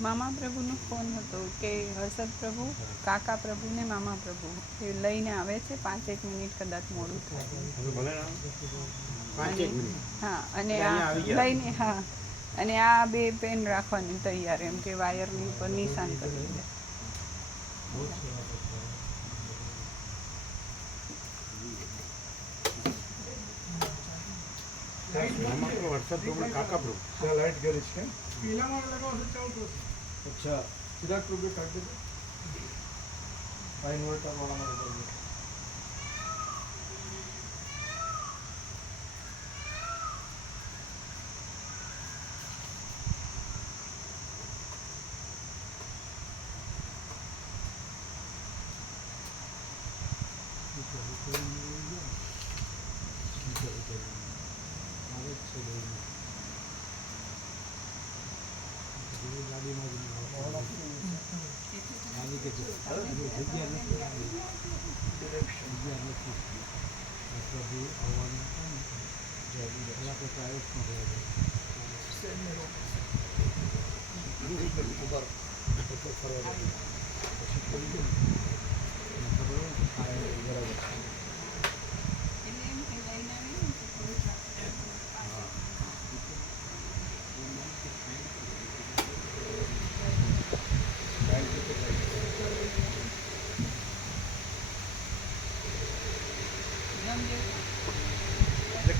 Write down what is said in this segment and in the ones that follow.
મામા પ્રભુનો ફોન હતો કે હર્ષદ પ્રભુ, કાકા પ્રભુ ને મામા પ્રભુ એ લઈને આવે છે, 5-1 મિનિટ કદાચ મોડું થાય. હા, અને આ લઈને, હા, અને આ 2 પેન રાખવાની તૈયાર, એમ કે વાયરની ઉપર નિશાન કરી દે. કાકા પ્રભુ લાઈટ ગેરેજ છે, પીલામાં લગાવો ચાલતો. अच्छा, चिराग प्रोग्रेस काट देते इन्वर्टर वाला में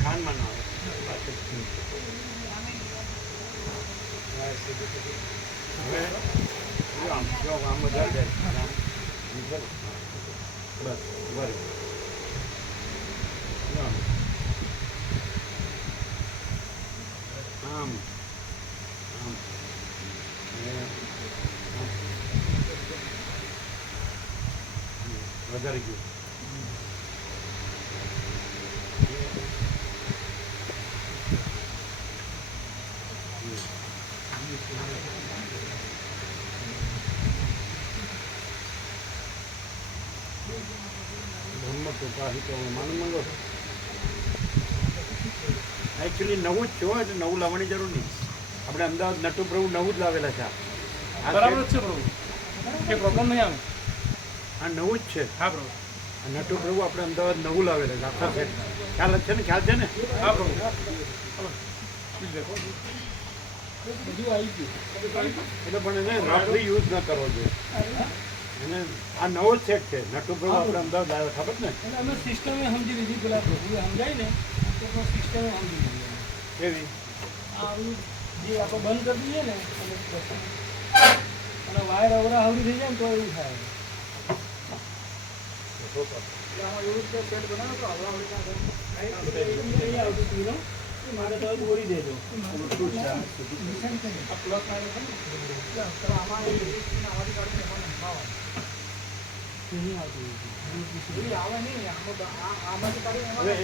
खान माना आम मजा जाए बस बर आम आम વધારે ગયું एक्चुअली नवू ज छो એટલે નવું લાવવાની જરૂર નહીં. આપણે અમદાવાદ નટુ પ્રભુ નવું જ લાવેલા છે. બરાબર છે પ્રભુ, કે પ્રોબ્લેમ નહીં આવે. આ નવું જ છે. હા પ્રભુ, નટુ પ્રભુ આપણે અમદાવાદ નવું લાવેલા છે આખા સેટ. ખ્યાલ છે ને? ખ્યાલ છે ને? હા પ્રભુ, બધું આવી ગયું. એટલે પણ એને રફલી યુઝ ન કરવો જોઈએ. એને આ નવો જ સેટ છે. નટુ પ્રભુ આપણે અમદાવાદ લાવ્યા, ખબર ને? એટલે અમે સિસ્ટમે સમજી લીધી, પેલા પ્રભુએ સમજાય ને તો સિસ્ટમે સમજી લીધી. કેવી? આવું જે આપણે બંધ કરી દઈએ ને અને વાયર અવરા હવરી થઈ જાય ને તો એવું થાય. આમાં એવું રીતે સેટ બનાવો તો હવરા હવરી ના થાય. આવતું પીરો મારે તો દોરી દેજો. આ પ્લસ આમાં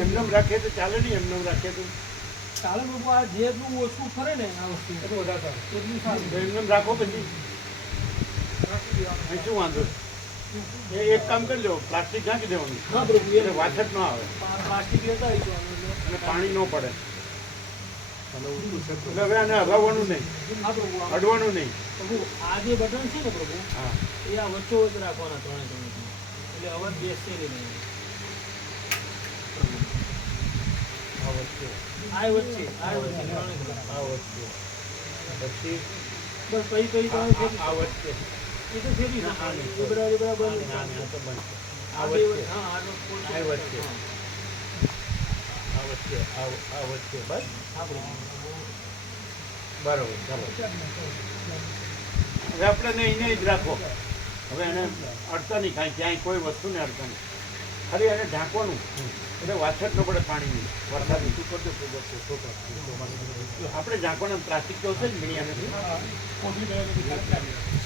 એમને રાખીએ તો ચાલે નહીં. એમને રાખીએ તો ચાલે બાબુ. આ જેટલું ઓછું ફરે ને આ વસ્તુ એટલું વધારે સારું, એટલું સારું. એમને રાખો પછી શું વાંધો? એક કામ કરી લો, પ્લાસ્ટિક નાખી દેવાનું. હા પ્રભુ, એટલે વાછટ ન આવે, પ્લાસ્ટિક લેતા આવીશું અને પાણી ન પડે. એટલે હવે આને હલાવવાનું નહીં, હા પ્રભુ. અડવાનું નહીં. પ્રભુ આ જે બટન છે ને પ્રભુ, હા, એ આ વચ્ચોવચ્ચ રાખવાના ત્રણે ત્રણ. એટલે એટલે અવાજ બેસે નહીં. આ વચ્ચે આ વચ્ચે નિવારણી કરો. આ વચ્ચે પછી બસ પછી આ વચ્ચે એ તો ફેરી ના, આ નહીં. એ બરાબર આ તો બંધ છે. આ વચ્ચે હા આનો પુલ આ વચ્ચે. હા. આ વચ્ચે આ વચ્ચે બસ આપણે બરાબર ચાલો હવે આપણે એને જ રાખો. હવે એને અડતા નહીં કાંઈ ક્યાંય કોઈ વસ્તુને અડતા નહીં, ખાલી એને ઢાંકવાનું એટલે વાછટ ન પડે પાણીની વરસાદી. આપણે ઢાંકવાના પ્લાસ્ટિક તો હશે જ મીડિયા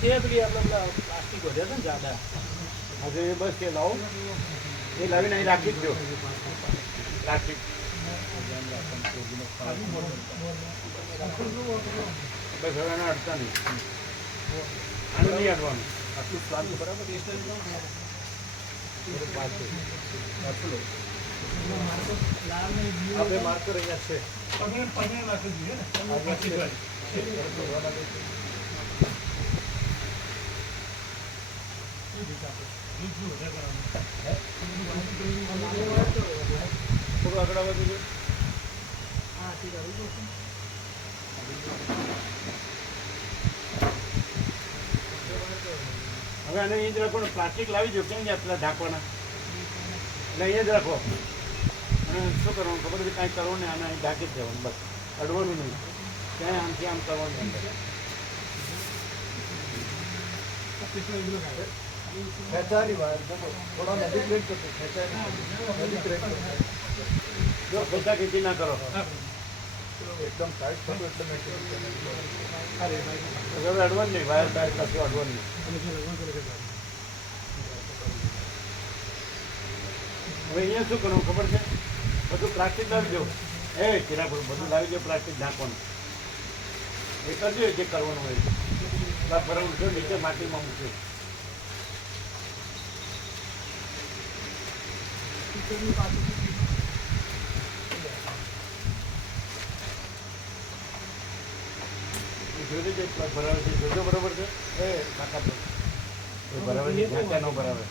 છે પેલી આપણે પેલા પ્લાસ્ટિક વધ્યા છે ને જાડા હવે એ બસ એ લાવો, એ લાવીને અહીં રાખી જ દો પ્લાસ્ટિક. બસ હવે એને અડતા નહીં, આને નહીં અડવાનું. આટલું પ્લાન્ટ બરાબર આપણે માર્કર અહીંયા છે. થોડું આગળ આવવા દેજો. હવે આને અહીં જ રાખો ને, પ્લાસ્ટિક લાવી દો. ક્યાં ગયા પેલા ઢાંકવાના? એટલે અહીંયા જ રાખો. અને શું કરવાનું ખબર છે? કાંઈ કરવું નહીં, આને અહીં ઢાંકી જ દેવાનું, બસ અડવાનું નહીં. ક્યાંય આમથી આમ કરવાનું અંદર. જો ખેંચા ખેંચી ના કરો. એકદમ ટાઈટ થતું એટલે મેં હવે અડવાનું નહીં, વાયર બાયર કશું અડવાનું નહીં. હવે અહીંયા શું કરવું ખબર છે? બધું પ્લાસ્ટિક લાવી દો. એ ચિરાપુર બધું લાવી દો, પ્લાસ્ટિક નાખવાનું. એ કરજો જે કરવાનું હોય. બરાબર ઉઠો, નીચે માટીમાં મૂક્યો. જોજો જે બરાબર છે, જોજો બરાબર છે. એ કાકા બરાબર છે, જ્યાં ત્યાં ન બરાબર.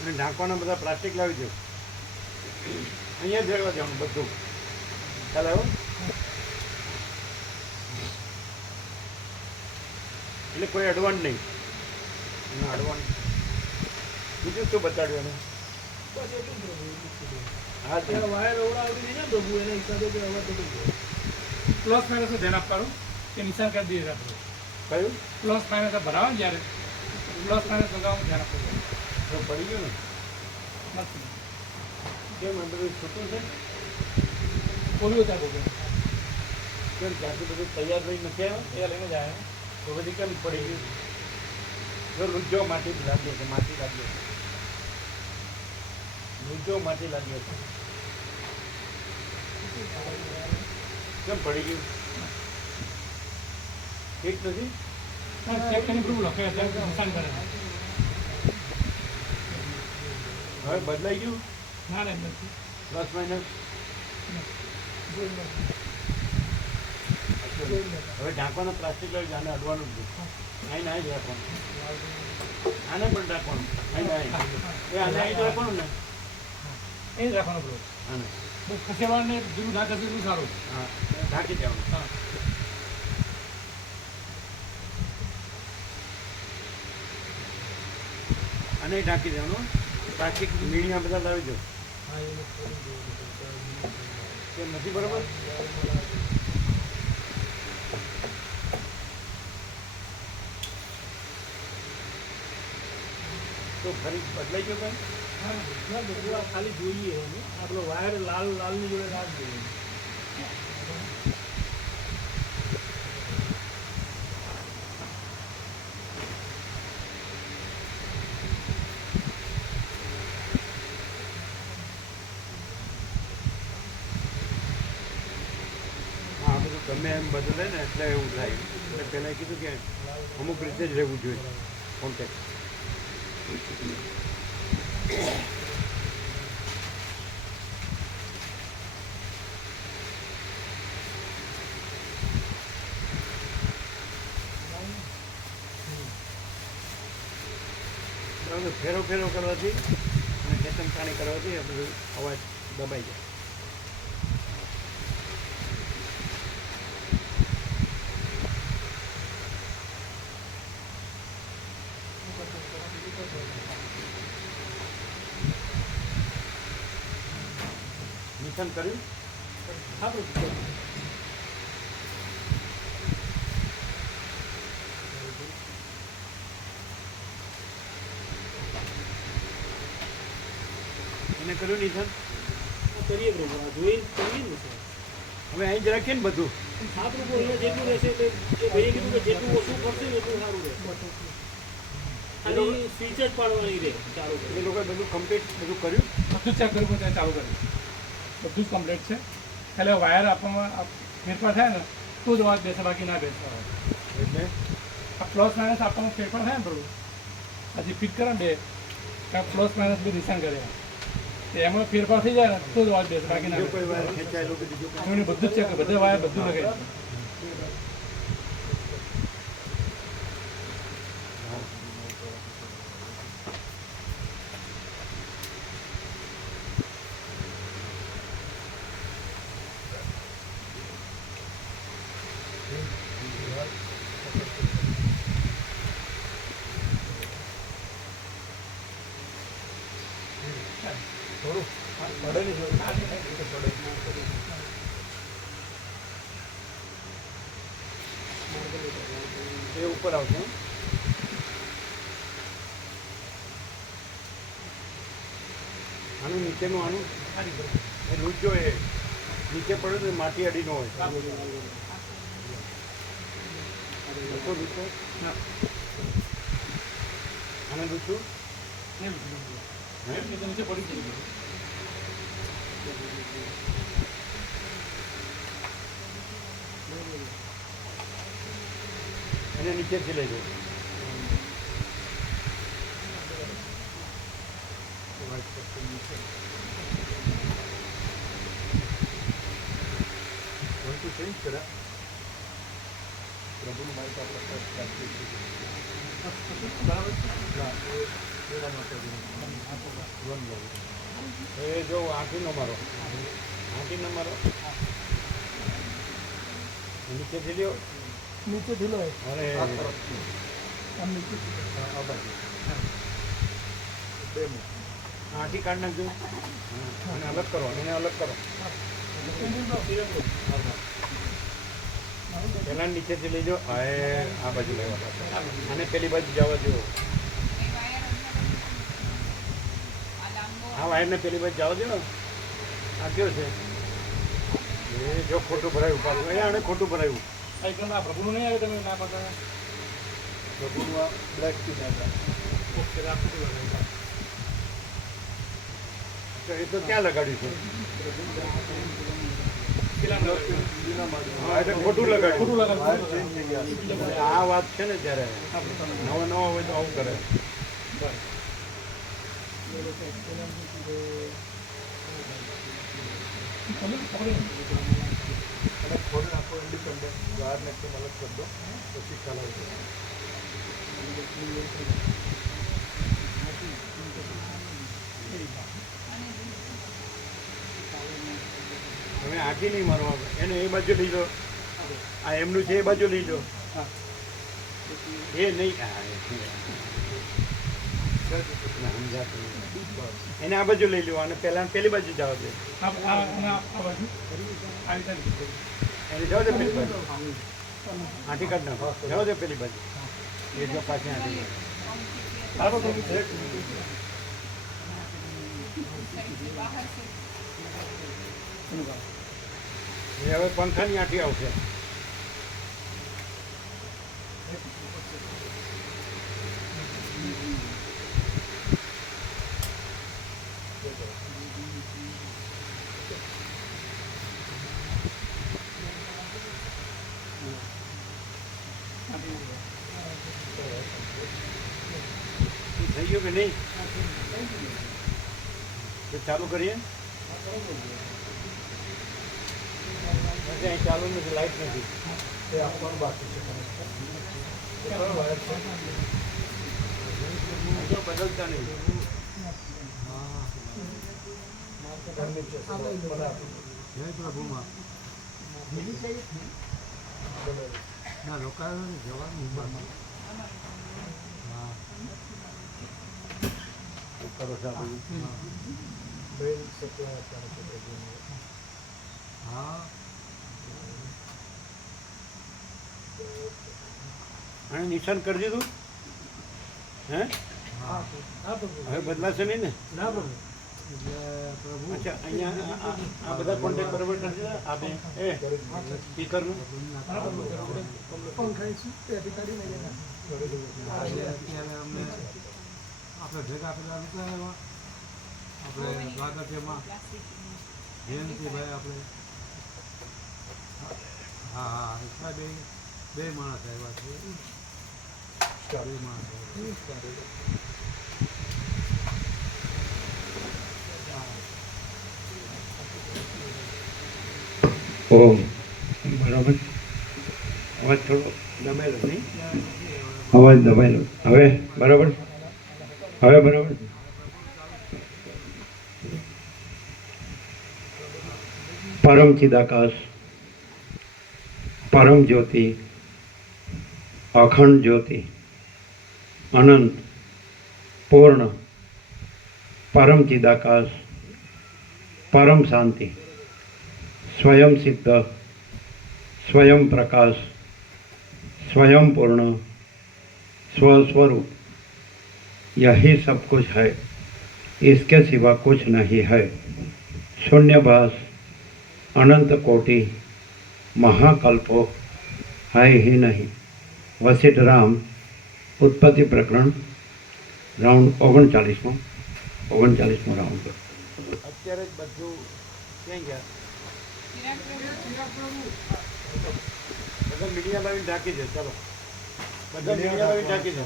અને ઢાંકવાના બધા પ્લાસ્ટિક લાવી દો. અહીંયા જ રહેવા દેવાનું બધું. ખ્યાલ આવ્યો? એટલે કોઈ અડવાન નહીં. એનું અડવાન બીજું શું બતાડ્યું એને? હા અત્યારે વાયર ઓવડાવી દીધી ને પ્રભુ એના હિસાબે કે અવાજ થતો ગયો. પ્લસ માઇનસ ધ્યાન આપવાનું કે નિશાન કરી દઈએ આપણે કયું? પ્લસ માઇનસ ભરાવો ને જ્યારે પ્લસ માઇનસ લગાવવાનું ધ્યાન આપવું તો પડી ગયું ને? નથી કેમ આ બધું છૂટું છે? બોલ્યું ત્યાં બોલે કેમ ત્યાંથી બધું તૈયાર થઈ નથી આવ્યો? એ લઈને જાય તો બધી કેમ પડી ગયું? જો રૂજો માટી લાગ્યો છે, માટી લાગ્યો છે, રૂજો માટી લાગ્યો છે. કેમ પડી ગયું? ઠીક નથી? ચેક કરીને પ્રૂફ લખે એટલે નિશાન કરે હવે બદલાઈ ગયું? ના ના એમ નથી પ્લસ માઇનસ? હવે ઢાંકવાના પ્લાસ્ટિક લઈ આને અડવાનું જ નહીં. આઈને આઈ જ રાખવાનું. આને પણ રાખવાનું. આઈને આઈ. એ આને આઈ જ રાખવાનું ને? એ જ રાખવાનો પ્રૂફ આને. બસ ખસેવાને જેવું ના થશે એટલું સારું હા, ઢાંકી દેવાનું. હા આને ઢાંકી દેવાનું. પ્લાસ્ટિક મીણિયા બધા લાવી દો. કેમ નથી બરાબર? તો ફરી બદલાઈ ગયો ભાઈ? ના બધું આ ખાલી જોઈએ એને આપણો વાયર લાલ લાલની જોડે રાખ જોઈએ. હા, બધું ગમે એમ બદલે ને એટલે એવું થાય. એટલે પહેલાં કીધું કે અમુક રીતે જ રહેવું જોઈએ કોન્ટેક્ટ. બધું ફેરો કરવાથી અને ખેતમ પાણી કરવાથી આ બધું અવાજ દબાઈ જાય. નિશાન કર્યું? હા પ્રભુ. એને કર્યું નિશાન? કરીએ પ્રભુ, આ જોઈ કરીએ ને સર. હવે અહીં જ રાખીએ ને બધું. હા પ્રભુ, અહીંયા જેટલું રહેશે તે એ ભાઈએ કીધું કે જેટલું ઓછું પડશે ને એટલું સારું રહેશે. ખાલી સ્વિચ જ પાડવાની રહે ચાલુ એ કરે. લોકોએ બધું કમ્પ્લીટ બધું કર્યું. બધું ચેક કર્યું ત્યાં ચાલુ કર્યું, બધું જ કમ્પ્લીટ છે. ખાલી વાયર આપવામાં ફેરફાર થાય ને તો જ અવાજ બેસે, બાકી ના બેસતા હોય. એટલે આ પ્લસ માઇનસ આપવામાં ફેરફાર થાય ને બરોબર, હજી ફિટ કરે ને બે પ્લસ માઇનસ બી નિશાન કરે તો એમાં ફેરફાર થઈ જાય ને તો જ અવાજ બેસે, બાકી ના બીજું કોઈ બેસે. વાર ખેંચાયેલું કે બીજું કંઈ? એમને બધું જ ચેક, બધા વાયર બધું લગાવી દીધું. એ ઉપર આવશે. આનું નીચેનું આનું એ લૂંચો એ નીચે પડે તો માટી અડી ન હોય. લૂંચો લૂંચો આને લૂંચું નીચે પડી ગયું. એને નીચેથી લઈ જાઓ. એ જો આંટીનો મારો નીચેથી લ્યો. નીચે ઢીલો અરે આંટી કાઢ નાખજો. અને અલગ કરો, એને અલગ કરો. પેલા નીચેથી લઈ જાઓ. આ બાજુ લેવા પાછા અને પેલી બાજુ જવા દો. આ વાયરને પેલી બાજુ જવા દો ને. આ કયો છે એ જો ખોટું ભરાયું પાછું. અહીંયા આને ખોટું ભરાયું. એકદમ આ પ્રભુનું નહીં આવે, તમે ના પાડતા. પ્રભુનું આ બ્લેક ટી ઓકે, રાખું છું. એ તો ક્યાં લગાડ્યું છે? હા, એટલે ખોટું લગાડ્યું. ખોટું લગાડ્યું. આ વાત છે ને ત્યારે નવા હોય તો આવું કરે. ખોલ નાખો ઇન્ડિપેન્ડન્ટ બહાર નાખી મદદ કરી દો પછી ચલાવજો. તમે આંટી નહીં મારવા, એને એ બાજુ લઈ લો. આ એમનું છે એ બાજુ લઈ લો. એ નહીં સમજાતું. એને આ બાજુ લઈ લો અને પહેલા પેલી બાજુ જવા દે. આ બાજુ આ રીતે એને જવા દે પેલી બાજુ. આંટી કાઢ નાખો. જવા દે પેલી બાજુ. એ જો પાછી આંટી એ હવે પંખાની આંટી આવશે. થઈ ગયું કે નહીં? તો ચાલુ કરીએ. અહીં ચાલુ નથી, લાઈટ નથી. એ આપવાનું બાકી છે. તો બદલતા નહીં. જય પ્રભુમાં. ના રોકાયો ને જવાનું ઉંમરમાં. હા કરો છો આપણે. હા અને નિશાન કરી દીધું હે? હવે બદલાશે નહીં ને? અચ્છા અહીંયા આ બધા કોન્ટેક્ટ બરાબર કરી દીધા આપે એ સ્પીકરનું આપણે ભેગા પેલા રૂપિયા આપણે દ્વારકામાં જયંતિભાઈ આપણે હા હા એટલા બે માણસ આવ્યા છે. બે માણસ ઓમ બરાબર. અવાજ થોડો દબાયેલો નહીં. અવાજ દબાયેલો. હવે બરાબર. હવે બરાબર. પરમ ચિદાકાશ, પરમ જ્યોતિ, અખંડ જ્યોતિ, અનંત, પૂર્ણ, પરમ ચિદાકાશ, પરમ શાંતિ, स्वयं सिद्ध, स्वयं प्रकाश, स्वयं पूर्ण, स्वस्वरूप, यही सब कुछ है, इसके सिवा कुछ नहीं है. शून्यभास, अनंत कोटि, महाकल्पो है ही नहीं. वशिष्ठ राम उत्पत्ति प्रकरण राउंड 39 राउंड. અત્યારે જ બધું ક્યાં ગયા? બધા મીડિયા લાવીને ઢાંકી દે. ચાલો બધા મીડિયા લાવીને ઢાંકી દે.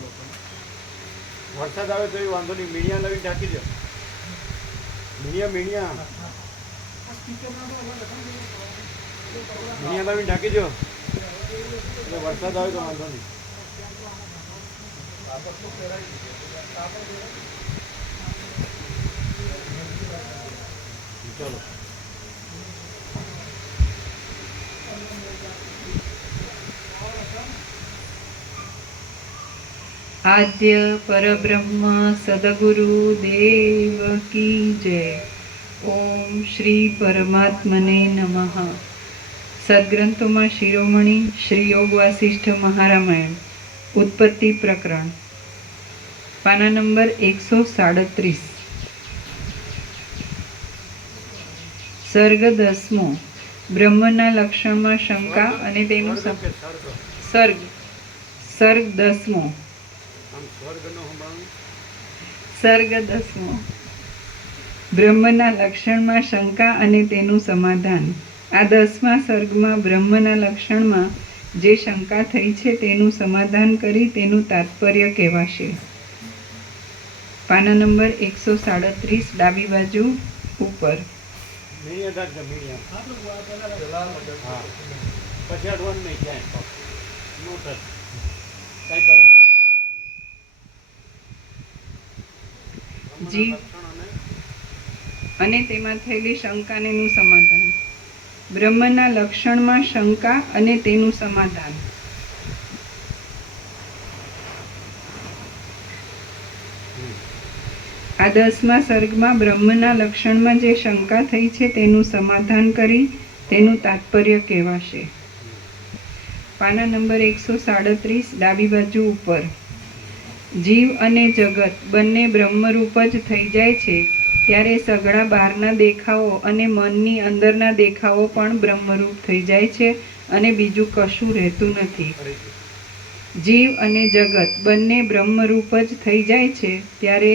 વરસાદ આવે તો એ વાંધો નહીં. મીડિયા લાવીને ઢાંકી દે. મીડિયા લાવીને ઢાંકી દો. એટલે વરસાદ આવે તો વાંધો નહીં. ચાલો આદ્ય પરબ્રહ્મ સદગુરુ દેવ કી જય. ઓમ શ્રી પરમાત્મને નમઃ. સદગ્રંથોમાં શિરોમણી શ્રી યોગ વાસિષ્ઠ મહારામાયણ ઉત્પત્તિ પ્રકરણ પાના નંબર 137. સર્ગ 10મો. બ્રહ્મના લક્ષણમાં શંકા અને તેનું સર્ગ 10મો. સર્ગ 10મો. બ્રહ્મના લક્ષણમાં શંકા અને તેનું સમાધાન. આ 10મા સર્ગમાં બ્રહ્મના લક્ષણમાં જે શંકા થઈ છે તેનું સમાધાન કરી તેનું તાત્પર્ય કહેવાશે. પાના નંબર 137 ડાબી બાજુ ઉપર. મીડિયા ઢાંકજો. મીડિયા હા પછી અડવાનું નહીં ક્યાંય. નો ટચ. કાંઈ કરવાનું જીવ અને તેમાં થયેલી શંકાનેનું સમાધાન. બ્રહ્મના લક્ષણમાં શંકા અને તેનું સમાધાન. આ 10મા સર્ગમાં બ્રહ્મના લક્ષણમાં જે શંકા થઈ છે તેનું સમાધાન કરી તેનું તાત્પર્ય કહેવાશે. પાના નંબર 137 ડાબી બાજુ ઉપર. જીવ અને જગત બંને બ્રહ્મરૂપ જ થઈ જાય છે ત્યારે સઘળા બહારના દેખાવો અને મનની અંદરના દેખાવો પણ બ્રહ્મરૂપ થઈ જાય છે અને બીજું કશું રહેતું નથી. જીવ અને જગત બંને બ્રહ્મરૂપ જ થઈ જાય છે ત્યારે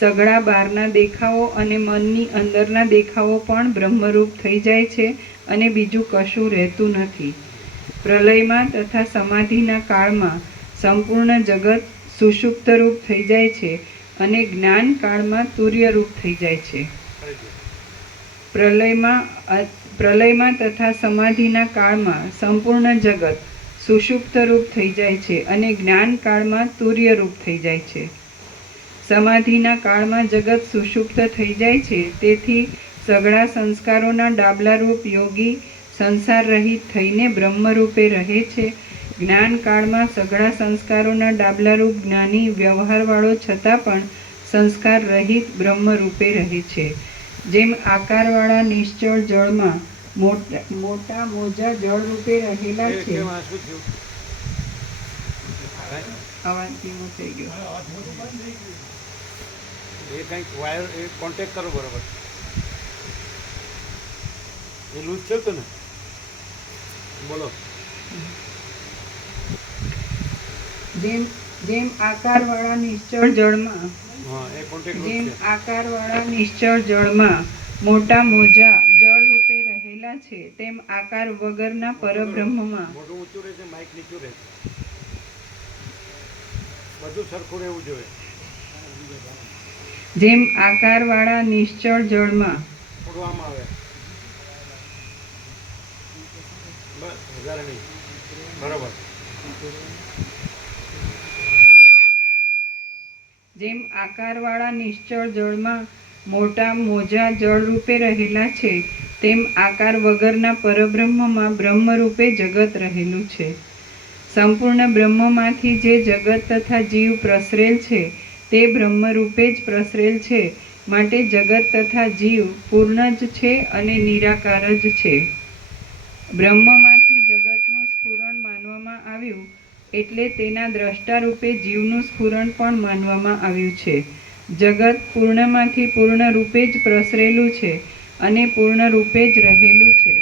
સઘળા બહારના દેખાવો અને મનની અંદરના દેખાવો પણ બ્રહ્મરૂપ થઈ જાય છે અને બીજું કશું રહેતું નથી. પ્રલયમાં તથા સમાધિના કાળમાં સંપૂર્ણ જગત સુષુપ્તરૂપ થઈ જાય છે અને જ્ઞાન કાળમાં તુર્યરૂપ થઈ જાય છે. પ્રલયમાં તથા સમાધિના કાળમાં સંપૂર્ણ જગત સુષુપ્તરૂપ થઈ જાય છે અને જ્ઞાન કાળમાં તુર્યરૂપ થઈ જાય છે. સમાધિના કાળમાં જગત સુષુપ્ત થઈ જાય છે, તેથી સઘળા સંસ્કારોના ડાબલારૂપ યોગી સંસાર રહિત થઈને બ્રહ્મરૂપે રહે છે. જ્ઞાન કાળમાં સઘળા સંસ્કારોના ડાબલારૂપ જ્ઞાની વ્યવહારવાળો છતાં પણ સંસ્કાર રહિત બ્રહ્મરૂપે રહે છે. જેમ આકારવાળા નિશ્ચળ જળમાં મોટા મોજા જળરૂપે રહેલા છે. કેમ આ શું થયું? અવાજ ધીમો થઈ ગયો. એ કંઈક વાયર એ કોન્ટેક્ટ કરો બરોબર. એ લૂઝ થયું હતું ને? બોલો. જેમ આકારવાળા નિશ્ચળ જળમાં હા, એ કોન્ટેક્ટ જેમ લૂઝ છે. આકારવાળા નિશ્ચળ જળમાં મોટા મોજા જળ રૂપે રહેલા છે, તેમ આકાર વગરના પરબ્રહ્મમાં મોઢું ઊંચું રહે છે, માઇક નીચું રહે છે. બધું સરખું રહેવું જોઈએ. જેમ આકારવાળા નિશ્ચળ જળમાં થોડું આમ આવે. બસ વધારે નહીં. બરોબર. જેમ આકારવાળા નિશ્ચળ જળમાં મોટા મોજા જળ રૂપે રહેલા છે, તેમ આકાર વગરના પરબ્રહ્મમાં બ્રહ્મરૂપે જગત રહેલું છે. સંપૂર્ણ બ્રહ્મમાંથી જે જગત તથા જીવ પ્રસરેલ છે, તે બ્રહ્મરૂપે જ પ્રસરેલ છે. માટે જગત તથા જીવ પૂર્ણ જ છે અને નિરાકાર જ છે. બ્રહ્મમાંથી જગતનું સ્ફુરણ માનવામાં આવ્યું, એટલે તેના દ્રષ્ટા રૂપે જીવનું સ્ફુરણ પણ માનવામાં આવ્યું છે. જગત પૂર્ણમાંથી પૂર્ણ રૂપે જ પ્રસરેલું છે અને પૂર્ણ રૂપે જ રહેલું છે.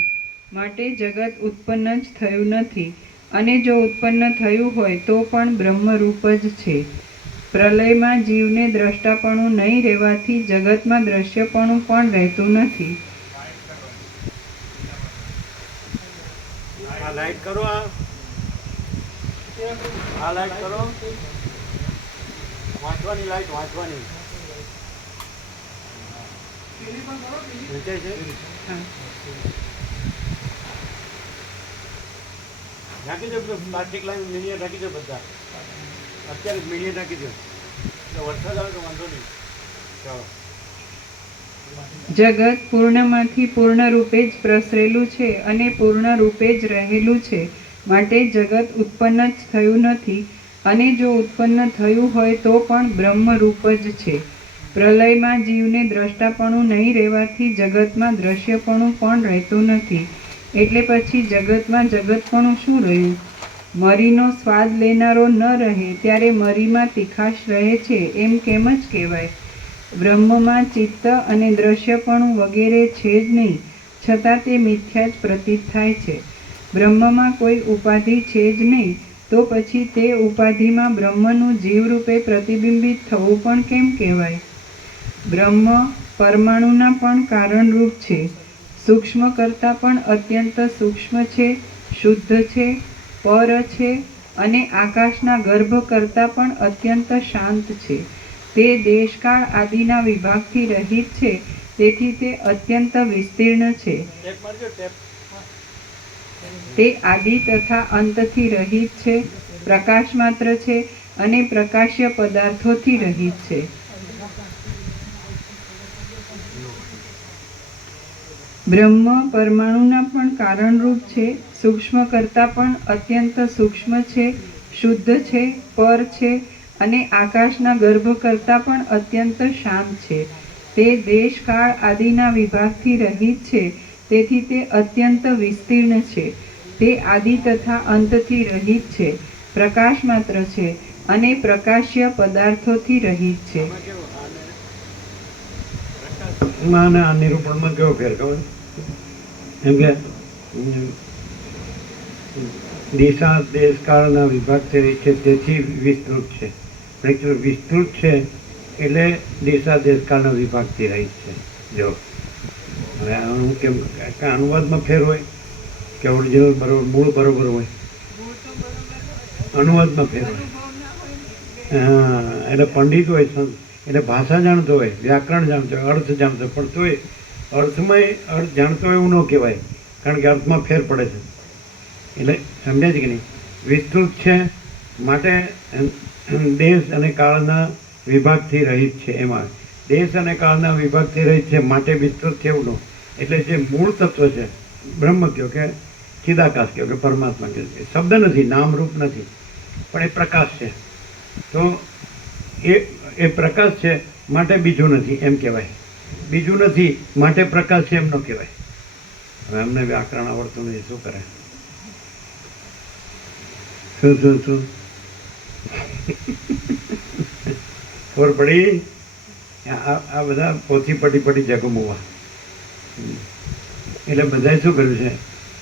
માટે જગત ઉત્પન્ન જ થયું નથી, અને જો ઉત્પન્ન થયું હોય તો પણ બ્રહ્મરૂપ જ છે. પ્રલયમાં જીવને દ્રષ્ટાપણું નહીં રહેવાથી જગતમાં દ્રશ્યપણું પણ રહેતું નથી. આ લાઈટ કરો. આ લાઈટ કરો. વાંચવાની લાઈટ વાંચવાની. વેચાય છે? હા. નાખી દો પ્લાસ્ટિક લાઈન મીડિયા નાખી દો બધા. અત્યારે જ મીડિયા નાખી દો. એટલે વરસાદ આવે તો વાંધો નહીં. ચાલો. જગત પૂર્ણમાંથી પૂર્ણ રૂપે જ પ્રસરેલું છે અને પૂર્ણ રૂપે જ રહેલું છે. માટે જગત ઉત્પન્ન જ થયું નથી, અને જો ઉત્પન્ન થયું હોય તો પણ બ્રહ્મરૂપ જ છે. પ્રલયમાં જીવને દ્રષ્ટાપણું નહીં રહેવાથી જગતમાં દ્રશ્યપણું પણ રહેતું નથી. એટલે પછી જગતમાં જગતપણું શું રહ્યું? મરીનો સ્વાદ લેનારો ન રહે ત્યારે મરીમાં તીખાશ રહે છે, એમ કેમ જ કહેવાય? બ્રહ્મમાં ચિત્ત અને દ્રશ્યપણું વગેરે છે જ નહીં, છતાં તે મિથ્યા જ પ્રતીત થાય છે. બ્રહ્મમાં કોઈ ઉપાધિ છે જ નહીં, તો પછી તે ઉપાધિમાં બ્રહ્મનું જીવરૂપે પ્રતિબિંબિત થવું પણ કેમ કહેવાય? બ્રહ્મ પરમાણુના પણ કારણરૂપ છે, સૂક્ષ્મ કરતાં પણ અત્યંત સૂક્ષ્મ છે, શુદ્ધ છે, પર છે અને આકાશના ગર્ભ કરતાં પણ અત્યંત શાંત છે. તે દેશકાળ આદિના વિભાગથી રહિત છે, તેથી તે અત્યંત વિસ્તીર્ણ છે. ટેપ મારજો ટેપ. તે આદિ તથા અંતથી રહિત છે, પ્રકાશ માત્ર છે અને પ્રકાશ્ય પદાર્થોથી રહિત છે. બ્રહ્મ પરમાણુના પણ કારણરૂપ છે, સૂક્ષ્મ કરતાં પણ અત્યંત સૂક્ષ્મ છે, શુદ્ધ છે, પર છે અને આકાશના ગર્ભ કરતાં પણ અત્યંત શાંત છે. તે દેશકાળ આદિના વિભાગથી રહિત છે, તેથી તે અત્યંત વિસ્તીર્ણ છે. તે આદિ તથા અંતથી રહિત છે, પ્રકાશ માત્ર છે અને પ્રકાશ્ય પદાર્થોથી રહિત છે. અને આ નિરૂપણમાં કેવો ફેર ખબર? એમ કે દિશા દેશકાળના વિભાગથી રહી છે, તેથી વિસ્તૃત છે. પણ વિસ્તૃત છે એટલે દિશા દેશકાળના વિભાગથી રહી છે. જો હવે આનું કેમ અનુવાદમાં ફેર હોય કે ઓરિજિનલ બરોબર મૂળ બરોબર હોય? અનુવાદમાં ફેર હોય. હા, એટલે પંડિત હોય એટલે ભાષા જાણતો હોય, વ્યાકરણ જાણતો હોય, અર્થ જાણતો હોય, પણ તોય અર્થમાં અર્થ જાણતો હોય એવું ન કહેવાય, કારણ કે અર્થમાં ફેર પડે છે. એટલે સમજ્યા છે કે નહીં? વિસ્તૃત છે માટે દેશ અને કાળના વિભાગથી રહિત છે. એમાં દેશ અને કાળના વિભાગથી રહિત છે, માટે વિસ્તૃત છે એવું ન. એટલે જે મૂળ તત્વ છે, બ્રહ્મ કહો કે ચિદાકાશ કહો કે પરમાત્મા કહો, એ શબ્દ નથી, નામરૂપ નથી, પણ એ પ્રકાશ છે. તો એ પ્રકાશ છે માટે બીજું નથી એમ કહેવાય. બીજું નથી માટે પ્રકાશ છે એમ ન કહેવાય. હવે અમને વ્યાકરણ આવડતું નથી, શું કરે? શું ખબર પડી? આ બધા પોથી પડી જગમોવા. એટલે બધાએ શું કર્યું છે?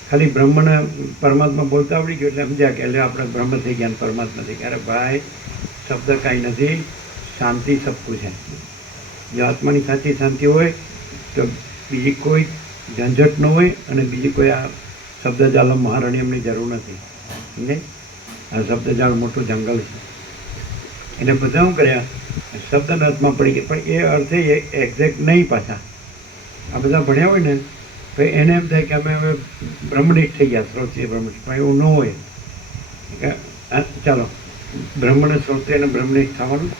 ખાલી બ્રહ્મને પરમાત્મા બોલતા આવડી ગયું એટલે સમજ્યા કે એટલે આપણે બ્રહ્મ થઈ ગયા, પરમાત્મા થઈ ગયા. અરે ભાઈ, શબ્દ કાંઈ નથી, શાંતિ સબકું છે. જો આત્માની સાચી શાંતિ હોય તો બીજી કોઈ ઝંઝટ ન હોય અને બીજી કોઈ આ શબ્દજાળ મહારણ્યમની જરૂર નથી. સમજે? આ શબ્દજાળ મોટું જંગલ છે. એને બધા શું કર્યા? શબ્દના અર્થમાં પડી ગયા, પણ એ અર્થે એક્ઝેક્ટ નહીં. પાછા આ બધા ભણ્યા હોય ને તો એને એમ થાય કે અમે હવે બ્રહ્મનિષ્ઠ થઈ ગયા, શ્રોત્રિય બ્રહ્મનિષ્ઠ. પણ એવું ન હોય. ચાલો, બ્રહ્મને શ્રોત્રિય અને બ્રહ્મનિષ્ઠ થવાનું,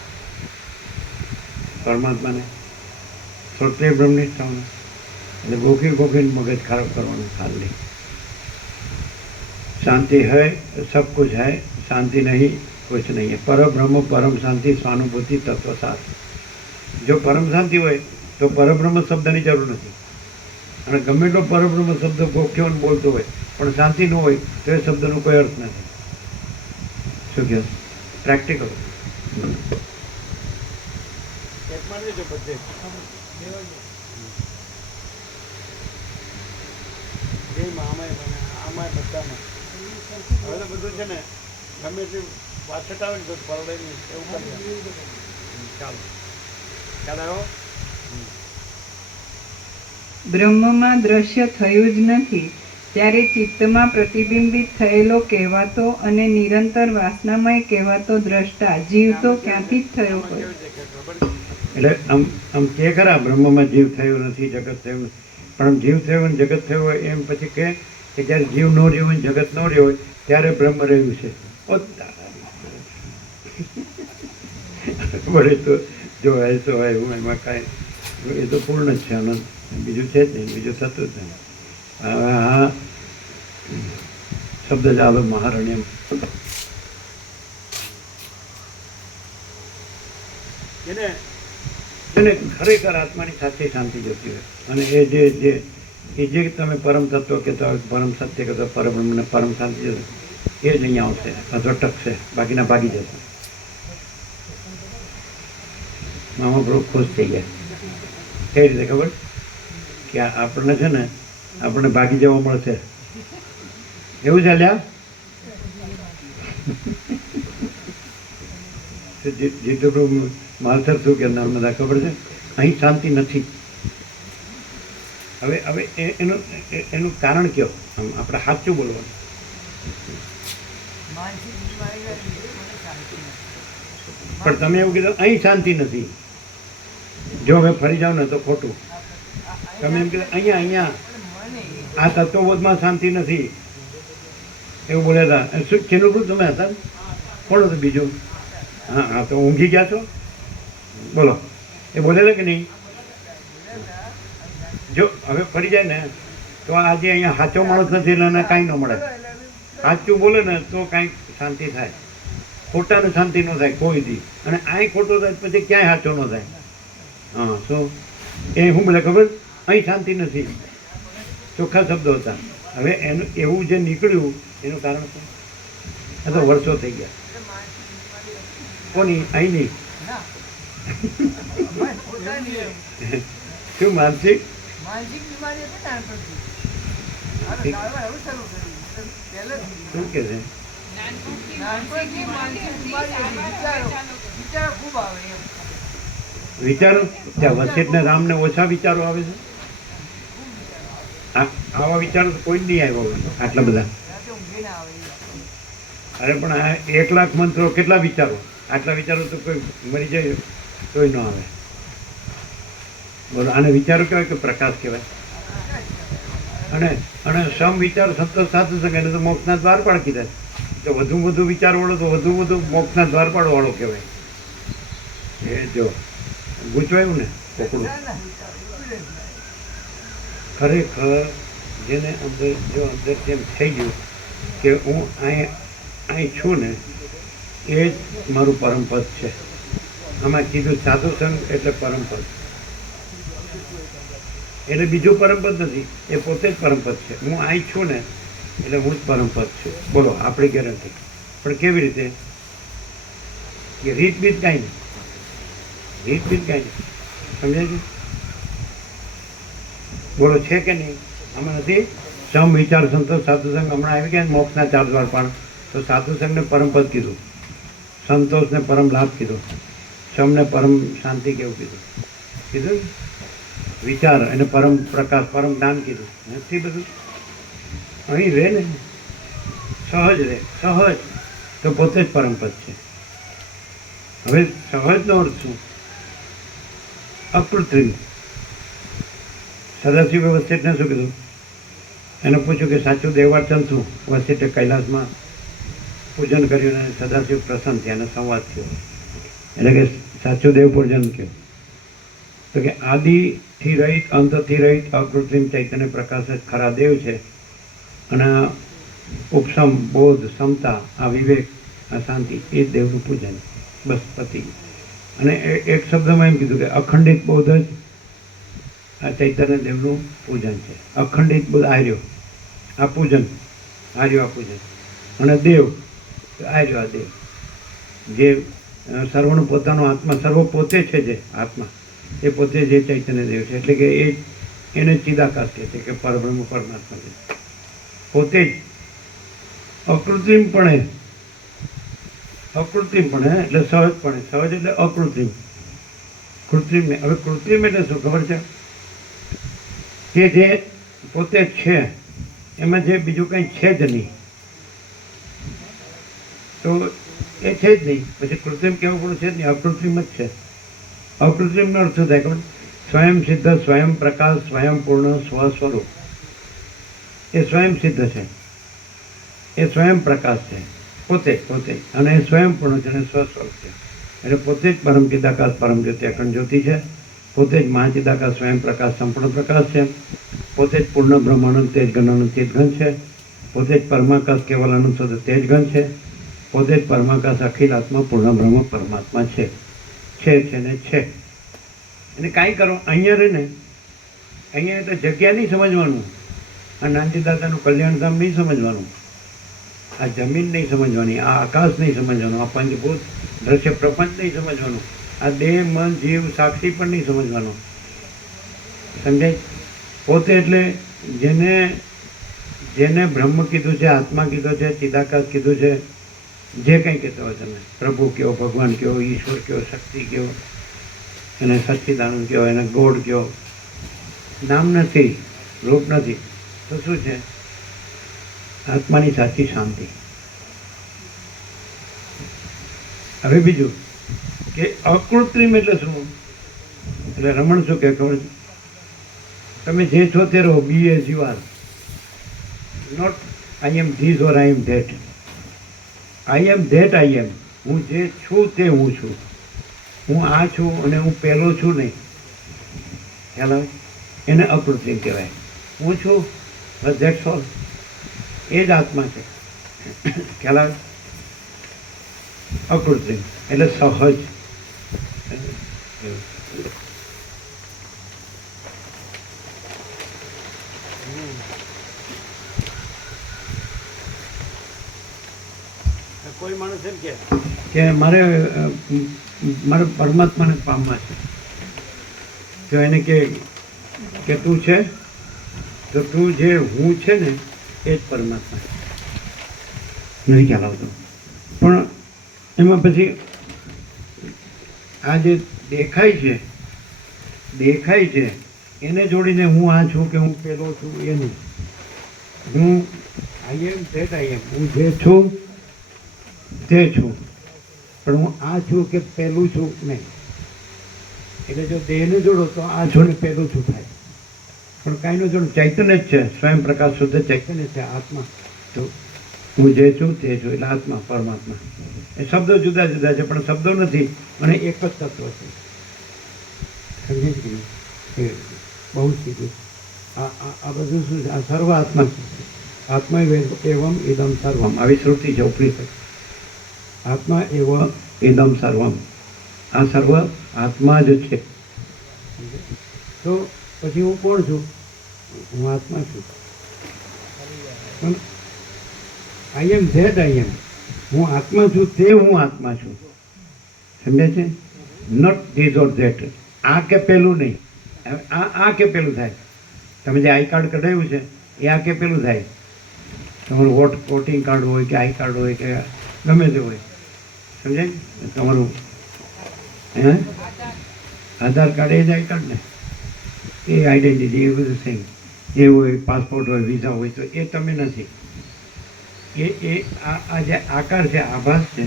પરમાત્માને શ્રોત્રિય બ્રહ્મનિષ્ઠ થવાનું. એટલે ગોખી મગજ ખરાબ કરવાનું ખાલી. शांति है सब कुछ है, शांति नहीं कुछ नहीं है. पर ब्रह्म परम शांति स्वानुभूति तत्व सार. जो परम शांति હોય તો પરબ્રહ્મ શબ્દની જરૂર નથી. અને ગમે એટલો પરબ્રહ્મ શબ્દ ગોખ્યો ને બોલતો હોય પણ શાંતિ ન હોય તો એ શબ્દનો કોઈ અર્થ નથી. શું કહે? પ્રેક્ટિકલ. એક મારી દેજો બધે. બેમાં આમાંય બધામાં હવે તો બધું છે ને, ગમે એટલી પાછળ આવે ને તો પરવડે નહીં એવું કરીએ. ચાલો, ખ્યાલ આવ્યો? બ્રહ્મમાં દ્રશ્ય થયું જ નથી ત્યારે ચિત્તમાં પ્રતિબિંબિત થયેલો કહેવાતો અને નિરંતર વાસનામય કહેવાતો દ્રષ્ટા જીવ તો ક્યાંથી જ થયો હોય? એટલે આમ કે ખરા બ્રહ્મમાં જીવ થયો નથી, જગત થયું નથી. પણ જીવ થયો ને જગત થયું હોય એમ પછી કે જ્યારે જીવ ન રહ્યો હોય, જગત ન રહ્યો હોય ત્યારે બ્રહ્મ રહ્યું છે. વળે તો જો એસો હોય હું એમાં કાંઈ, એ તો પૂર્ણ જ છે, આનંદ બીજું છે જ નહીં, બીજું થતું જ નહીં. હા, શબ્દ ચાલો મહારણ્યમ. એને ખરેખર આત્માની સાચી શાંતિ જોતી હોય અને એ જે તમે પરમ તત્વ કહેતા હોય, પરમ સત્ય કહેતા પરબ્રહ્મને પરમ શાંતિ જોતી એ જ અહીંયા આવશે, અથવા ટકશે, બાકીના ભાગી જશે. મામા બહુ ખુશ થઈ ગયા. કઈ રીતે ખબર? કે આપણને છે ને, આપણને ભાગી જવા મળશે એવું ચાલ્યા. જીતુભાઈ માલસર શું કે નર્મદા ખબર છે? અહીં શાંતિ નથી. હવે એનું કારણ કયો? આપણે સાચું બોલવાનું. પણ તમે એવું કીધું અહીં શાંતિ નથી. જો હવે ફરી જાવ ને તો ખોટું. તમે એમ કીધું અહીંયા આ તત્વબોધમાં શાંતિ નથી એવું બોલ્યા હતા. શું છેલ્લું તમે હતા? કોણ હતું બીજું? હા, તો ઊંઘી ગયા છો? બોલો, એ બોલેલા કે નહીં? જો હવે ફરી જાય ને તો આજે અહીંયા સાચો માણસ નથી એટલે એને કાંઈ ન મળે. સાચું બોલે ને તો કાંઈક શાંતિ થાય, ખોટાને શાંતિ ન થાય કોઈ દી. અને અહીં ખોટો થાય પછી ક્યાંય સાચો ન થાય. હા, શું એ શું બોલે ખબર? અહીં શાંતિ નથી, ચોખ્ખા શબ્દો હતા. હવે એનું એવું જે નીકળ્યું એનું કારણ શું? આ તો વર્ષો થઈ ગયા. કોની? અહીં નહીં. શું માનસિક શું કે છે? વિચારો ત્યાં વસિષ્ઠ ને રામ ને ઓછા વિચારો આવે છે? આવા વિચારો કોઈ જ નહીં આવ્યો હોય આટલા બધા. અરે પણ આ 1 લાખ મંત્રો કેટલા વિચારો? આટલા વિચારો તો કોઈ મરી જાય તોય ન આવે. બોલો, આને વિચારો કહેવાય કે પ્રકાશ કહેવાય? અને સમ વિચાર સંતોષ સાથે સંગ એને તો મોક્ષના દ્વારપાળ કીધા. તો વધુ વિચાર વાળો તો વધુ મોક્ષના દ્વારપાળ વાળો કહેવાય. એ જો ગૂંચવાયું ને પકડું ખરેખર જેને અંદર જો અંદર જેમ થઈ ગયું કે હું અહીં છું ને એ જ મારું પરમપદ છે. આમાં કીધું સાધુ સંઘ એટલે પરમપદ, એટલે બીજું પરમપદ નથી, એ પોતે જ પરમપદ છે. હું અહીં છું ને એટલે હું જ પરમપદ છું. બોલો આપણી ગેરંટી. પણ કેવી રીતે? કે રીત બીત કાંઈ નહીં, રીત બીત કાંઈ નહીં. સમજાય છે? બોલો છે કે નહીં? આમાં નથી સમ વિચાર સંતોષ સાધુ સંઘ હમણાં આવી ગયા મોક્ષના 4 દ્વાર, પણ તો સાધુ સંઘને પરમપદ કીધું, સંતોષને પરમ લાભ કીધો, સમને પરમ શાંતિ કેવું કીધું વિચાર અને પરમ પ્રકાશ પરમ જ્ઞાન કીધું નથી. બધું અહીં રહે ને, સહજ રહે, સહજ તો પોતે જ પરમપદ છે. હવે સહજનો અર્થ શું? અકૃત્રિમ. સદાશિવ વસિષ્ઠને શું કીધું? એને પૂછ્યું કે સાચું દેવાર્ચન શું? વસિષ્ઠે કૈલાસમાં પૂજન કર્યું અને સદાશિવ પ્રસન્ન થયા અને સંવાદ થયો. એટલે કે સાચું દેવ પૂજન કહ્યું તો કે આદિથી રહિત અંતથી રહિત અકૃત્રિમ ચૈતન્ય પ્રકાશ જ ખરા દેવ છે. અને ઉપસમ બોધ ક્ષમતા આ વિવેક આ શાંતિ એ જ દેવનું પૂજન. બસ પતિ. અને એક શબ્દમાં એમ કીધું કે અખંડિત બોધ જ આ ચૈતન્ય દેવનું પૂજન છે. અખંડિત બોધ આર્યો આ પૂજન, આર્યો આ પૂજન. અને દેવ આર્યો આ દેવ, જે સર્વનું પોતાનો આત્મા, સર્વ પોતે છે જે આત્મા, એ પોતે જે ચૈતન્ય દેવ છે. એટલે કે એને ચિદાકાશ કહે છે કે પરબ્રહ્મ પરમાત્મા છે. પોતે જ અકૃત્રિમપણે એટલે સહજપણે, સહજ એટલે અકૃત્રિમ, કૃત્રિમ ને. હવે કૃત્રિમ એટલે શું ખબર છે? કે જે પોતે છે એમાં જે બીજું કંઈ છે જ નહીં, તો એ છે જ નહીં, પછી કૃત્રિમ કેવું પણ છે જ નહીં, અકૃત્રિમ જ છે. અકૃત્રિમનો અર્થ શું થાય ખબર? સ્વયં સિદ્ધ, સ્વયં પ્રકાશ, સ્વયં પૂર્ણ સ્વસ્વરૂપ. એ સ્વયં સિદ્ધ છે, એ સ્વયં પ્રકાશ છે, પોતે અને એ સ્વયં પૂર્ણ છે અને સ્વસ્વરૂપ છે. એટલે પોતે જ પરમ ચિદાકાશ પરમ જ્યોતિ અખંડ જ્યોતિ છે. પોતે જ મહાચિદાકાશ સ્વયં પ્રકાશ સંપૂર્ણ પ્રકાશ છે. પોતે જ પૂર્ણ બ્રહ્માનંદ તેજ ઘન ચેતઘન છે. પોતે જ પરમાકાશ કેવલ આનંદ શુદ્ધ તેજઘન છે. પોતે જ પરમાકાશ અખિલ આત્મા પૂર્ણ બ્રહ્મ પરમાત્મા છે ને છે. એને કાંઈ કરો અહીંયા રહે ને, અહીંયા તો જગ્યા નહીં સમજવાનું, આ નાનજી દાદાનું કલ્યાણધામ નહીં સમજવાનું, આ જમીન નહીં સમજવાની, આ આકાશ નહીં સમજવાનું, આ પંચભૂત દ્રશ્ય પ્રપંચ નહીં સમજવાનું, આ દેહ મન જીવ સાક્ષી પણ નહીં સમજવાનો. સમજાય? પોતે એટલે જેને બ્રહ્મ કીધું છે, આત્મા કીધો છે, ચિદાકાશ કીધું છે, જે કંઈ કહેતો હોય તમે, પ્રભુ કહો, ભગવાન કહો, ઈશ્વર કહો, શક્તિ કહો, એને સચ્ચિદાનંદ કહો, એને ગોડ કહો, નામ નથી, રૂપ નથી, તો શું છે? આત્માની સાચી શાંતિ. હવે બીજું કે અકૃત્રિમ એટલે શું? એટલે રમણ શું કહે ખબર છે? તમે જે છો તે રહો, be as you are, not I am this or I am that. I am that I am. હું જે છું તે હું છું. હું આ છું અને હું પહેલો છું નહીં. ખ્યાલ આવે? એને અકૃત્રિમ કહેવાય. હું છું બસ, ધેટ્સ ઓલ. એ જ આત્મા છે. ખ્યાલ આવે? અકૃત્રિમ એટલે સહજ. કોઈ માણસ એમ કે મારે પરમાત્માને પામવા છે, તો એને કે તું છે તો તું જે હું છે ને એ જ પરમાત્મા. નથી ખ્યાલ આવતો. પણ એમાં પછી આ જે દેખાય છે એને જોડીને હું આ છું કે હું પેલો છું એ નહીં. હું આઈ એમ ધેટ આઈ એમ. હું જે છું તે છું, પણ હું આ છું કે પહેલું છું નહીં. એટલે જો દેહને જોડો તો આ છું ને પહેલું છું થાય, પણ કાંઈ ન જોડો. ચૈતન્ય જ છે, સ્વયં પ્રકાશ શુદ્ધ ચૈતન્ય છે આત્મા. તો હું જે છું તે છું એટલે આત્મા પરમાત્મા. એ શબ્દો જુદા જુદા છે પણ શબ્દો નથી અને એક જ તત્વ છે. સમજી કે નહીં? એ રીતે. બહુ જ કીધું. આ બધું શું છે? આ સર્વ આત્મા છે. આત્મા એવમ ઇદમ સર્વમ, આવી શ્રુતિ છે ઉપનિષદ. આત્મા એવ ઇદમ સર્વમ, આ સર્વ આત્મા જ છે. તો પછી હું કોણ છું? હું આત્મા છું. પણ આઈ એમ ધેટ આઈ એમ. હું આત્મા છું તે હું આત્મા છું. સમજે છે? Not this or that. આ કે પેલું નહીં. હવે આ કે પેલું થાય. તમે જે આઈ કાર્ડ કઢાવ્યું છે એ આ કે પેલું થાય. તમારું વોટિંગ કાર્ડ હોય કે આઈ કાર્ડ હોય કે ગમે તે હોય, સમજાય? તમારું આધાર કાર્ડ એ જ આઈ કાર્ડ ને, એ આઈડેન્ટિટી, એ બધું સેમ. એ હોય, પાસપોર્ટ હોય, વિઝા હોય, તો એ તમે નથી. એ આ જે આકાર છે, આભાસ છે,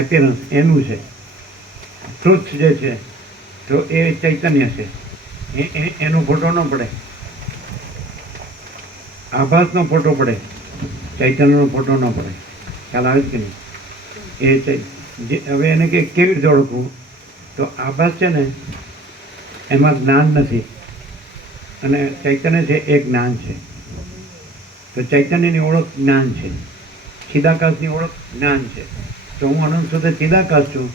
એપિયરન્સ એનું છે. ટ્રુથ જે છે તો એ ચૈતન્ય છે. એનો ફોટો ન પડે, આભાસનો ફોટો પડે, ચૈતન્યનો ફોટો ન પડે. ખ્યાલ આવે છે કે નહીં? હવે એને કેવી રીતે ઓળખવું? તો આભાસ છે ને એમાં જ્ઞાન નથી અને ચૈતન્ય છે એ જ્ઞાન છે. તો ચૈતન્યની ઓળખ જ્ઞાન છે, ચિદાકાશની ઓળખ જ્ઞાન છે. તો હું અનંત શુદ્ધ ચિદાકાશ છું.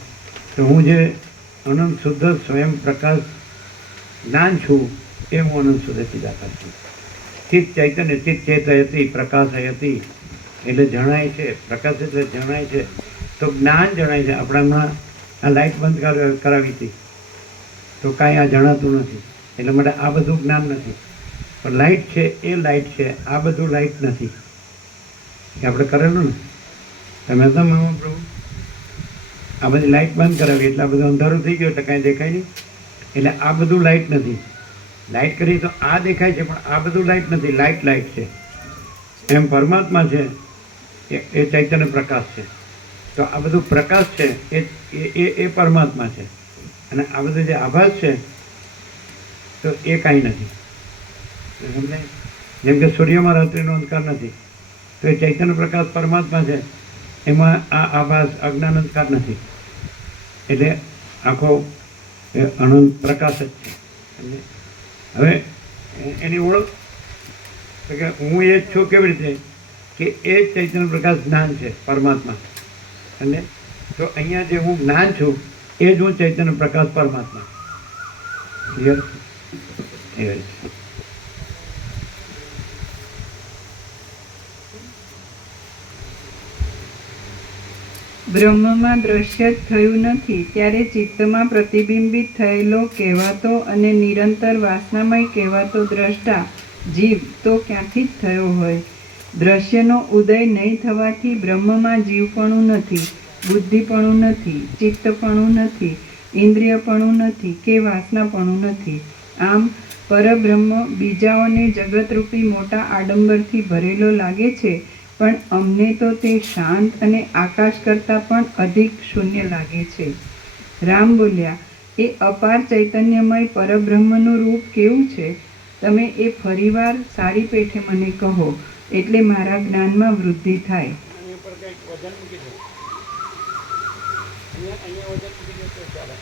તો હું જે અનંત શુદ્ધ સ્વયં પ્રકાશ જ્ઞાન છું એ હું અનંત શુદ્ધ ચિદાકાશ છું. ચિત્ત ચૈતન્ય, ચિત્ત ચેતયતી, પ્રકાશયતી એટલે જણાય છે. પ્રકાશ એટલે જણાય છે. તો જ્ઞાન જણાય છે. આપણામાં આ લાઇટ બંધ કરાવી હતી તો કાંઈ આ જણાતું નથી. એટલે માટે આ બધું જ્ઞાન નથી. પણ લાઇટ છે એ લાઇટ છે, આ બધું લાઇટ નથી. એ આપણે કરેલું ને. તમે હતા મામા પ્રભુ? આ બધી લાઇટ બંધ કરાવી એટલે આ બધું અંધારું થઈ ગયું એટલે કાંઈ દેખાય નહીં. એટલે આ બધું લાઇટ નથી. લાઇટ કરી તો આ દેખાય છે પણ આ બધું લાઇટ નથી. લાઇટ લાઇટ છે. એમ પરમાત્મા છે એ ચૈતન્ય પ્રકાશ છે. તો આ બધું પ્રકાશ છે એ પરમાત્મા છે. અને આ બધું જે આભાસ છે તો એ કાંઈ નથી. સમજાય? જેમ કે સૂર્યમાં રાત્રિનો અંધકાર નથી તો એ ચૈતન્ય પ્રકાશ પરમાત્મા છે. એમાં આ આભાસ અજ્ઞાન અંધકાર નથી. એટલે આખો એ અનંત પ્રકાશ જ છે. સમજે? હવે એની ઓળખ તો કે હું એ જ છું. કેવી રીતે? કે એ જ ચૈતન્ય પ્રકાશ જ્ઞાન છે, પરમાત્મા. અને તો અહીંયા જે હું જ્ઞાન છું એ જ હું ચૈતન્ય પ્રકાશ પરમાત્મા. ક્લિયર? એ બ્રહ્મમાં દ્રશ્ય જ થયું નથી ત્યારે ચિત્તમાં પ્રતિબિંબિત થયેલો કહેવાતો અને નિરંતર વાસનામય કહેવાતો દ્રષ્ટા જીવ તો ક્યાંથી જ થયો હોય? દ્રશ્યનો ઉદય નહીં થવાથી બ્રહ્મમાં જીવપણું નથી, બુદ્ધિપણું નથી, ચિત્તપણું નથી, ઇન્દ્રિયપણું નથી કે વાસનાપણું નથી. આમ પરબ્રહ્મ બીજાઓને જગતરૂપી મોટા આડંબરથી ભરેલો લાગે છે પણ અમને તો તે શાંત અને આકાશ કરતાં પણ અધિક શૂન્ય લાગે છે. રામ બોલ્યા, એ અપાર ચૈતન્યમય પરબ્રહ્મનું રૂપ કેવું છે? તમે એ ફરીવાર સારી પેઠે મને કહો એટલે મારા જ્ઞાનમાં વૃદ્ધિ થાય. આની ઉપર કંઈક વજન મૂકી દો. અહીંયા વજન મૂકી દો તો ચાલે.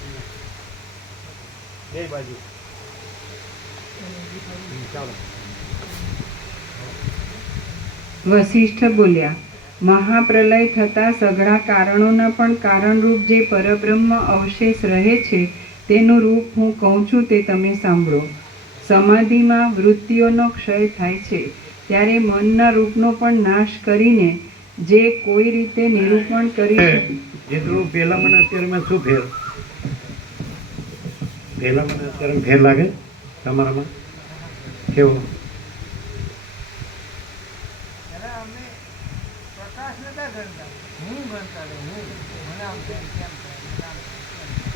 બે બાજુ ચાલો. વસિષ્ઠ બોલ્યા, મહાપ્રલય થતાં સઘળા કારણોના પણ કારણરૂપ જે પરબ્રહ્મ અવશેષ રહે છે તેનું રૂપ હું કહું છું તે તમે સાંભળો. સમાધિમાં વૃત્તિઓનો ક્ષય થાય છે ત્યારે મનના રૂપનો પણ નાશ કરીને જે કોઈ રીતે નિરૂપણ કરી જેટલું પહેલા મને અત્યારમાં શું ફેર? પહેલા મને અત્યારે ફેર લાગે તમારામાં? કેવો?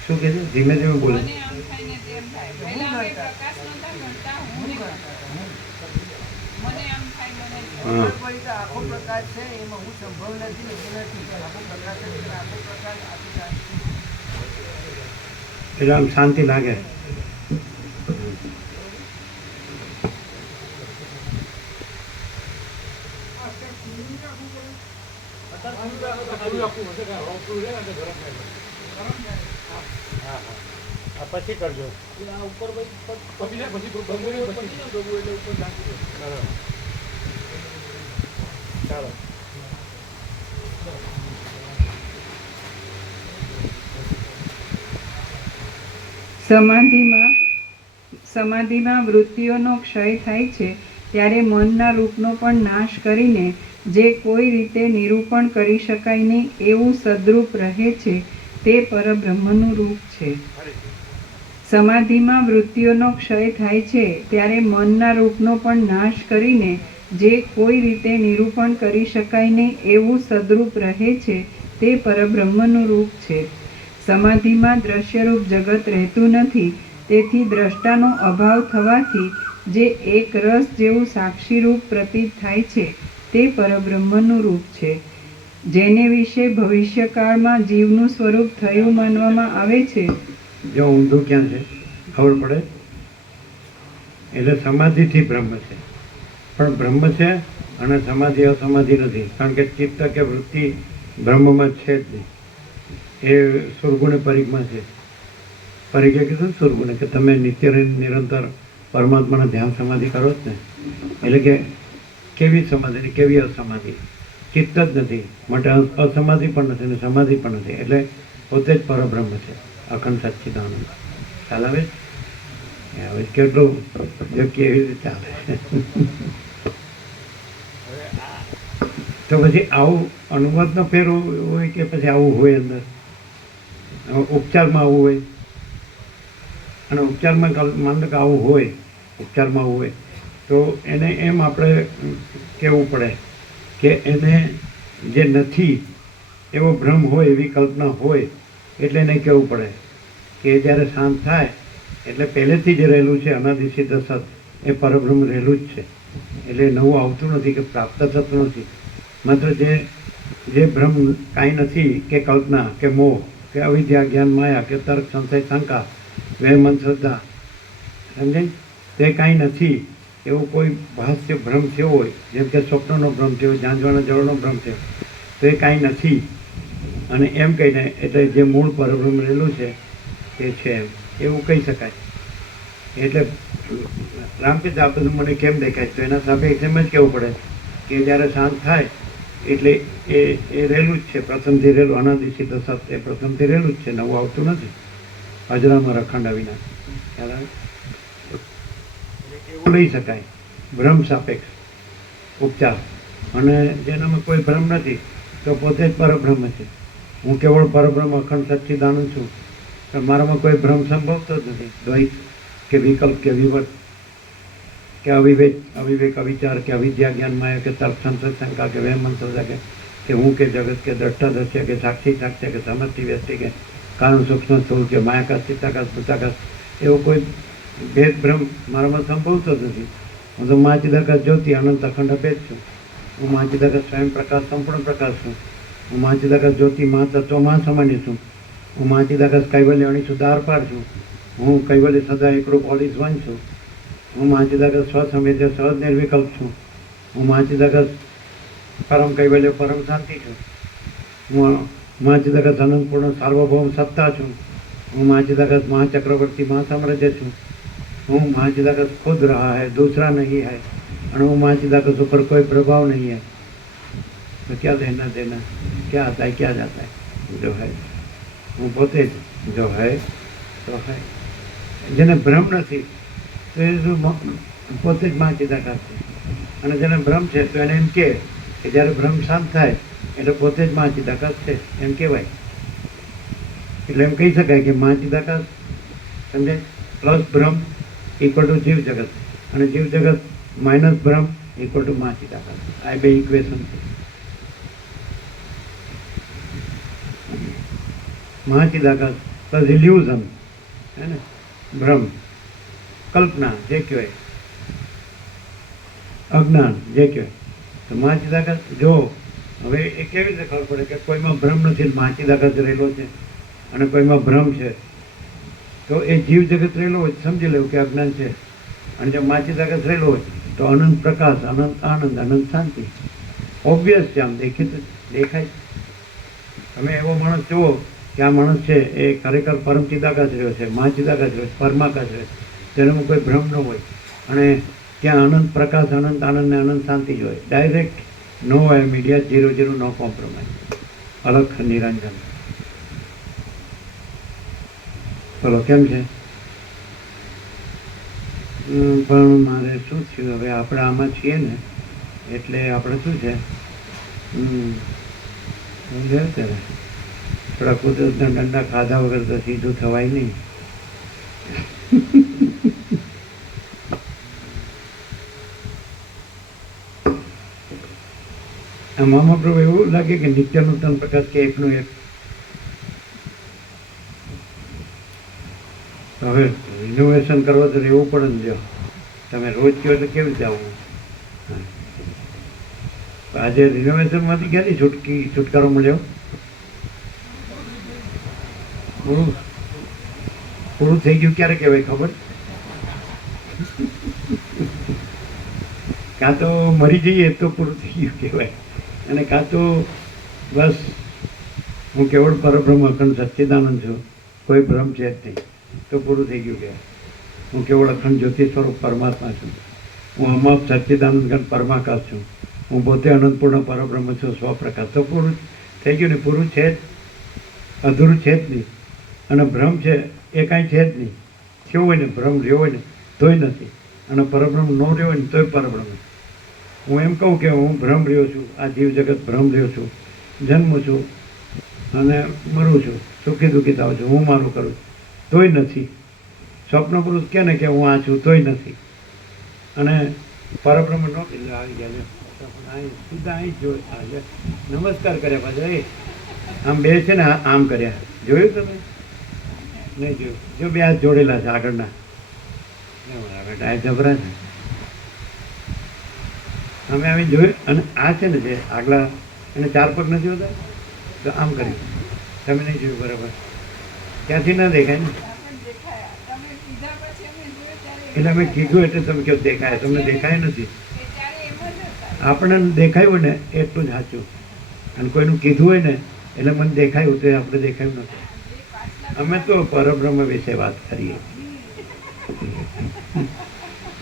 શું કે છે? ધીમે ધીમે બોલો. આખો પ્રકાશ છે એમાં હું સંભવ નથી. આખો પ્રકાશ આખો પ્રકાશ એટલે આમ શાંતિ લાગે. પૂરું આપવું પડશે કે હવા પૂરું રહે ને તો ગરમ થાય. હા હા આ પછી કરજો. એટલે આ ઉપર પછી પછી ને પછી બંધ કરી પછી પછી ગગું એટલે ઉપર ઢાંકી દો. બરાબર ચાલો. સમાધિમાં વૃત્તિઓનો ક્ષય થાય છે ત્યારે મનના રૂપનો પણ નાશ કરીને જે કોઈ રીતે નિરૂપણ કરી શકાય નહીં એવું સદરૂપ રહે છે તે પરબ્રહ્મનું રૂપ છે. સમાધિમાં વૃત્તિઓનો ક્ષય થાય છે ત્યારે મનના રૂપનો પણ નાશ કરીને જે કોઈ રીતે નિરૂપણ કરી શકાય નહીં એવું સદરૂપ રહે છે તે પરબ્રહ્મનું રૂપ છે. સમાધિમાં દ્રશ્યરૂપ જગત રહેતું નથી, તેથી દ્રષ્ટાનો અભાવ થવાથી જે એક રસ જેવું સાક્ષીરૂપ પ્રતીત થાય છે તે પરબ્રહ્મનું રૂપ છે. જેને વિશે ભવિષ્યકાળમાં જીવનું સ્વરૂપ થયું માનવામાં આવે છે. જો ઊંધું ક્યાં છે ખબર પડે? એટલે સમાધિથી બ્રહ્મ છે, પણ બ્રહ્મ છે અને સમાધિ અસમાધિ નથી, કારણ કે ચિત્ત કે વૃત્તિ બ્રહ્મમાં છે જ નહીં. એ સુરગુણે પરિગમાં છે. પરિગે કીધું સુરગુણે કે તમે નિત્ય નિરંતર પરમાત્માના ધ્યાન સમાધિ કરો જ ને, એટલે કે કેવી સમાધિ ને કેવી અસમાધિ? ચિત્ત જ નથી માટે અસમાધિ પણ નથી ને સમાધિ પણ નથી, એટલે પોતે જ પરબ્રહ્મ છે, અખંડ સચ્ચિદાનંદ. ખ્યાલ આવે? હવે કેટલું જો કેવી રીતે ચાલે તો પછી આવું અનુવાદનો ફેર હોય કે પછી આવું હોય અંદર ઉપચારમાં આવું હોય, અને ઉપચારમાં માનો કે આવું હોય, ઉપચારમાં આવું હોય તો એને એમ આપણે કહેવું પડે કે એને જે નથી એવો ભ્રમ હોય, એવી કલ્પના હોય, એટલે એને કહેવું પડે કે જ્યારે શાંત થાય એટલે પહેલેથી જ રહેલું છે અનાદિ સિદ્ધ સત, એ પરબ્રહ્મ રહેલું જ છે. એટલે નવું આવતું નથી કે પ્રાપ્ત થતું નથી. માત્ર જે ભ્રમ કાંઈ નથી કે કલ્પના કે મોહ કે અવિદ્યા જ્ઞાન માયા કે તર્ક સંશય શંકા વહેમ અંધશ્રદ્ધા સમજાય તે કાંઈ નથી એવું કોઈ ભાષ્ય ભ્રમ થયો હોય, જેમ કે સ્વપ્નનો ભ્રમ થયો, ઝાંઝવાના જળનો ભ્રમ થયો, તો એ કાંઈ નથી. અને એમ કહીને એટલે જે મૂળ પરબ્રહ્મ રહેલું છે તે છે એવું કહી શકાય. એટલે રામચંદ્ર આ બધું મને કેમ દેખાય તો એના સાપેક્ષ એમ જ કહેવું પડે કે જ્યારે શાંત થાય એટલે એ રહેલું જ છે, પ્રથમથી રહેલું અનાદિ સિદ્ધ સત એ પ્રથમથી રહેલું જ છે, નવું આવતું નથી. અજરામાં રખંડા વિના. ખ્યાલ આવે? એવું લઈ શકાય ભ્રમ સાપેક્ષ ઉપચાર, અને જેનામાં કોઈ ભ્રમ નથી તો પોતે જ પરબ્રહ્મ છે. હું કેવળ પરબ્રહ્મ અખંડ સચ્ચિદાનંદ છું, પણ મારામાં કોઈ ભ્રમ સંભવતો જ નથી, દ્વૈત કે વિકલ્પ કે વિવટ કે અવિવેક અવિચાર કે અવિદ્યા જ્ઞાન માયા કે તર્ક સંશય શંકા કે વહેમ અંધશ્રદ્ધા કે હું કે જગત કે દ્રષ્ટા દ્રશ્ય કે સાક્ષી સાક્ષ્ય કે સમષ્ટિ વ્યષ્ટિ કે કારણ સૂક્ષ્મ સ્થૂળ કે માયાકાશ ચિત્તાકાશ ભૂતાકાશ એવો કોઈ ભેદ ભ્રમ મારામાં સંભવતો જ નથી. હું તો મહાચિદાકાશ જ્યોતિ અનંત અખંડ અભેદ છું. હું મહાચિદાકાશ સ્વયં પ્રકાશ સંપૂર્ણ પ્રકાશ છું. હું મહાચિદાકાશ જ્યોતિ મહાતત્વ મહાસામાન્ય છું. હું મહાચિદાકાશ કૈવલ્ય અણીશું દાર પાર છું. હું કૈવલ્ય સદા એકરૂપ ઓલ ઇઝ વન છું. હું મહાચિદાકાશ સ્વસંવેદ્ય સહજ નિર્વિકલ્પ છું. હું મહાચિદાકાશ પરમ કૈવલ્ય પરમ શાંતિ છું. હું મહાચિદાકાશ અનંતપૂર્ણ સાર્વભૌમ સત્તા છું. હું મહાચિદાકાશ મહાચक्रवर्ती महासाम्राज्य છું. હું મહાચિદાकाश खुद रहा है, दूसरा नहीं है, और હું મહાચિદાकाश ऊपर कोई प्रभाव नहीं है. तो क्या लेना देना, क्या आता है क्या जाता है, जो है હું પોતે જ જો है તો है. જેને ભ્રમ નથી તો એ પોતે જ મહાચિદાકાશ છે, અને જેને ભ્રમ છે તો એને એમ કે જ્યારે ભ્રમ શાંત થાય એટલે પોતે જ મહાચિદાકાશ છે એમ કહેવાય. એટલે એમ કહી શકાય કે મહાચિદાકાશ સમજાય પ્લસ ભ્રમ ઇક્વલ ટુ જીવ જગત, અને જીવ જગત માઇનસ ભ્રમ ઇક્વલ ટુ મહાચિદાકાશ. આ બે ઇક્વેશન છે. મહાચિદાકાશ પ્લસ ઇલ્યુઝન હે ને, ભ્રમ કલ્પના જે કહેવાય, અજ્ઞાન જે કહેવાય. તો મહાચિદાકાશ જો હવે એ કેવી રીતે ખબર પડે કે કોઈમાં ભ્રમ નથી, મહાચિદાકાશ રહેલો છે, અને કોઈમાં ભ્રમ છે, તો એ જીવ જગત રહેલો હોય સમજી લેવું કે અજ્ઞાન છે, અને જો મહાચિદાકાશ રહેલો હોય તો અનંત પ્રકાશ, અનંત આનંદ, અનંત શાંતિ. ઓબ્વિયસ છે, આમ દેખીતું દેખાય. તમે એવો માણસ જુઓ કે આ માણસ છે એ ખરેખર પરમ ચિદાકાશ રહ્યો છે, મા ચિદાકાશ રહ્યો છે, પરમાકાશ રહ્યો છે, જેનામાં કોઈ ભ્રમ ન હોય અને ત્યાં આનંદ પ્રકાશ, આનંદ આનંદ ને આનંદ શાંતિ જ હોય. ડાયરેક્ટ નો હોય મીડિયા, 0 નો કોમ્પ્રોમાઇઝ, અલગ નિરંજન. બોલો કેમ છે? પણ મારે શું થયું હવે, આપણે આમાં છીએ ને એટલે આપણે શું છે ત્યારે થોડા કુદરતના દંડા ખાધા વગર તો સીધું થવાય નહીં. આમાં પ્રભુ એવું લાગે કે નિત્ય નૂતન પ્રકાશ કે એકનું એક. હવે રિનોવેશન કરવા તો રહેવું પડે ને. જો તમે રોજ કહો તો કેવી રીતે આવું? આજે રિનોવેશનમાંથી ક્યાંથી છુટકારો મળ્યો? પૂરું થઈ ગયું ક્યારે કહેવાય ખબર? કાં તો મરી જઈએ તો પૂરું થઈ ગયું કહેવાય, અને કાં તો બસ હું કેવળ પરબ્રહ્મ અખંડ સચ્ચિદાનંદ છું, કોઈ ભ્રમ છે જ નહીં, તો પૂરું થઈ ગયું કહેવાય. હું કેવળ અખંડ જ્યોતિ સ્વરૂપ પરમાત્મા છું, હું અમાપ સચ્ચિદાનંદ ઘન પરમાકાશ છું, હું પોતે અનંતપૂર્ણ પરબ્રહ્મ છું, સ્વપ્રકાશ. તો પૂરું થઈ ગયું ને? પૂરું છે જ, અધૂરું છે જ નહીં. અને ભ્રમ છે એ કાંઈ છે જ નહીં. થયું હોય ને ભ્રમ રહ્યો હોય ને તોય નથી, અને પરબ્રહ્મ ન રહ્યો હોય ને તોય પરબ્રહ્મ. હું એમ કહું કે હું ભ્રમ રહ્યો છું, આ જીવ જગત ભ્રમ રહ્યો છું, જન્મું છું અને મરું છું, સુખી દુઃખી થાઉં છું, હું મારું કરું તોય નથી. સ્વપ્ન પુરુષ કહે ને કે હું આ છું તોય નથી. અને પરબ્રહ્મ ન આવી ગયા, સીધા અહીં જોયું, નમસ્કાર કર્યા પાછા. આમ બે છે ને આમ કર્યા, જોયું તમે? નહીં જોયું? જો બે હાથ જોડેલા છે આગળના, બેટા જબરા છે. અમે આવી જોયું, અને આ છે ને જે આગલા એને 4 પગ નથી હોતા, તો આમ કર્યું. તમે નહીં જોયું બરાબર? ત્યાંથી ના દેખાય ને, એટલે અમે કીધું એટલે તમે કહો દેખાય, તમને દેખાય નથી. આપણને દેખાયું હોય ને એટલું જ સાચું, અને કોઈનું કીધું હોય ને એટલે મને દેખાયું તો આપણે દેખાયું નથી. અમે તો પરબ્રહ્મ વિશે વાત કરીએ.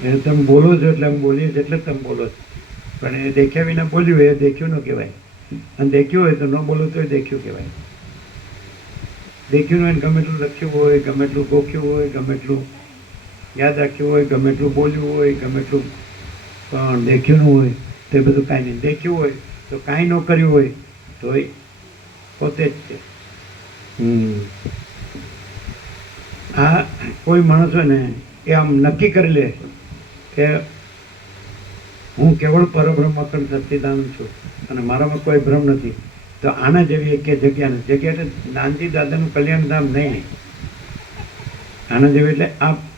એટલે તમે બોલો છો એટલે અમે બોલીએ છીએ એટલે જ તમે બોલો છો. પણ એ દેખ્યા વિના બોલ્યું હોય એ દેખ્યું ન કહેવાય, અને દેખ્યું હોય તો ન બોલો તો દેખ્યું કહેવાય. દેખ્યું હોય ને ગમે એટલું લખ્યું હોય, ગમે એટલું ગોખ્યું હોય, ગમે એટલું યાદ રાખ્યું હોય, ગમે એટલું બોલ્યું હોય, ગમે એટલું પણ દેખ્યું ન હોય તો એ બધું કાંઈ નહીં. દેખ્યું હોય તો કાંઈ ન કર્યું હોય તો એ પોતે જ છે. આ કોઈ માણસ હોય ને એ આમ નક્કી કરી લે કે હું કેવળ પરબ્રહ્મ અખંડ સચ્ચિદાનંદ છું અને મારામાં કોઈ ભ્રમ નથી, તો આના જેવી એક જગ્યા નથી. જગ્યા એટલે નાનજી દાદાનું કલ્યાણધામ નહીં, આના જેવી એટલે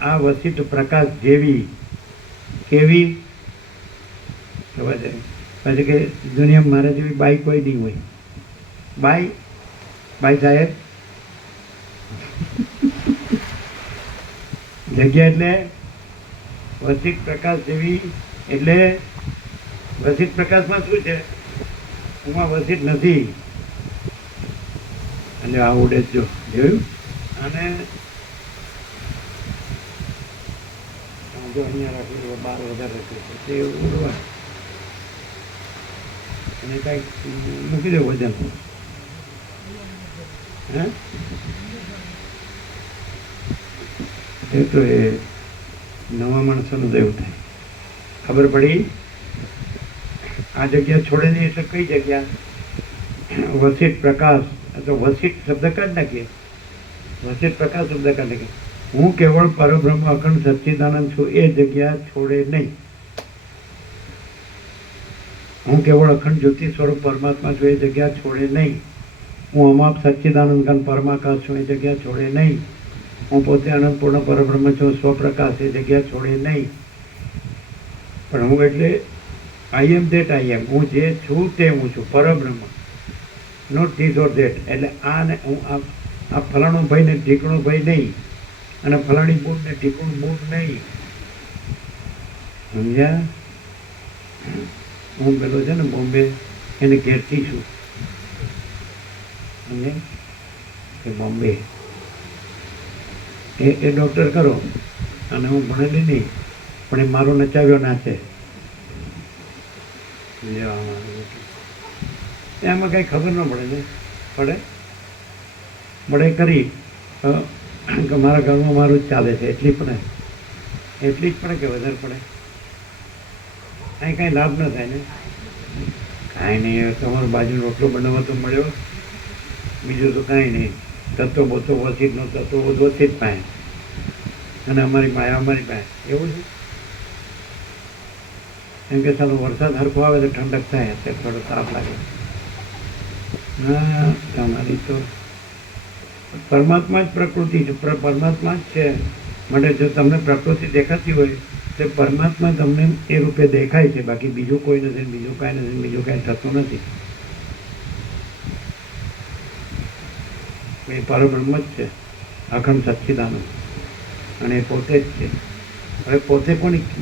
આ વસિષ્ઠ પ્રકાશ જેવી. કેવી ખબર છે? પછી કે દુનિયામાં મારા જેવી બાઈ કોઈ નહીં હોય. બાઈ સાહેબ જગ્યા એટલે વસિષ્ઠ પ્રકાશ જેવી. એટલે વસિષ્ઠ પ્રકાશમાં શું છે? હું વસિષ્ઠ નથી. એટલે આ ઉડે જો જોયું, અને જો અહીંયા રાખેલું 12 વધારે રાખેલું તે ઉડવા અને કાંઈક મૂકી દે વજન. હે એ તો એ નવા માણસોનું એવું થાય. ખબર પડી આ જગ્યા છોડે નહીં એટલે કઈ જગ્યા? વસિષ્ઠ પ્રકાશ. તો વસિષ્ઠ શબ્દ કાઢ નાખીએ, વસિષ્ઠ પ્રકાશ શબ્દ કાઢ નાખીએ. હું કેવળ પરબ્રહ્મ અખંડ સચ્ચિદાનંદ છું એ જગ્યા છોડે નહીં. હું કેવળ અખંડ જ્યોતિ સ્વરૂપ પરમાત્મા છું એ જગ્યા છોડે નહીં. હું અમાપ સચ્ચિદાનંદ ઘન પરમાકાશ છું એ જગ્યા છોડે નહીં. હું પોતે અનંતપૂર્ણ પરબ્રહ્મ છું, સ્વપ્રકાશ એ જગ્યા છોડે નહીં. પણ હું એટલે આઈ એમ ધેટ આઈ એમ. હું જે છું તે હું છું, પરબ્રહ્મ. Not this or that. એટલે આ ને હું આ ફલાણો ભાઈ ને ઢીકણો ભાઈ નહીં, અને ફલાણી બૂટ ને ઢીકણું બૂટ નહીં. સમજ્યા? હું પેલો છે ને બોમ્બે એને ઘેરથી છું, સમજે કે બોમ્બે એ ડૉક્ટર કરો અને હું ભણેલી નહીં પણ એ મારો નચાવ્યો નાચે એમાં કંઈ ખબર ન પડે ને પડે કરી કે મારા ઘરમાં મારું જ ચાલે છે એટલી જ પડે કે વધારે પડે અહીં કાંઈ લાભ ન થાય ને કાંઈ નહીં હવે તમારો બાજુનો રોટલો બનાવવા તો મળ્યો બીજું તો કાંઈ નહીં તત્વો બોતો ઓછી નો તત્વો ઓછી જ પાસે અને અમારી પાસે એવું છે એમ કે ચાલો વરસાદ હરખો આવે તો ઠંડક થાય તે થોડો તાપ લાગે ના તમારી તો પરમાત્મા જ પ્રકૃતિ છે પરમાત્મા જ છે માટે જો તમને પ્રકૃતિ દેખાતી હોય તો પરમાત્મા તમને એ રૂપે દેખાય છે બાકી બીજું કોઈ નથી બીજું કાંઈ નથી બીજું કાંઈ થતું નથી એ પરબ્રહ્મ જ છે અખંડ સચ્ચિદાનંદ અને એ પોતે જ છે હવે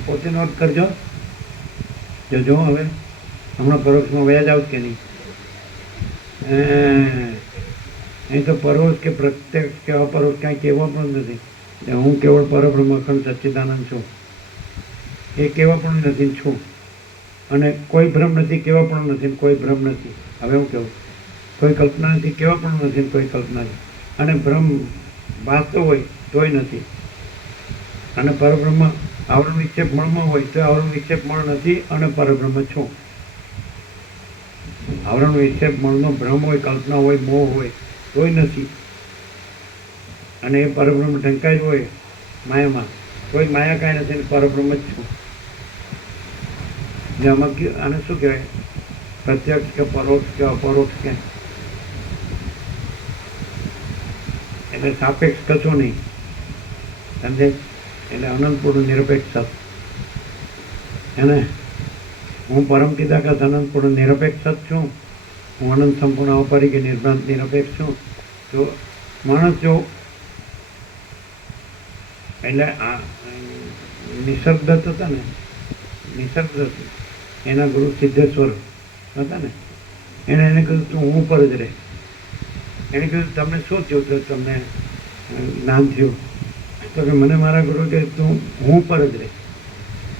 પોતે નોટ કરજો જો હવે હમણાં પરોક્ષમાં વયા જાવ કે નહીં અહીં તો પરોક્ષ કે પ્રત્યક્ષ કે અપરોક્ષ કાંઈ કહેવા પણ નથી હું કેવળ પરબ્રહ્મ અખંડ સચ્ચિદાનંદ છું એ કહેવા પણ નથી છું અને કોઈ ભ્રમ નથી કહેવા પણ નથી કોઈ ભ્રમ નથી હવે હું કહું કોઈ કલ્પના નથી કહેવા પણ નથી કોઈ કલ્પના નથી અને ભ્રમ વાસ્તવ હોય તોય નથી અને પરબ્રહ્મ આવરણ વિક્ષેપ મળમાં હોય તો આવરણ વિક્ષેપ મળ નથી અને પરબ્રહ્મ છું આવરણ વિક્ષેપ મળનો ભ્રમ હોય કલ્પના હોય મોહ હોય તોય નથી અને એ પરબ્રહ્મ ઢંકાય હોય માયામાં તોય માયા કાંઈ નથી પરબ્રહ્મ જ છું જે આમાં આને શું કહેવાય પ્રત્યક્ષ કે પરોક્ષ કે અપરોક્ષ કે એટલે સાપેક્ષ કશું નહીં સમજે એટલે અનંતપૂર્ણ નિરપેક્ષ સત એને હું પરમ પિતાકાશ અનંતપૂર્ણ નિરપેક્ષ સત છું હું અનંત સંપૂર્ણ અપારી કે નિર્ભ્રાંત નિરપેક્ષ છું તો માણસ જો એટલે આ નિસર્ગદત્ત હતા ને નિસર્ગદત્ત એના ગુરુ સિદ્ધેશ્વર હતા ને એને કહ્યું તું હું પર જ રહે એને કહ્યું તમને શું થયું તો તમને જ્ઞાન થયું તો કે મને મારા ગુરુ કે તું હું પર જ રહે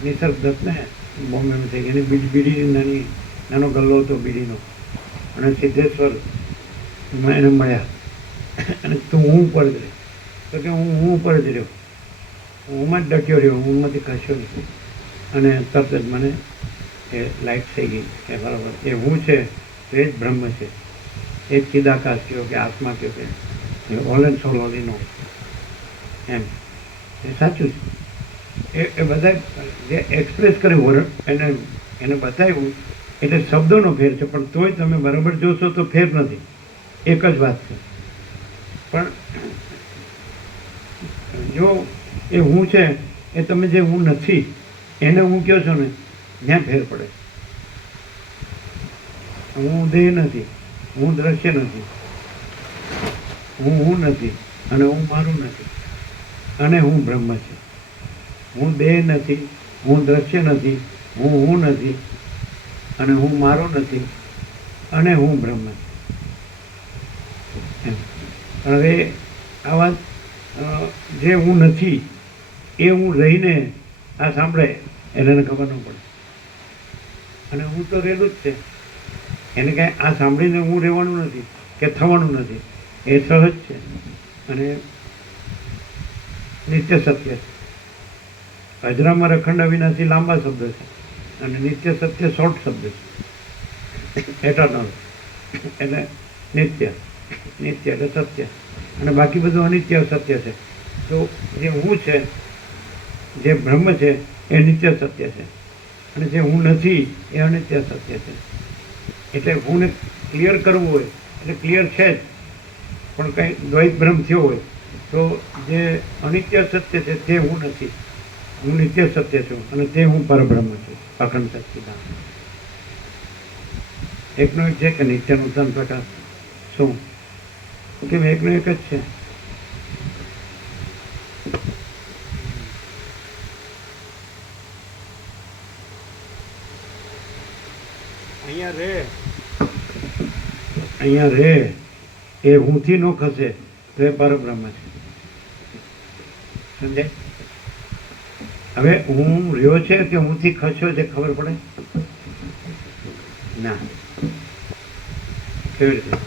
નિસર્ગદત્ત ને બોમ્બેમાં થઈ ગઈ એની બીડીની નાનો ગલ્લો હતો બીડીનો અને સિદ્ધેશ્વર એને મળ્યા અને તું હું પર જ રહે તો કે હું પર જ રહ્યો હુંમાં જ ડટ્યો રહ્યો હુંમાંથી ખસ્યો નથી અને તરત જ મને એ લાઇટ થઈ ગઈ કે બરાબર એ હું છે તો એ જ બ્રહ્મ છે એ જ ચિદાકાશ કયો કે આત્મા કયો કે all and soul all in all એમ એ સાચું છે એ બધા જે એક્સપ્રેસ કર્યું એને બતાવ્યું એટલે શબ્દોનો ફેર છે પણ તોય તમે બરાબર જોશો તો ફેર નથી એક જ વાત છે પણ જો એ હું છે એ તમે જે હું નથી એને હું કહો છો ને ત્યાં ફેર પડે હું દેહ નથી હું દ્રશ્ય નથી હું નથી અને હું મારું નથી અને હું બ્રહ્મ છે હું દેહ નથી હું દ્રશ્ય નથી હું નથી અને હું મારો નથી અને હું બ્રહ્મ છું હવે આ વાત જે હું નથી એ હું રહીને આ સાંભળે એટલે એને ખબર ન પડે અને હું તો રહેલું જ છે એને કાંઈ આ સાંભળીને હું રહેવાનું નથી કે થવાનું નથી એ સહજ છે અને નિત્ય સત્ય છે અજરામાં રખંડ અવિનાશી લાંબા શબ્દ છે અને નિત્ય સત્ય શોર્ટ શબ્દ છે એટર્નલ એટલે નિત્ય એટલે સત્ય અને બાકી બધું અનિત્ય સત્ય છે તો જે હું છે જે બ્રહ્મ છે એ નિત્ય સત્ય છે અને જે હું નથી એ અનિત્ય સત્ય છે એટલે હુંને ક્લિયર કરવું હોય એટલે ક્લિયર છે જ પણ કંઈ દ્વૈત ભ્રમ થયો હોય તો જે અનિત્ય સત્ય છે તે હું નથી હું નિત્ય સત્ય છું અને તે હું પરબ્રહ્મ છું અખંડ સચ્ચિદાનંદ એકનો એક છે કે નિત્ય નૂતન પ્રકાશ શું કેમ એકનો એક જ છે અહીંયા રે એ હુંથી ન ખસે તો એ પરબ્રહ્મ છે. સમજાય? હવે હું રહ્યો છે કે હુંથી ખસ્યો છે ખબર પડે? ના. કેવી રીતે?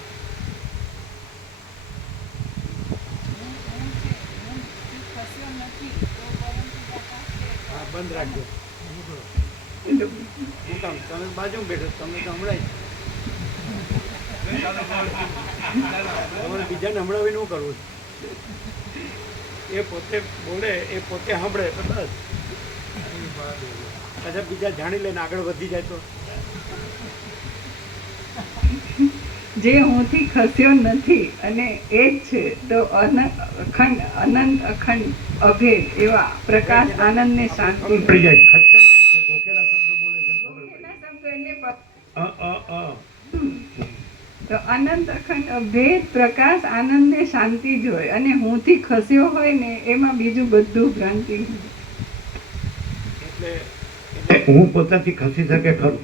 હા, બંધ રાખજો. હું કામ તમે બાજુમાં બેઠો તમને તો હમણાં તમારે બીજાને હમણાં ન કરવું. એ પોતે બોલે એ પોતે સાંભળે તો બસ. પાછા બીજા જાણી લઈને આગળ વધી જાય તો જે હુંથી ખસ્યો નથી અને એ જ છે તો અનંત અખંડ અભેદ એવા પ્રકાશ આનંદ ને શાંતિ ખબર પડી જાય. ખચકાય ને એટલે ગોખેલા શબ્દો બોલે છે ખબર પડી. ગોખેલા શબ્દો એટલે અ તો અનંત અખંડ અભેદ પ્રકાશ આનંદ ને શાંતિ જ હોય, અને હુંથી ખસ્યો હોય ને એમાં બીજું બધું ભ્રાંતિ. એટલે હું પોતાથી ખસી શકે ખરું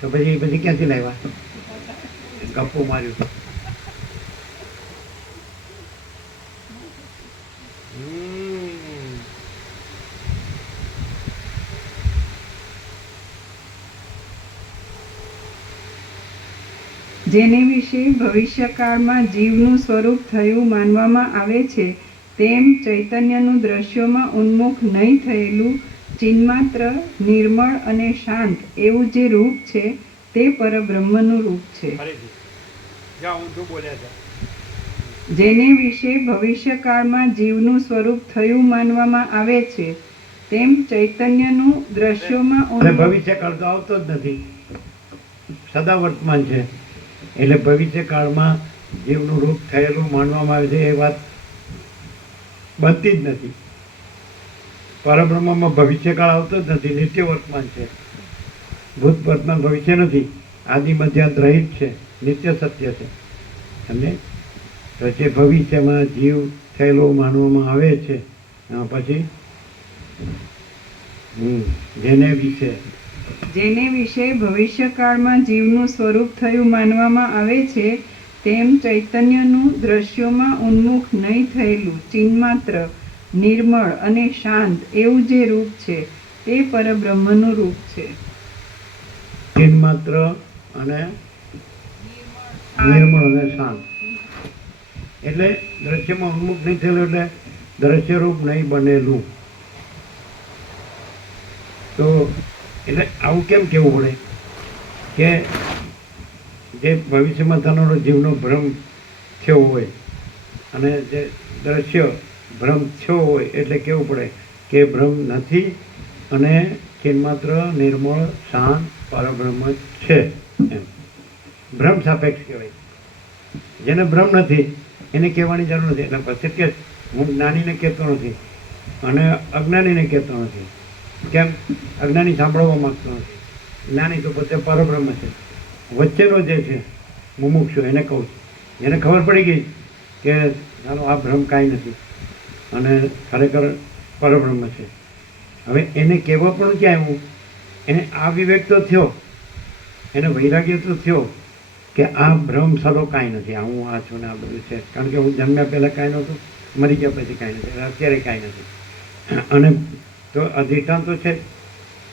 તો પછી ક્યાંથી લાવ્યા? ગપ્પો માર્યું. જેને વિશે ભવિષ્યકાળમાં જીવનું સ્વરૂપ થયું માનવામાં આવે છે તેમ ચૈતન્યનું દ્રશ્યોમાં ઉન્મુખ નહીં થયેલું ચિન્માત્ર નિર્મળ અને શાંત એવું જે રૂપ છે તે પરબ્રહ્મનું રૂપ છે. ફરીથી જ્યાં ઊંધું બોલ્યા છે. જેને વિશે ભવિષ્યકાળમાં જીવનું સ્વરૂપ થયું માનવામાં આવે છે તેમ ચૈતન્યનું દ્રશ્યોમાં અને ઉન્મુખ ભવિષ્યકાળ તો આવતો જ નથી, સદા વર્તમાન છે. એટલે ભવિષ્યકાળમાં જીવનું રૂપ થયેલું માનવામાં આવે છે એ વાત બનતી જ નથી. પરબ્રહ્મમાં ભવિષ્યકાળ આવતો જ નથી, નિત્ય વર્તમાન છે. ભૂત વર્તમાન ભવિષ્ય નથી, આદિ મધ્યાંત રહિત છે, નિત્ય સત્ય છે. સમજે? તો જે ભવિષ્યમાં જીવ થયેલો માનવામાં આવે છે પછી જેને વિશે ભવિષ્યકાળમાં જીવનું સ્વરૂપ થયું માનવામાં આવે છે તેમ ચૈતન્યનું દ્રશ્યોમાં ઉન્મુખ નહીં થયેલું ચિન્માત્ર નિર્મળ અને શાંત એવું જે રૂપ છે તે પરબ્રહ્મનું રૂપ છે. ચિન્માત્ર અને નિર્મળ અને શાંત એટલે દ્રશ્યમાં ઉન્મુખ નહીં થયેલું એટલે દ્રશ્યરૂપ નહીં બનેલું. તો એટલે આવું કેમ કહેવું પડે કે જે ભવિષ્યમાં થનારો જીવનો ભ્રમ થયો હોય અને જે દ્રશ્ય ભ્રમ થયો હોય એટલે કહેવું પડે કે ભ્રમ નથી અને ચિન્માત્ર નિર્મળ શાંત પરબ્રહ્મ છે. એમ ભ્રમ સાપેક્ષ કહેવાય. જેને ભ્રમ નથી એને કહેવાની જરૂર નથી. એટલે પછી કે હું જ્ઞાનીને કહેતો નથી અને અજ્ઞાનીને કહેતો નથી. કેમ? અજ્ઞાની સાંભળવા માંગતો નથી, જ્ઞાની તો પોતે પરબ્રહ્મ છે. વચ્ચેનો જે છે મુમુક્ષુ એને કહું છું, જેને ખબર પડી ગઈ કે ચાલો આ ભ્રમ કાંઈ નથી અને ખરેખર પરબ્રહ્મ છે. હવે એને કહેવા પણ ક્યાં આવ્યું? એને આ વિવેક તો થયો, એને વૈરાગ્ય તો થયો કે આ ભ્રમ સલો કાંઈ નથી, આ હું આ છું ને આ બધું છે. કારણ કે હું જન્મ્યા પહેલાં કાંઈ નહોતું, મરી ગયા પછી કાંઈ નથી, અત્યારે કાંઈ નથી. અને તો અધિષ્ઠાન તો છે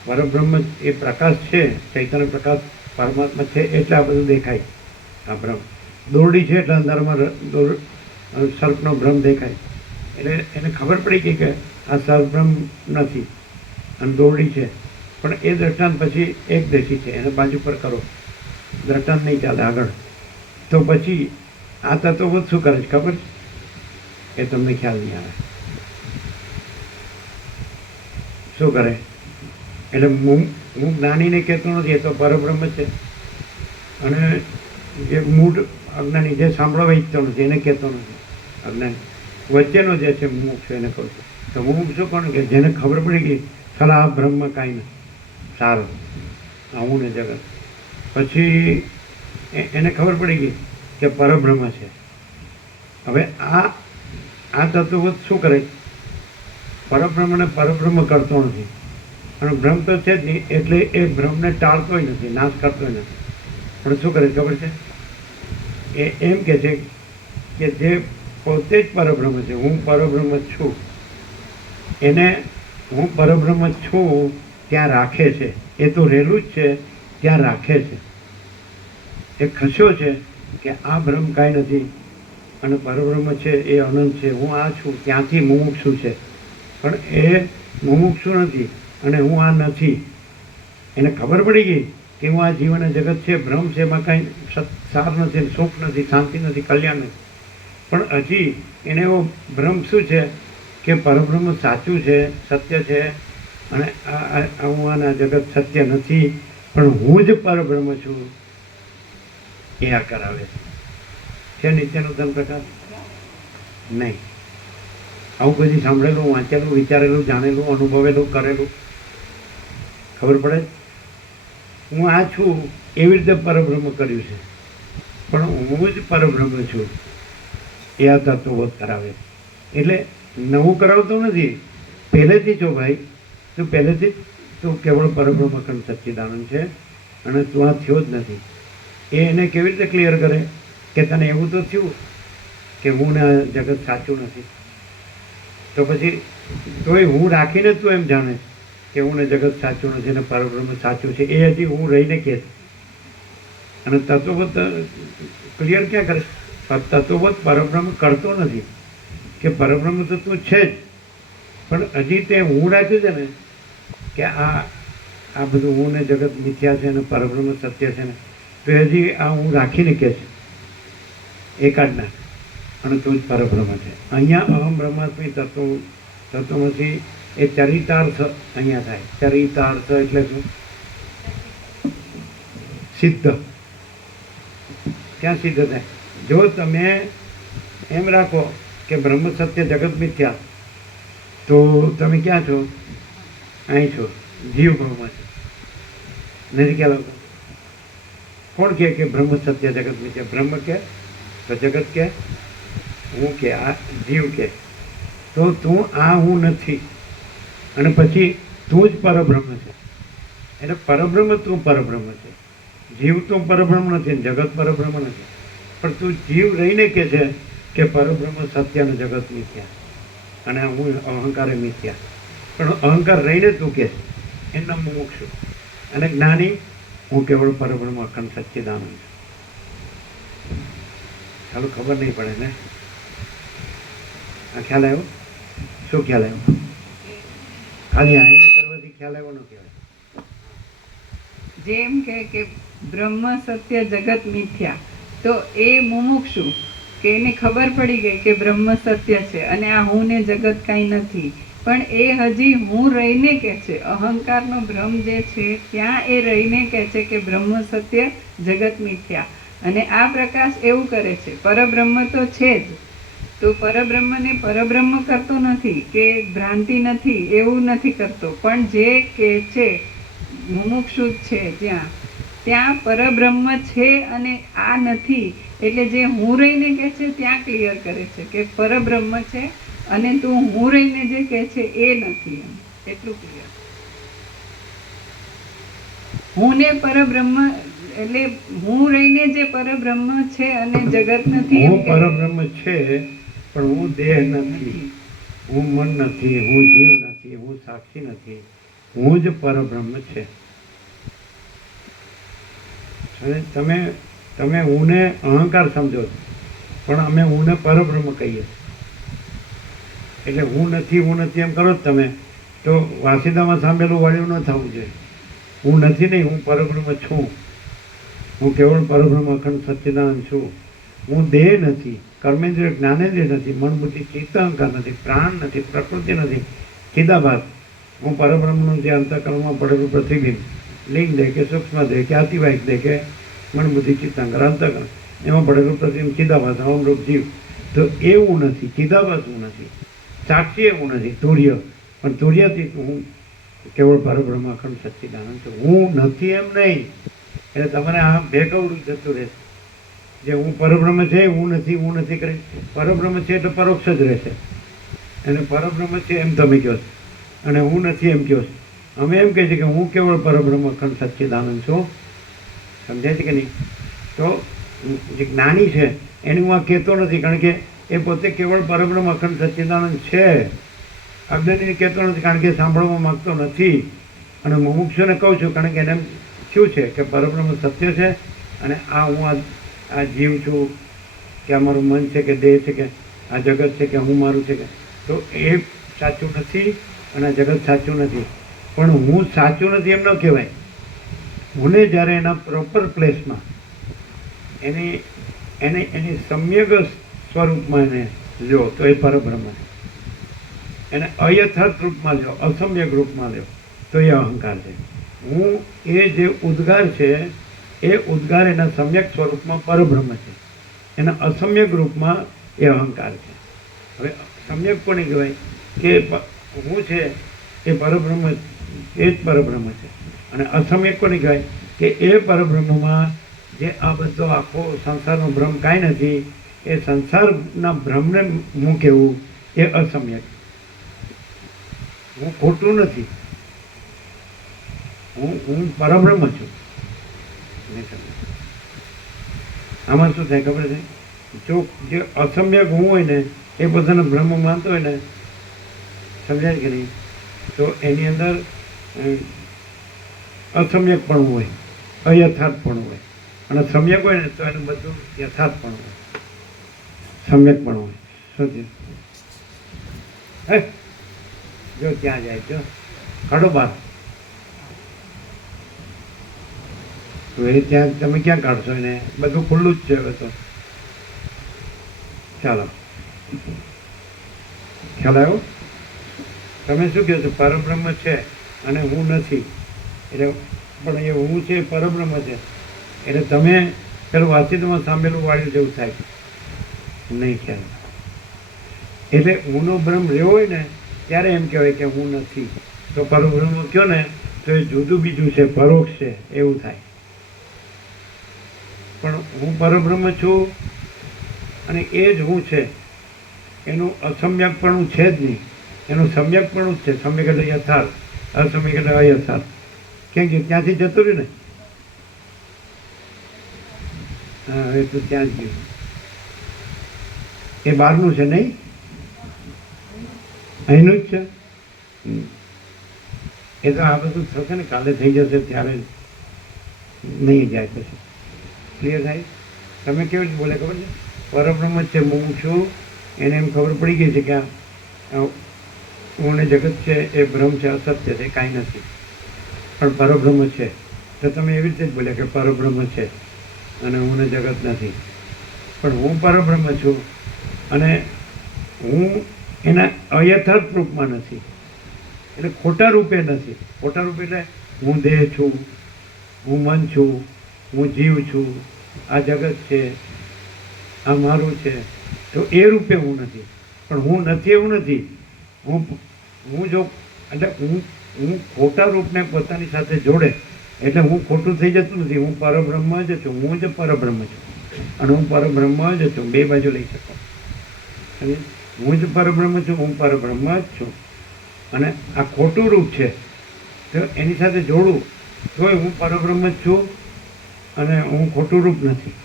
પરબ્રહ્મ, એ પ્રકાશ છે, ચૈતન્ય પ્રકાશ પરમાત્મા છે એટલે આ બધું દેખાય. આ ભ્રમ દોરડી છે એટલે અંધારામાં સર્પનો ભ્રમ દેખાય. એટલે એને ખબર પડી ગઈ કે આ સર્પભ્રમ નથી અને દોરડી છે. પણ એ દ્રષ્ટાંત પછી એક દેશી છે, એને બાજુ પર કરો, દ્રષ્ટાંત નહીં ચાલે આગળ. તો પછી આ તત્વબોધ શું કરે છે ખબર છે? એ તમને ખ્યાલ નહીં આવે શું કરે. એટલે હું જ્ઞાનીને કહેતો નથી, એ તો પરબ્રહ્મ છે. અને જે મૂળ અજ્ઞાની જે સાંભળવા ઈચ્છતો નથી એને કહેતો નથી. અજ્ઞાની વચ્ચેનો જે છે મુમુક્ષુ એને કહું છું. તો મુમુક્ષુ કોણ? કે જેને ખબર પડી ગઈ સલાહ આ બ્રહ્મ કાંઈ નથી, સારું આવું ને જગત. પછી એને ખબર પડી ગઈ કે પરબ્રહ્મ છે. હવે આ તત્વબોધ શું કરે? પરબ્રહ્મને પરબ્રહ્મ કરતો નથી અને ભ્રમ તો છે જ નહીં, એટલે એ ભ્રમને ટાળતોય નથી, નાશ કરતોય નથી. પણ શું કરે ખબર છે? એ એમ કહે છે કે જે પોતે જ પરબ્રહ્મ છે, હું પરબ્રહ્મ જ છું, એને હું પરબ્રહ્મ જ છું ત્યાં રાખે છે. એ તો રહેલું જ છે, ત્યાં રાખે છે. એ ખસ્યો છે કે આ બ્રહ્મ કાંઈ નથી અને પરબ્રહ્મ છે એ અનંત છે, હું આ છું, ત્યાંથી મુમુક્ષુ છે. પણ એ મુમુક્ષુ નથી અને હું આ નથી. એને ખબર પડી ગઈ કે હું આ જીવન જગત છે, ભ્રમ છે, એમાં કાંઈ સાર નથી, સુખ નથી, શાંતિ નથી, કલ્યાણ નથી. પણ હજી એને એવો ભ્રમ શું છે કે પરબ્રહ્મ સાચું છે, સત્ય છે અને હું આના જગત સત્ય નથી, પણ હું જ પરબ્રહ્મ છું. એ આ કરાવે છે નિત્યાનંદ પ્રકાશ? નહીં. આવું કદી સાંભળેલું, વાંચેલું, વિચારેલું, જાણેલું, અનુભવેલું, કરેલું ખબર પડે? હું આ છું એવી રીતે પરબ્રહ્મ કર્યું છે, પણ હું જ પરબ્રહ્મ છું. એ આ તત્વબોધ કરાવે. એટલે નવું કરાવતો નથી, પહેલેથી છો ભાઈ, તું પહેલેથી જ તું કેવળ પરબ્રહ્મ અખંડ સચ્ચિદાનંદ છે અને તું આ થયો જ નથી. એ એને કેવી રીતે ક્લિયર કરે કે તને એવું તો થયું કે હું ને આ જગત સાચું નથી, તો પછી તોય હું રાખીને તું એમ જાણે કે હું ને જગત સાચું નથી અને પરબ્રહ્મ સાચું છે. એ હજી હું રહીને કહે છે. અને તત્વબોધ ક્લિયર ક્યાં કરે? તત્વબોધ પરબ્રહ્મ કરતો નથી કે પરબ્રહ્મ તો તું છે જ, પણ હજી તે હું રાખ્યું છે ને કે આ બધું હું ને જગત મિથ્યા છે અને પરબ્રહ્મ સત્ય છે ને, તો હજી આ હું રાખીને કહે છે એકાડના અને તું જ પરબ્રહ્મ છે. અહીંયા અહમ બ્રહ્માસ્મિ તત્વમસી એ ચરિતાર્થ અહીંયા થાય. ચરિતાર્થ એટલે શું? સિદ્ધ. ક્યાં સિદ્ધ થાય? જો તમે એમ રાખો કે બ્રહ્મ સત્ય જગત મિથ્યા, તો તમે ક્યાં છો? અહીં છો, જીવ બ્રહ્મ છે. નથી ખ્યાલ આવતો? કોણ કે બ્રહ્મ સત્ય જગત મિથ્યા? બ્રહ્મ કે તો જગત કે, હું કે આ જીવ કે, તો તું આ હું નથી અને પછી તું જ પરબ્રહ્મ છે. એટલે પરબ્રહ્મ તું પરબ્રહ્મ છે. જીવ તો પરબ્રહ્મ નથી, જગત પરબ્રહ્મ નથી, પણ તું જીવ રહીને કે છે કે પરબ્રહ્મ સત્ય અને જગત મિથ્યા અને હું અહંકારે મિથ્યા. પણ અહંકાર રહીને તું કે છે એમના મુમુક્ષુ અને જ્ઞાની હું કેવળ પરબ્રહ્મ અખંડ સચ્ચિદાનંદ છું. ચાલો ખબર નહીં પડે ને? આ ખ્યાલ આવ્યો? શું ખ્યાલ આવ્યો? ખાલી આયા કરવાથી ખ્યાલ આવ્યો ન કહેવાય. જેમ કે બ્રહ્મ સત્ય જગત મિથ્યા, તો એ મુમુક્ષુ કે એને ખબર પડી ગઈ કે બ્રહ્મ સત્ય છે અને આ હું ને જગત કાંઈ નથી, પણ એ હજી હું રહીને કે છે, અહંકારનો ભ્રમ જે છે ત્યાં એ રહીને કે છે કે બ્રહ્મ સત્ય જગત મિથ્યા. અને આ પ્રકાશ એવું કરે છે, પરબ્રહ્મ તો છે જ, તો પરબ્રહ્મને પરબ્રહ્મ કરતો નથી કે ભ્રાંતિ નથી એવું નથી કરતો, પણ જે કે છે મુમુક્ષુ છે ત્યાં પરબ્રહ્મ છે અને આ નથી. એટલે જે હું રહીને કે છે ત્યાં ક્લિયર કરે છે કે પરબ્રહ્મ છે અને તું હું રહીને જે કે છે એ નથી. એમ એટલું ક્લિયર. હું ને પરબ્રહ્મ એટલે હું રહીને જે પરબ્રહ્મ છે અને જગત નથી. હું પરબ્રહ્મ છે પણ હું દેહ નથી, હું મન નથી, હું જીવ નથી, હું સાક્ષી નથી, હું જ પરબ્રહ્મ છે. અને તમે હુંને અહંકાર સમજો છો, પણ અમે હુંને પરબ્રહ્મ કહીએ. એટલે હું નથી એમ કરો તમે તો વાસીદામાં સાંભળેલું વાળ્યું ન થવું જોઈએ. હું નથી નહીં, હું પરબ્રહ્મ છું. હું કેવળ પરબ્રહ્મ અખંડ સચ્ચિદાનંદ છું. હું દેહ નથી, કર્મેન્દ્રિય જ્ઞાનેન્દ્રિય નથી, મન બુદ્ધિ ચિત્ત અહંકાર નથી, પ્રાણ નથી, પ્રકૃતિ નથી, ચિદાભાસ. હું પરબ્રહ્મનું જે અંતઃકરણમાં પડેલું પ્રતિબિંબ, લિંગ દે કે સૂક્ષ્મ દે કે અતિવાહિક દે કે મન બુદ્ધિ ચિત્ત અહંકાર અંતઃકરણ, એમાં પડેલું પ્રતિબિંબ ચિદાભાસ, અમરૂપ જીવ. તો એ હું નથી, ચિદાભાસ હું નથી, સાક્ષી હું નથી, તુર્ય. પણ તુર્યથી હું કેવળ પરબ્રહ્મ અખંડ સચ્ચિદાનંદ છું. હું નથી એમ નહીં. એટલે તમારે આ ભેગવડું જતું રહેશે. જે હું પરબ્રહ્મ છે હું નથી કરી, પરબ્રહ્મ છે એટલે પરોક્ષ જ રહેશે. અને પરબ્રહ્મ છે એમ તમે કહો છો અને હું નથી એમ કહો છો. અમે એમ કહીએ છીએ કે હું કેવળ પરબ્રહ્મ અખંડ સચ્ચિદાનંદ છું. સમજાય છે કે નહીં? તો જે જ્ઞાની છે એને હું આ કહેતો નથી, કારણ કે એ પોતે કેવળ પરબ્રહ્મ અખંડ સચ્ચિદાનંદ છે. અજ્ઞાનીને કહેતો નથી, કારણ કે સાંભળવા માગતો નથી. અને મુમુક્ષુને કહું છું, કારણ કે એને શું છે કે પરબ્રહ્મ સત્ય છે, અને હું આ જીવ છું, કે આ મારું મન છે કે દેહ છે, કે આ જગત છે કે હું મારું છે, કે તો એ સાચું નથી અને આ જગત સાચું નથી. પણ હું સાચું નથી એમ ન કહેવાય. હુંને જ્યારે એના પ્રોપર પ્લેસમાં એની સમ્યક સ્વરૂપમાં એને લ્યો તો એ પરબ્રહ્મ છે. એને અયથાર્થ રૂપમાં લ્યો, અસમ્યક રૂપમાં લ્યો તો એ અહંકાર છે. હું એ જે ઉદ્ગાર છે એ ઉદ્ગાર એના સમ્યક સ્વરૂપમાં પરબ્રહ્મ છે, એના અસમ્યક રૂપમાં એ અહંકાર છે. હવે સમ્યક કોને કહેવાય કે હું છે એ પરબ્રહ્મ, એ જ પરબ્રહ્મ છે. અને અસમ્યક કોને કહેવાય કે એ પરબ્રહ્મમાં જે આ બધો આખો સંસારનો ભ્રમ કાંઈ નથી, એ સંસારના ભ્રમને હું કહેવું એ અસમ્યક. હું ખોટું નથી, હું પરબ્રહ્મ છું. આમાં શું થાય ખબર છે? જો જે અસમ્યક હું હોય ને એ પોતાનો બ્રહ્મ માનતો હોય ને, સમજાય કે નહીં, તો એની અંદર અસમ્યક પણ હોય, અયથાર્થ પણ હોય. અને સમ્યક હોય ને તો એનું બધું યથાર્થ પણ હોય, સમ્યક પણ હોય. શું થયું? હે જો ક્યાં જાય જો કાઢો બહાર. તો એ ત્યાં તમે ક્યાં કાઢશો એને? બધું ખુલ્લું જ છે હવે તો. ચાલો, ખ્યાલ આવ્યો? તમે શું કહો છો? પરબ્રહ્મ છે અને હું નથી, એટલે પણ એ હું છે પરબ્રહ્મ છે, એટલે તમે પેલું વાંચીતમાં સાંભળેલું વાળ્યું જેવું થાય નહીં. ખ્યાલ એટલે હુંનો ભ્રમ રહ્યો હોય ને ત્યારે એમ કહેવાય કે હું નથી. તો પરબ્રહ્મ કહો ને તો એ જુદું બીજું છે, પરોક્ષ છે, એવું થાય. પણ હું પરબ્રહ્મ છું અને એ જ હું છે, એનું અસમ્યકપણું છે જ નહીં, એનું સમ્યકપણું જ છે. સમ્યક એટલે યથાર્થ, અસમ્યક એટલે અયથાર્થ. કેમ કે ત્યાંથી જતું રહ્યું ને. હા, એ તો ત્યાં જ ગયું. એ બહારનું છે નહીં, અહીંનું જ છે. એ તો આ બધું થશે ને, કાલે થઈ જશે ત્યારે નહીં જાય. પછી ક્લિયર થાય. તમે કેવી રીતે બોલે ખબર છે? પરબ્રહ્મ જ છે, હું છું, એને એમ ખબર પડી ગઈ છે કે હું ને જગત છે એ ભ્રમ છે, અસત્ય છે, કાંઈ નથી, પણ પરબ્રહ્મ છે. તો તમે એવી રીતે જ બોલ્યા કે પરબ્રહ્મ છે અને હું ને જગત નથી. પણ હું પરબ્રહ્મ છું અને હું એના અયથાર્થ રૂપમાં નથી, એટલે ખોટા રૂપે નથી. ખોટા રૂપે એટલે હું દેહ છું, હું મન છું, હું જીવ છું, આ જગત છે, આ મારું છે, તો એ રૂપે હું નથી. પણ હું નથી એવું નથી. હું જો એટલે હું ખોટા રૂપને પોતાની સાથે જોડે એટલે હું ખોટું થઈ જતું નથી. હું પરબ્રહ્મ જ છું, હું જ પરબ્રહ્મ છું અને હું પરબ્રહ્મ જ છું. બે બાજુ લઈ શકો. હું જ પરબ્રહ્મ છું, હું પરબ્રહ્મ જ છું, અને આ ખોટું રૂપ છે તો એની સાથે જોડું તોય હું પરબ્રહ્મ જ છું અને હું ખોટું રૂપ નથી.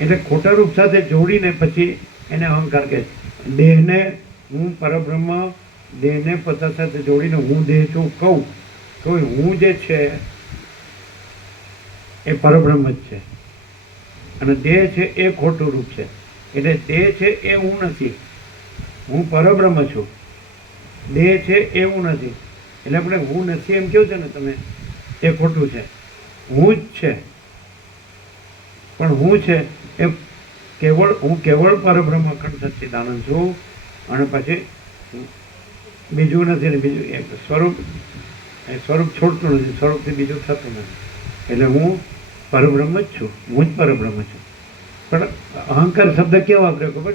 એટલે ખોટા રૂપ સાથે જોડીને પછી એને અહંકાર કહે છે. દેહને હું પરબ્રહ્મ, દેહને પોતા સાથે જોડીને હું દેહ છું કહું તોય હું જે છે એ પરબ્રહ્મ જ છે અને દેહ છે એ ખોટું રૂપ છે. એટલે દેહ છે એ હું નથી, હું પરબ્રહ્મ છું. દેહ છે એ હું નથી. એટલે આપણે હું નથી એમ કહો છો ને તમે, એ ખોટું છે. હું જ છે, પણ હું છે એ હું કેવળ પરબ્રહ્મ અખંડ સચ્ચિદાનંદ છું અને પછી બીજું નથી ને બીજું એક સ્વરૂપ છોડતું નથી, સ્વરૂપથી બીજું થતું નથી. એટલે હું પરબ્રહ્મ જ છું, હું જ પરબ્રહ્મ છું. પણ અહંકાર શબ્દ કેવો વાપર્યો ખબર?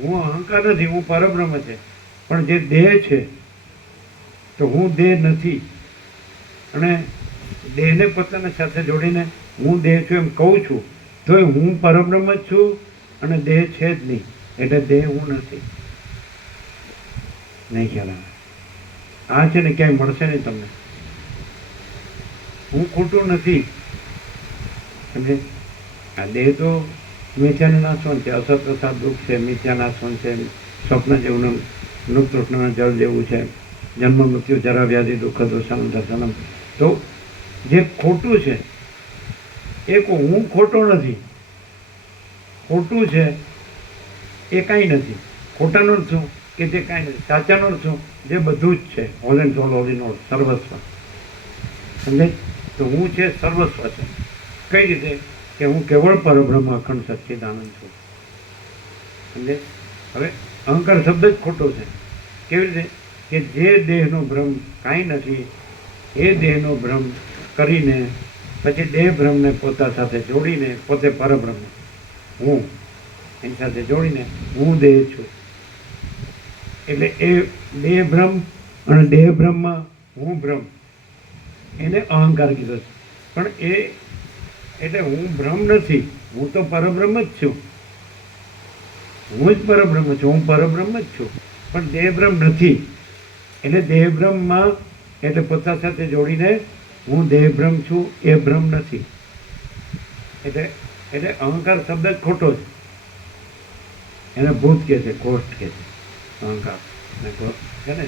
હું અહંકાર નથી, હું પરબ્રહ્મ છે. પણ જે દેહ છે તો હું દેહ નથી અને દેહને પોતાના સાથે જોડીને હું દેહ છું એમ કહું છું તોય હું પરબ્રહ્મ જ છું અને દેહ છે જ નહીં. એટલે દેહ હું નથી. નહીં ખ્યાલ આવે? આ છે ને ક્યાંય મળશે નહીં તમને. હું ખોટું નથી. સમજે? આ દેહ તો મિથ્યાને નાશવંત છે, અસત પ્રસાદ દુઃખ છે, મિથ્યા નાશવંત છે, સ્વપ્ન જેવું નૃતૃષ્ણના જળ જેવું છે, જન્મ મૃત્યુ જરા વ્યાધિ દુઃખ દોષાનું દર્શનમ. તો જે ખોટું છે એ હું ખોટો નથી, ખોટું છે એ કાંઈ નથી. ખોટાનો અર્થ શું કે જે કાંઈ નથી, સાચાનો અર્થ શું જે બધું જ છે, whole and soul whole in all, સર્વસ્વ. સમજાય? તો હું છે સર્વસ્વ છે. કઈ રીતે કે હું કેવળ પરબ્રહ્મ અખંડ સચ્ચિદાનંદ છું. સમજે? હવે અહંકાર શબ્દ જ ખોટો છે. કેવી રીતે કે જે દેહનો ભ્રમ કાંઈ નથી એ દેહનો ભ્રમ કરીને પછી દેહ ભ્રમને પોતા સાથે જોડીને પોતે પરબ્રહ્મ હું એની સાથે જોડીને હું દેહ છું. એટલે એ દેહ ભ્રમ અને દેહ ભ્રમમાં હું ભ્રમ એને અહંકાર કીધો છે. પણ એ એટલે હું ભ્રમ નથી, હું તો પરબ્રહ્મ જ છું. હું જ પરબ્રહ્મ છું, હું પરબ્રહ્મ જ છું. પણ દેહ ભ્રમ નથી. એટલે દેહ ભ્રમમાં એટલે પોતા સાથે જોડીને હું દેહ ભ્રમ છું એ ભ્રમ નથી. એટલે એટલે અહંકાર શબ્દ જ ખોટો છે. એને ભૂત કહે છે, ગોષ્ઠ કહે છે અહંકાર ને છે ને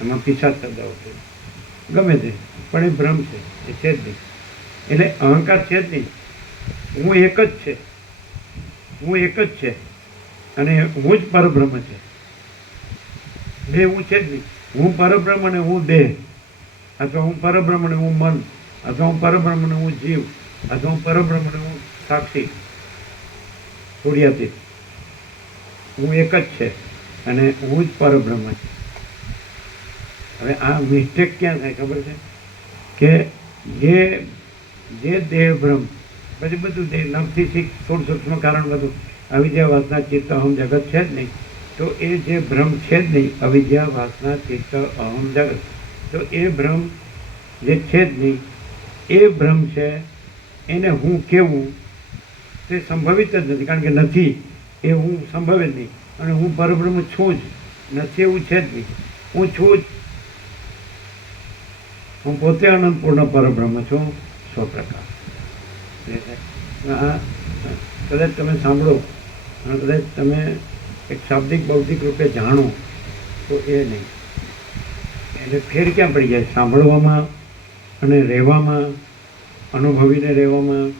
એમાં પિશાચ શબ્દ આવશે ગમે તે, પણ એ ભ્રમ છે, એ છે જ નહીં. એટલે અહંકાર છે જ નહીં. હું એક જ છે, હું એક જ છે અને હું જ પરબ્રહ્મ છે. દેહ હું છે જ નહીં. હું પરબ્રહ્મ અને હું દેહ, અથવા હું પરબ્રહ્મ અને હું મન, અથવા હું પરબ્રહ્મ અને હું જીવ, અથવા હું પરબ્રહ્મ અને હું સાક્ષી સૂર્યાતીત. હું એક જ છે અને હું જ પરબ્રહ્મ છે. હવે આ મિસ્ટેક ક્યાં થાય ખબર છે કે જે દેહ ભ્રમ પછી બધું દેહ નવથી શીખ થોડું સૂક્ષ્મ કારણ બધું અવિદ્યા વાસના ચિત્ત અહમ જગત છે જ નહીં. તો એ જે ભ્રમ છે જ નહીં, અવિદ્યા વાસના ચિત્ત અહમ જગત, તો એ ભ્રમ જે છે જ નહીં એ ભ્રમ છે એને હું કેવું તે સંભવિત જ નથી. કારણ કે નથી એ હું સંભવે જ નહીં. અને હું પરબ્રહ્મ છું જ, નથી એવું છે જ નહીં. હું છું જ, હું પોતે અનંતપૂર્ણ પરબ્રહ્મ છું, સ્વપ્રકાશ. આ કદાચ તમે સાંભળો અને કદાચ તમે એક શાબ્દિક બૌદ્ધિક રૂપે જાણો તો એ નહીં. એટલે ફેર ક્યાં પડી જાય સાંભળવામાં અને રહેવામાં, અનુભવીને રહેવામાં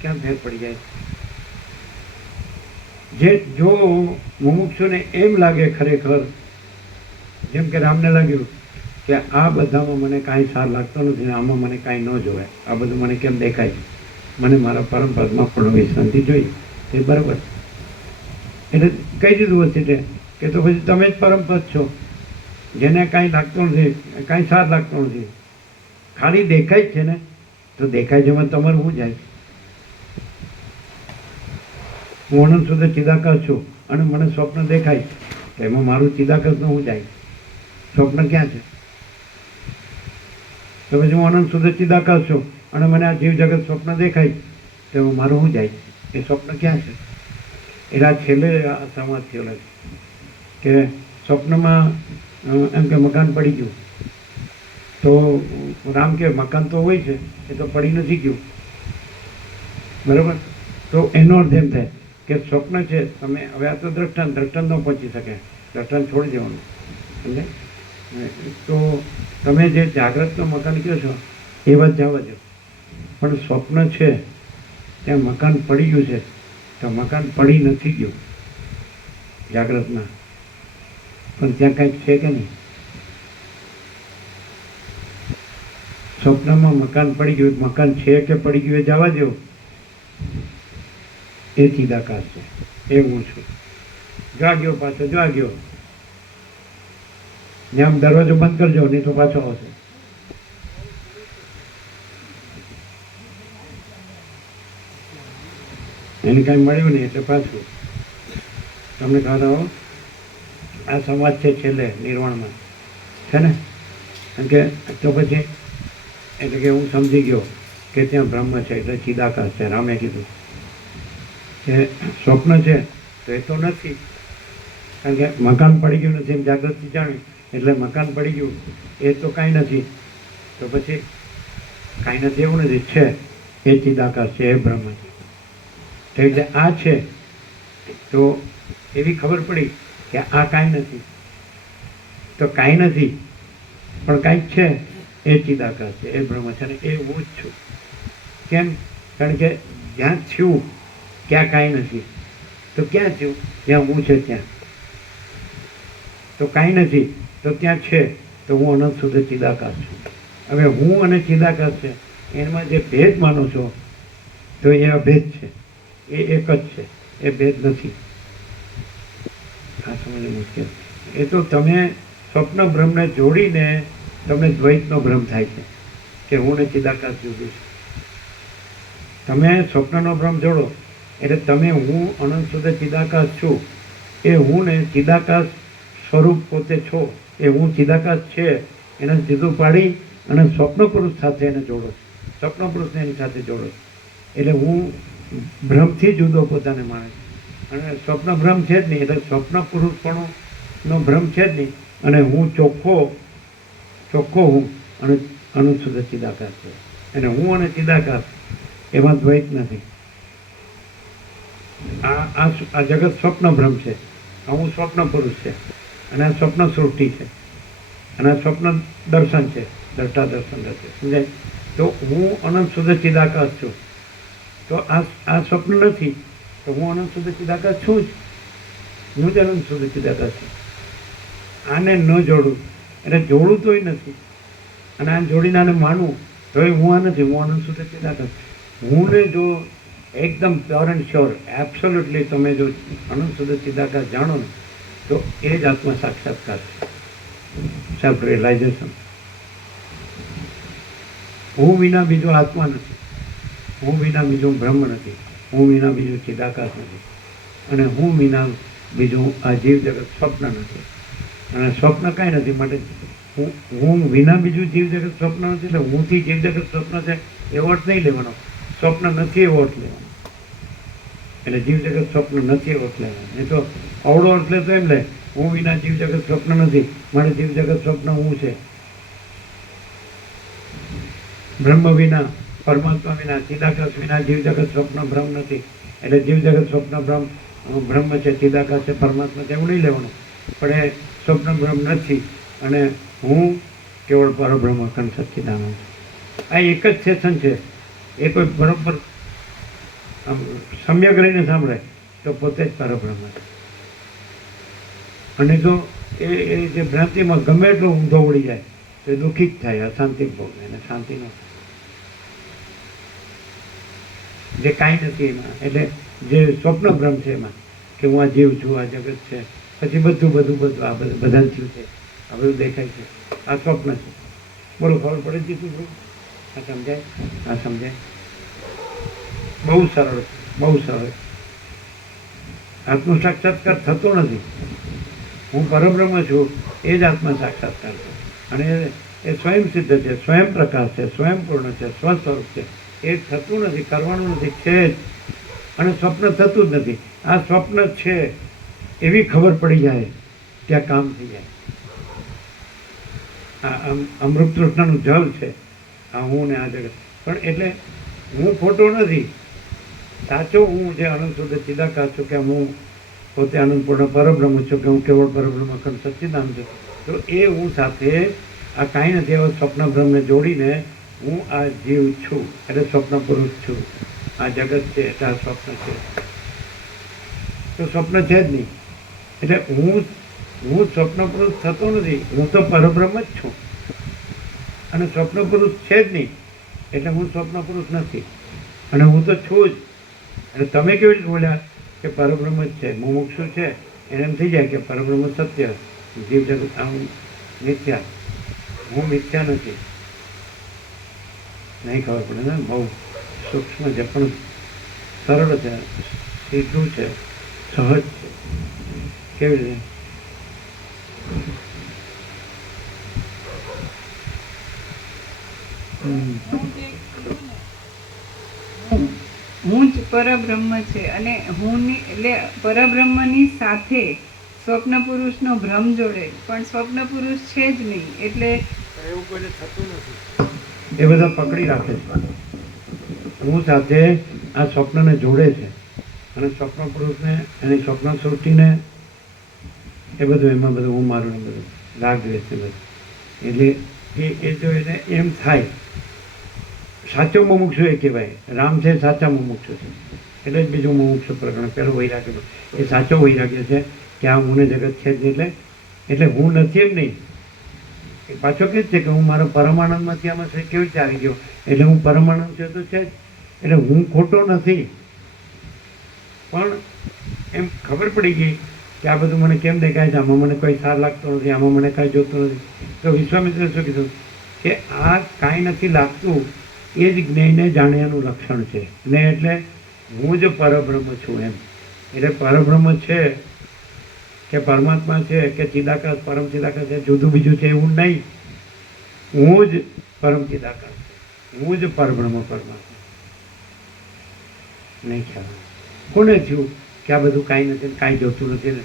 ક્યાં ફેર પડી જાય? જે જો મુમુક્ષુને એમ લાગે ખરેખર, જેમ કે રામને લાગ્યું કે આ બધામાં મને કાંઈ સાર લાગતો નથી ને આમાં મને કાંઈ ન જોવાય, આ બધું મને કેમ દેખાય છે, મને મારા પરમ પદમાં પણ વિશ્રાંતિ જોઈએ, તે બરાબર. એટલે કહી દીધું વચ્ચે કે તો પછી તમે જ પરમ પદ છો, જેને કાંઈ લાગતું નથી, કાંઈ સાર લાગતો નથી, ખાલી દેખાય જ છે ને, તો દેખાય છે એમાં તમારું શું જાય? હું અનંત શુદ્ધ ચિદાકાશ છું અને મને સ્વપ્ન દેખાય તો એમાં મારું ચિદાકાશનું શું જાય? સ્વપ્ન ક્યાં છે? તો પછી હું અનંત શુદ્ધ ચિદાકાશ છું અને મને આ જીવ જગત સ્વપ્ન દેખાય તો એમાં મારું શું જાય? એ સ્વપ્ન ક્યાં છે? એટલે આ છેલ્લે આ સમાજ થયેલો કે સ્વપ્નમાં એમ કે મકાન પડી ગયું, તો રામ કે મકાન તો હોય છે એ તો પડી નથી ગયું, બરાબર. તો એનો અર્થ એમ થાય કે સ્વપ્ન છે, તમે હવે આ તો દ્રષ્ટાંત ન પહોંચી શકે, દ્રષ્ટાંત છોડી દેવાનું, સમજે? તો તમે જે જાગ્રતનું મકાન કહો છો એ વાત જવા દો, પણ સ્વપ્ન છે ત્યાં મકાન પડી ગયું છે, તો મકાન પડી નથી ગયું જાગ્રતમાં, પણ ત્યાં કંઈક છે કે નહીં? સ્વપ્નમાં મકાન પડી ગયું, મકાન છે કે પડી ગયું એ જવા દો, એ ચિદાકાશ છે, એ હું છું. જાગ્યો પાછો જાગ્યો, ને આમ દરવાજો બંધ કરજો નહીં તો પાછો આવશે. એને કાંઈ મળ્યું નહીં એટલે પાછું તમને કહો આ સમાજ છે છેલ્લે નિર્વાણમાં છે ને. કારણ કે તો પછી એટલે કે હું સમજી ગયો કે ત્યાં બ્રહ્મ છે એટલે ચિદાકાશ છે. રામે કીધું કે સ્વપ્ન છે તો એ તો નથી, કારણ કે મકાન પડી ગયું નથી એમ જાગૃતિ જાણ્યું એટલે મકાન પડી ગયું એ તો કાંઈ નથી, તો પછી કાંઈ નથી એવું નથી, છે એ ચિદાકાશ છે, એ બ્રહ્મ છે. તો એટલે આ છે તો એવી ખબર પડી કે આ કાંઈ નથી, તો કાંઈ નથી પણ કાંઈક છે, એ ચિદાકાશ છે, એ બ્રહ્મ છે, ને એ હું જ છું. કેમ? કારણ કે જ્યાં થયું ત્યાં કાંઈ નથી, તો ક્યાં થયું? જ્યાં હું છે ત્યાં. તો કાંઈ નથી તો ત્યાં છે, તો હું અનંત શુદ્ધ ચિદાકાશ છું. હવે હું અને ચિદાકાશ છે એમાં જે ભેદ માનો છો તો એ અભેદ છે, એ એક જ છે, એ ભેદ નથી. આ સમજવું મુશ્કેલ. એ તો તમે સ્વપ્ન બ્રહ્મને જોડીને તમને દ્વૈતનો ભ્રમ થાય છે કે હું ને ચિદાકાશ જુદું છે. તમે સ્વપ્નનો ભ્રમ જોડો એટલે તમે હું અનંત શુદ્ધ ચિદાકાશ છું, એ હું ને ચિદાકાશ સ્વરૂપ પોતે છો, એ હું ચિદાકાશ છે એને જુદું પાડી અને સ્વપ્ન પુરુષ સાથે એને જોડો, સ્વપ્ન પુરુષને એની સાથે જોડો. એટલે હું ભ્રમથી જુદો પોતાને માને છે, અને સ્વપ્ન ભ્રમ છે જ નહીં, એટલે સ્વપ્ન પુરુષપણુનો ભ્રમ છે જ નહીં, અને હું ચોખ્ખો હું અને અનંત શુદ્ધ ચિદાકાશ છે. અને હું અને ચિદાકાશ એમાં દ્વૈત નથી. આ જગત સ્વપ્ન ભ્રમ છે, આ હું સ્વપ્ન પુરુષ છે, અને આ સ્વપ્ન સૃષ્ટિ છે, અને આ સ્વપ્ન દર્શન છે, દ્રષ્ટા દર્શન છે. સમજાય? તો હું અનંત શુદ્ધ ચિદાકાશ છું, તો આ સ્વપ્ન નથી, તો હું અનંત શુદ્ધ ચિદાકાશ છું જ, હું જ અનંત શુદ્ધ ચિદાકાશ છું. આને ન જોડું એટલે જોડું તોય નથી, અને આને જોડીને આને માનવું તોય હું આ નથી, હું અનંત શુદ્ધ ચિદાકાશ. હુંને જો એકદમ પ્યોર એન્ડ શ્યોર એબ્સોલ્યુટલી તમે જો અનંત શુદ્ધ ચિદાકાશ જાણો ને તો એ જ આત્મા સાક્ષાત્કાર છે, સેલ્ફ રિયલાઇઝેશન. હું વિના બીજો આત્મા નથી, હું વિના બીજો બ્રહ્મ નથી, હું વિના બીજું ચિદાકાશ નથી, અને હું વિના બીજું આ જીવ જગત સ્વપ્ન નથી, અને સ્વપ્ન કાંઈ નથી. માટે હું વિના બીજું જીવ જગત સ્વપ્ન નથી, એટલે હુંથી જીવ જગત સ્વપ્ન છે એવો અર્થ નહીં લેવાનો, સ્વપ્ન નથી એવો અર્થ લેવાનો. એટલે જીવ જગત સ્વપ્ન નથી એવો અર્થ લેવાનો. નહીં તો અવળો અર્થ લે તો એમ લે હું વિના જીવ જગત સ્વપ્ન નથી, મારે જીવ જગત સ્વપ્ન હું છે. બ્રહ્મ વિના, પરમાત્મા વિના, ચિદાકાશ વિના જીવ જગત સ્વપ્ન ભ્રમ નથી. એટલે જીવ જગત સ્વપ્ન બ્રહ્મ છે, ચિદાકાશ છે, પરમાત્મા છે એવું નહીં લેવાનું. પણ એ સ્વપ્ન બ્રહ્મ નથી, અને હું કેવળ પરબ્રહ્મ અખંડ સચ્ચિદાનંદ છું. આ એક જ સેશન છે. એ કોઈ બરોબર સમ્યક રહીને સાંભળે તો પોતે જ પરબ્રહ્મ છે. અને જો એ જે ભ્રાંતિમાં ગમે એટલો ઊંધો ઉડી જાય તો એ દુઃખી જ થાય, અશાંતિ ભોગવે, અને શાંતિ ન જે કાંઈ નથી એમાં. એટલે જે સ્વપ્ન ભ્રમ છે એમાં કે હું આ જીવ છું, આ જગત છે, પછી બધું આ બધા થયું છે, આ બધું દેખાય છે, આ સ્વપ્ન છે. બોલો, ખબર પડે જીતું બહુ? આ સમજાય? આ સમજાય? બહુ સરળ, બહુ સરળ. આત્મ સાક્ષાત્કાર થતો નથી. હું પરબ્રહ્મ છું, એ જ આત્મા સાક્ષાત્કાર છે, અને એ સ્વયં સિદ્ધ છે, સ્વયં પ્રકાશ છે, સ્વયં પૂર્ણ છે, સ્વસ્વરૂપ છે. એ થતું નથી, કરવાનું નથી, છે જ. અને સ્વપ્ન થતું જ નથી. આ સ્વપ્ન છે એવી ખબર પડી જાય ત્યાં કામ થઈ જાય. આ અમૃત તૃષ્ણાનું જલ છે આ હું ને આ જગત. પણ એટલે હું ખોટો નથી, સાચો હું જે અનંત શુદ્ધ ચિદાકાશ છું, કે હું પોતે આનંદપૂર્ણ પરબ્રહ્મ છું, કે હું કેવળ પરબ્રહ્મ અખંડ સચ્ચિદાનંદ છું. તો એ હું સાથે આ કાંઈ નથી એવા સ્વપ્ન બ્રહ્મને જોડીને હું આ જીવ છું, એટલે સ્વપ્ન પુરુષ છું. આ જગત છે એટલે આ સ્વપ્ન છે, તો સ્વપ્ન છે જ નહીં. એટલે હું સ્વપ્ન પુરુષ થતો નથી, હું તો પરબ્રહ્મ જ છું, અને સ્વપ્ન પુરુષ છે જ નહીં. એટલે હું સ્વપ્ન પુરુષ નથી, અને હું તો છું જ. એટલે તમે કેવી રીતે બોલ્યા કે પરબ્રહ્મ જ છે, મુમુક્ષુ છે, એને એમ થઈ જાય કે પરબ્રહ્મ સત્ય, જીવ જગત હું મિથ્યા, હું મિથ્યા નથી. નહીં ખબર પડે ને, બહુ સૂક્ષ્મ છે, પણ સરળ છે, સીધું છે, સહજ છે. કેવી રીતે? હું જ પરબ્રહ્મ છે, અને એટલે પરબ્રહ્મની સાથે સ્વપ્ન પુરુષનો ભ્રમ જોડે, પણ સ્વપ્ન પુરુષ છે જ નહીં. એટલે એવું કોઈને થતું નથી. એ બધા પકડી રાખે છે. હું સાથે આ સ્વપ્નને જોડે છે, અને સ્વપ્ન પુરુષને એની સ્વપ્ન સૃષ્ટિને એ બધું એમાં બધું હું મારું ને બધું રાગ દ્વેષ ને બધું. એટલે એ જો એને એમ થાય, સાચો મુમુક્ષુ એ કહેવાય. રામ છે સાચા મુમુક્ષુ છે, એટલે જ બીજું મુમુક્ષુ પ્રકરણ પેલું વૈરાગ્ય, એ સાચો વૈરાગ્ય છે કે આ હું ને જગત છે જ નહીં. એટલે હું નથી એમ નહીં, એ પાછો કે છે કે હું મારા પરમાનંદમાંથી આમાં કેવી રીતે આવી ગયો, એટલે હું પરમાનંદ છે તો છે જ, એટલે હું ખોટો નથી. પણ એમ ખબર પડી ગઈ કે આ બધું મને કેમ દેખાય છે, આમાં મને કોઈ સાર લાગતો નથી, આમાં મને કાંઈ જોતું નથી. તો વિશ્વામિત્રે શું કીધું કે આ કાંઈ નથી લાગતું એ જ જ્ઞેયને જાણ્યાનું લક્ષણ છે. ને એટલે હું જ પરબ્રહ્મ છું એમ. એટલે પરબ્રહ્મ છે કે પરમાત્મા છે કે ચિદાકાશ પરમ ચિદાકાશ છે, જુદું બીજું છે એવું નહીં. હું જ પરમ ચિદાકાશ, હું જ પરબ્રહ્મ પરમાત્મા. નહીં ખ્યાલ કોને થયું કે આ બધું કાંઈ નથી, કાંઈ જોતું નથી ને?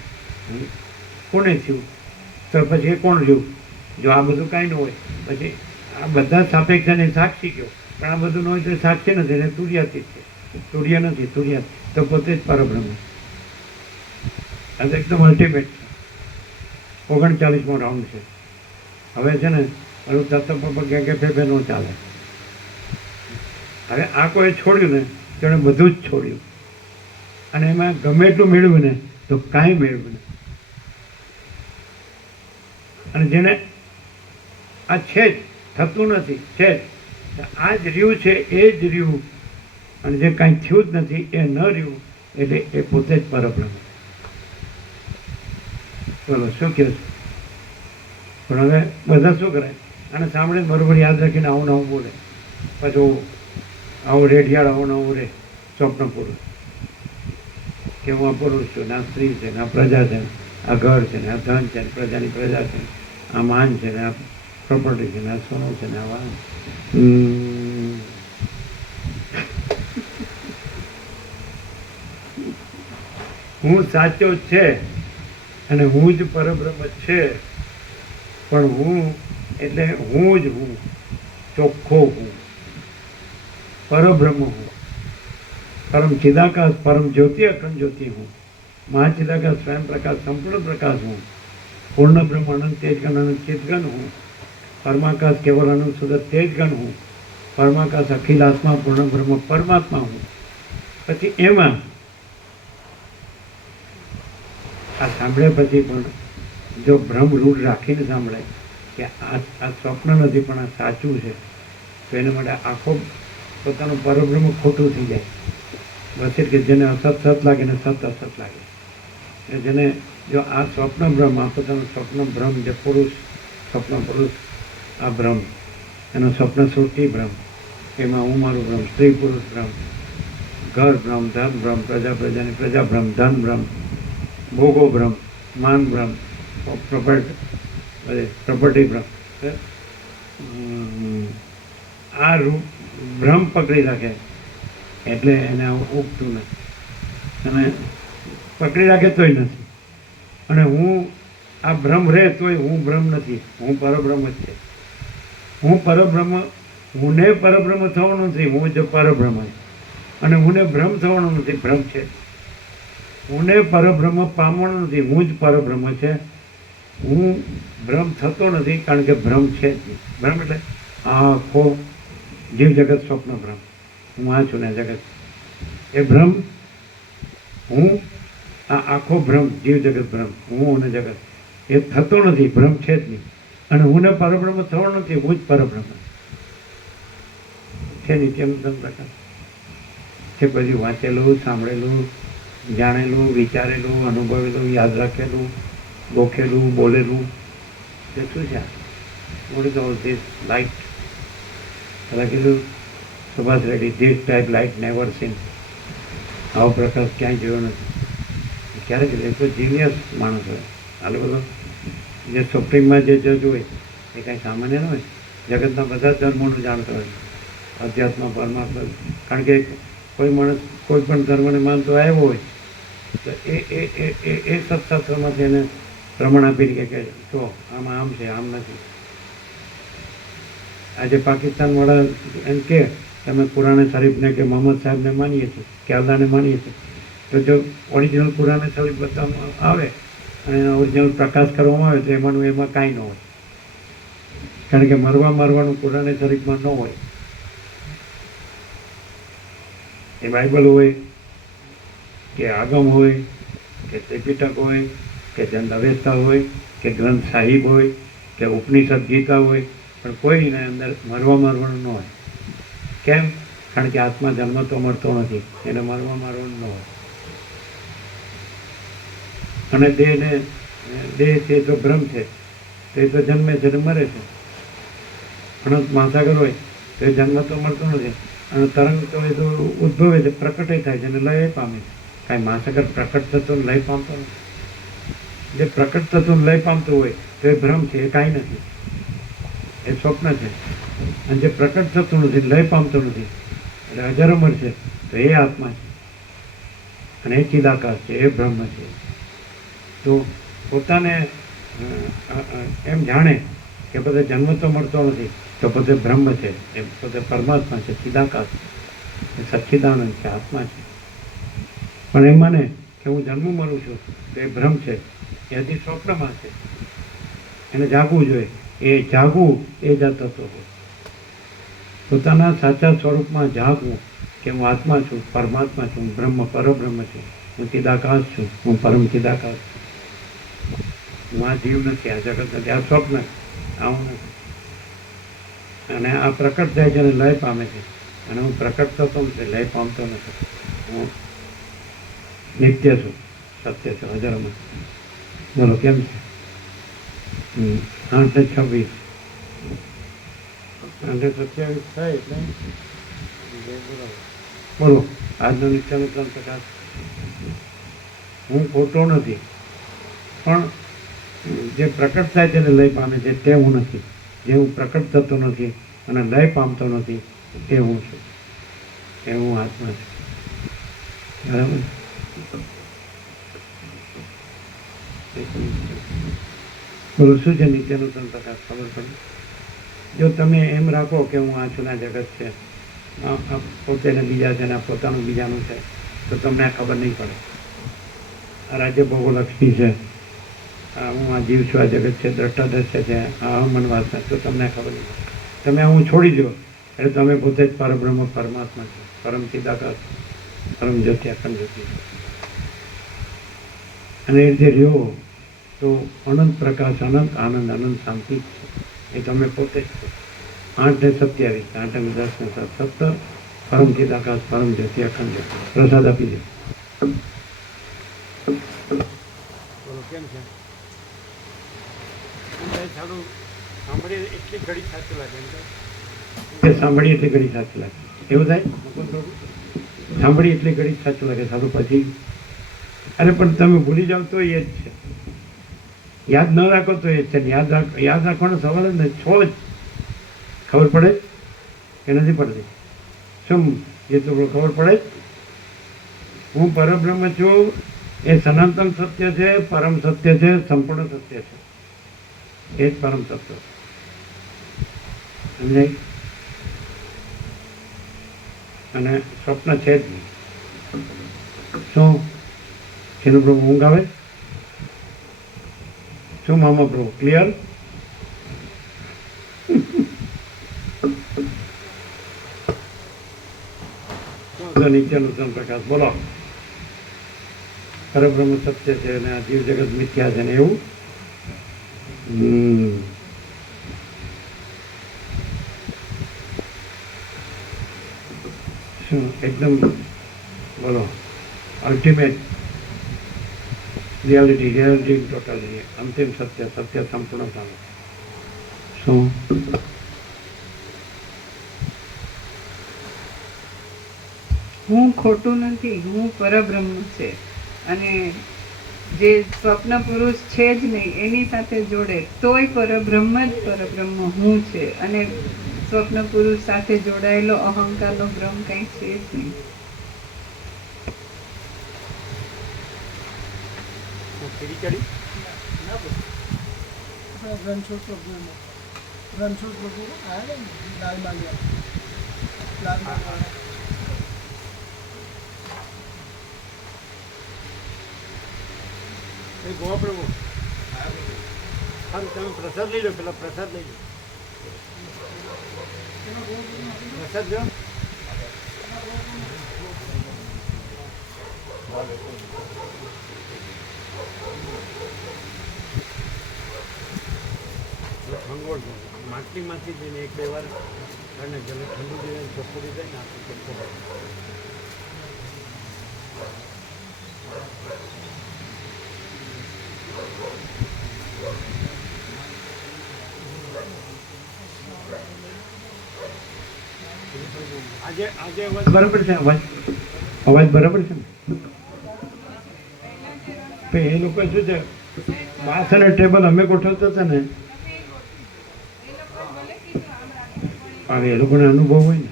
કોને થયું? તો પછી એ કોણ રહ્યું? જો આ બધું કાંઈ ન હોય પછી આ બધા સાપેક્ષ અને સાક્ષી ગયો, પણ આ બધું ન હોય તો સાક્ષી નથી, એટલે તુર્યાતીત છે. તુર્ય નથી, તુર્યાત તો પોતે જ પરબ્રહ્મ. આ તો એકદમ અલ્ટિમેટ છે. 39મો રાઉન્ડ છે. હવે છે ને પેલું તત્વ કે ફેફે ન ચાલે. હવે આ કોઈ છોડ્યું ને તેણે બધું જ છોડ્યું, અને એમાં ગમે એટલું મેળવ્યું ને તો કાંઈ મેળવ્યું નહીં. અને જેને આ છે જ, થતું નથી, છે જ, આ જ રહ્યું છે એ જ રહ્યું, અને જે કાંઈ થયું જ નથી એ ન રહ્યું, એટલે એ પોતે જ પરબ્રહ્મ. બોલો શું કહે છે? પણ હવે બધા શું કરે, અને સાંભળીને બરોબર યાદ રાખીને આવું નવું બોલે, પાછું આવું રેઢિયાળ આવું નવું રે સ્વપ્ન પુરુષ કે હું આ પુરુષ છું, ને આ સ્ત્રી છે, ને આ પ્રજા છે, આ ઘર છે, ને આ ધન છે, પ્રજાની પ્રજા છે, આ માન છે, ને આ પ્રોપર્ટી છે, ને આ સોનું છે, ને આ વાન. હું સાચો છે અને હું જ પરબ્રહ્મ છે, પણ હું એટલે હું જ હું, ચોખ્ખો હું, પરબ્રહ્મ હું, પરમ ચિદાકાશ પરમ જ્યોતિ અખંડ જ્યોતિ હું, મહાચિદાકાશ સ્વયં પ્રકાશ સંપૂર્ણ પ્રકાશ હું, પૂર્ણ બ્રહ્મ અનંત તેજગણ અનંત ચિતગણ હું, પરમાકાશ કેવલ અનંત સુધર તેજગણ હું, પરમાકાશ અખિલ આત્મા પૂર્ણ બ્રહ્મ પરમાત્મા હું. પછી એમાં આ સાંભળ્યા પછી પણ જો ભ્રમ રૂઢ રાખીને સાંભળે કે આ સ્વપ્ન નથી પણ આ સાચું છે, તો એને માટે આખો પોતાનું પરબ્રહ્મ ખોટું થઈ જાય. બસ કે જેને અસત સત લાગે ને સત અસત લાગે. જેને જો આ સ્વપ્ન બ્રહ્મ, આ પોતાનું સ્વપ્ન બ્રહ્મ, જે પુરુષ સ્વપ્ન પુરુષ આ બ્રહ્મ, એનો સ્વપ્ન સૃષ્ટિ બ્રહ્મ, એમાં હું મારું બ્રહ્મ, સ્ત્રી પુરુષ બ્રહ્મ, ઘર બ્રહ્મ, ધન બ્રહ્મ, પ્રજા પ્રજાની પ્રજા બ્રહ્મ, ધન બ્રહ્મ, ભોગો બ્રહ્મ, માન બ્રહ્મ, પ્રોપર્ટી બ્રહ્મ, આ રૂપ બ્રહ્મ પકડી રાખે એટલે એને ઉગતું નથી, અને પકડી રાખે તોય નથી. અને હું આ બ્રહ્મ રહે તોય હું બ્રહ્મ નથી, હું પરબ્રહ્મ જ છે. હું પરબ્રહ્મ, હુંને પરબ્રહ્મ થવાનું નથી, હું જ પરબ્રહ્મ. અને હુંને બ્રહ્મ થવાનું નથી, બ્રહ્મ છે. હુંને પરબ્રહ્મ પામવાનું નથી, હું જ પરબ્રહ્મ છે. હું બ્રહ્મ થતો નથી કારણ કે બ્રહ્મ છે જ નહીં. બ્રહ્મ એટલે આખો જીવ જગત સ્વપ્ન બ્રહ્મ, હું આ છું ને જગત એ બ્રહ્મ. હું આ આખો બ્રહ્મ, જીવ જગત બ્રહ્મ, હું અને જગત એ થતો નથી, બ્રહ્મ છે જ નહીં. અને હુંને પરબ્રહ્મ થવાનો નથી, હું જ પરબ્રહ્મ છે. નિત્યાનંદ પ્રકાશ છે. પછી વાંચેલું, સાંભળેલું, જાણેલું, વિચારેલું, અનુભવેલું, યાદ રાખેલું, ગોખેલું, બોલેલું, તે શું છે? What is all this light? લખેલું Subhash Reddy, this type light never seen. આવો પ્રકાશ ક્યાંય જોયો નથી. ક્યારેક એ તો જીનિયસ માણસ હોય. હાલ બધો જે સુપ્રીમમાં જે જજ હોય એ કાંઈ સામાન્ય ન હોય. જગતના બધા ધર્મોનું જાણતો હોય, અધ્યાત્મ, પરમાત્મા. કારણ કે કોઈ માણસ કોઈ પણ ધર્મને માનતો આવ્યો હોય તો એ સત્શાસ્ત્રમાંથી એને પ્રમાણ આપી કે જો આમાં આમ છે, આમ નથી. આજે પાકિસ્તાનવાળા એમ કે અમે કુરાને શરીફને કે મોહમ્મદ સાહેબને માનીએ છીએ કે અલ્લાહને માનીએ છીએ, તો તો જો ઓરિજિનલ પુરાને શરીર બતાવવામાં આવે અને એનો ઓરિજિનલ પ્રકાશ કરવામાં આવે તો એમાંનું એમાં કાંઈ ન હોય, કારણ કે મારવાનું પુરાને શરીરમાં ન હોય. એ બાઇબલ હોય કે આગમ હોય કે ત્રિપિટક હોય કે જન અવેસ્તા હોય કે ગ્રંથ સાહિબ હોય કે ઉપનિષદ ગીતા હોય, પણ કોઈને અંદર મારવાનું ન હોય. કેમ? કારણ કે આત્મા જન્મ તો મળતો નથી, એને મારવાનું ન હોય. અને દેહ છે તો ભ્રમ છે, તો એ તો જન્મે છે ને મરે છે. અનંત મહાસાગર હોય તો એ જન્મ તો મળતો નથી, અને તરંગ તો એ તો ઉદ્ભવે છે, પ્રકટે થાય છે અને લય પામે છે. કાંઈ મહાસાગર પ્રકટ થતો ને લય પામતો નથી. જે પ્રકટ થતું લય પામતું હોય તો એ ભ્રમ છે, એ કાંઈ નથી, એ સ્વપ્ન છે. અને જે પ્રકટ થતું નથી, લય પામતું નથી, એટલે અજરમર છે, તો એ આત્મા છે. અને એ ચિદાકાશ છે, એ બ્રહ્મ છે. તો પોતાને એમ જાણે કે બધે જન્મ તો મળતો નથી, તો બધે બ્રહ્મ છે, એ બધે પરમાત્મા છે, ચિદાકાશ છે, એ સચ્ચિદાનંદ છે, આત્મા છે. પણ એ મને કે હું જન્મ મળું છું તો એ ભ્રમ છે, એ હજી સ્વપ્નમાં છે, એને જાગવું જોઈએ. એ જાગવું એ જ આ તત્વ છે. પોતાના સાચા સ્વરૂપમાં જાગવું કે હું આત્મા છું, પરમાત્મા છું, હું બ્રહ્મ પરબ્રહ્મ છું, હું ચિદાકાશ છું, હું પરમ ચિદાકાશ છું. હું આ જીવ નથી, આ જગત નથી, આ સ્વપ્ન, આવું નથી. અને આ પ્રકટ થાય છે અને લય પામે છે, અને હું પ્રકટ થતો નથી, લય પામતો નથી. હું નિત્ય છું, સત્ય છું, અજરમાં. બોલો કેમ છે? 8:26 8:27 થાય એટલે બોલો. આજનો નિત્યનો ત્રણ પ્રકાશ. હું ખોટો નથી, પણ જે પ્રકટ થાય છે અને લય પામે છે તે હું નથી. જે હું પ્રકટ થતો નથી અને લય પામતો નથી તે હું છું, એ હું આત્મા છું. બરાબર? બોલો શું છે નિત્યનું ત્રણ પ્રકાશ? ખબર પડી? જો તમે એમ રાખો કે હું આ છું, આ જગત છે, આ પોતે ને બીજા છે ને આ પોતાનું બીજાનું છે, તો તમને આ ખબર નહીં પડે. આ રાજ્ય ભોગોલક્ષ્મી છે, હું આ જીવ છું, આ જગત છે, દ્રષ્ટાદ્રશ્ય છે, આ મન વાસના, તો તમને ખબર નહીં પડે. તમે આ હું છોડી દો એટલે તમે પોતે જ પરબ્રહ્મ પરમાત્મા છો, પરમ ચિદાકાશ, પરમ જ્યોતિ, અખંડ જ્યોતિ. અને એ રીતે રહ્યો તો અનંત પ્રકાશ, અનંત આનંદ, અનંત શાંતિ છે, એ તમે પોતે જ છો. 8:27 8:10 પરમ ચિદાકાશ, પરમ જ્યોતિ, અખંડ જ્યોતિ. પ્રસાદ આપી દો. બોલો કેમ છે? સારું સાંભળીએ એટલી ઘડી સાચું લાગે એમ એ સાંભળીએ એટલી ઘડી સાચું લાગે, એવું થાય? સાંભળીએ એટલી ઘડી સાચું લાગે, સારું પછી અરે પણ તમે ભૂલી જાઓ તો એ જ છે, યાદ ન રાખો તો એ જ છે. યાદ રાખવાનો સવાલ જ નથી. છો જ ખબર પડે કે નથી પડતી? શું એ તો ખબર પડે જ. હું પરબ્રહ્મ છું, એ સનાતન સત્ય છે, પરમ સત્ય છે, સંપૂર્ણ સત્ય છે, એ જ પરમ તત્વ. સમજાય? અને સ્વપ્ન છે જ નહીં. શું એનું પ્રભુ ઊંઘ આવે? શું મામા પ્રભુ ક્લિયર? નીચેનો ત્રણ પ્રકાશ બોલો. પરબ્રહ્મ સત્ય છે અને આ જીવ જગત મિથ્યા છે ને એવું. શું એકદમ બોલો અલ્ટિમેટ રિયાલિટી ટોટલ અંતિમ સત્ય, સત્ય સંપૂર્ણતાનું. શું હું ખોટું નથી, હું પરબ્રહ્મ છે. અને જે સ્વપ્ન પુરુષ છે જ નહીં એની સાથે જોડે તોય પરબ્રહ્મ જ પરબ્રહ્મ હું છે. અને સ્વપ્ન પુરુષ સાથે જોડાયેલો અહંકારનો ભ્રમ કંઈ છે જ નહીં. સીડી ચડી રણછોડ પ્રભુ આવ્યા ને લાલબાગ પછી ગોવા પ્રભુ સારું તમે પ્રસાદ લઈ લો, પેલા પ્રસાદ લઈ લો. પ્રસાદ લો. ખંગોળ માટલીમાંથી જઈને 1-2 વાર અને જલે ઠંડુ થઈ જાય, ચોખ્ખું થઈ જાય ને આખું ચોખ્ખું હોય. આજે આજે બરાબર છે અવાજ? અવાજ બરાબર છે ને? તો એ લોકો શું છે, બાસ અને ટેબલ અમે ગોઠવતા હતા ને, હવે એ લોકોને અનુભવ હોય ને.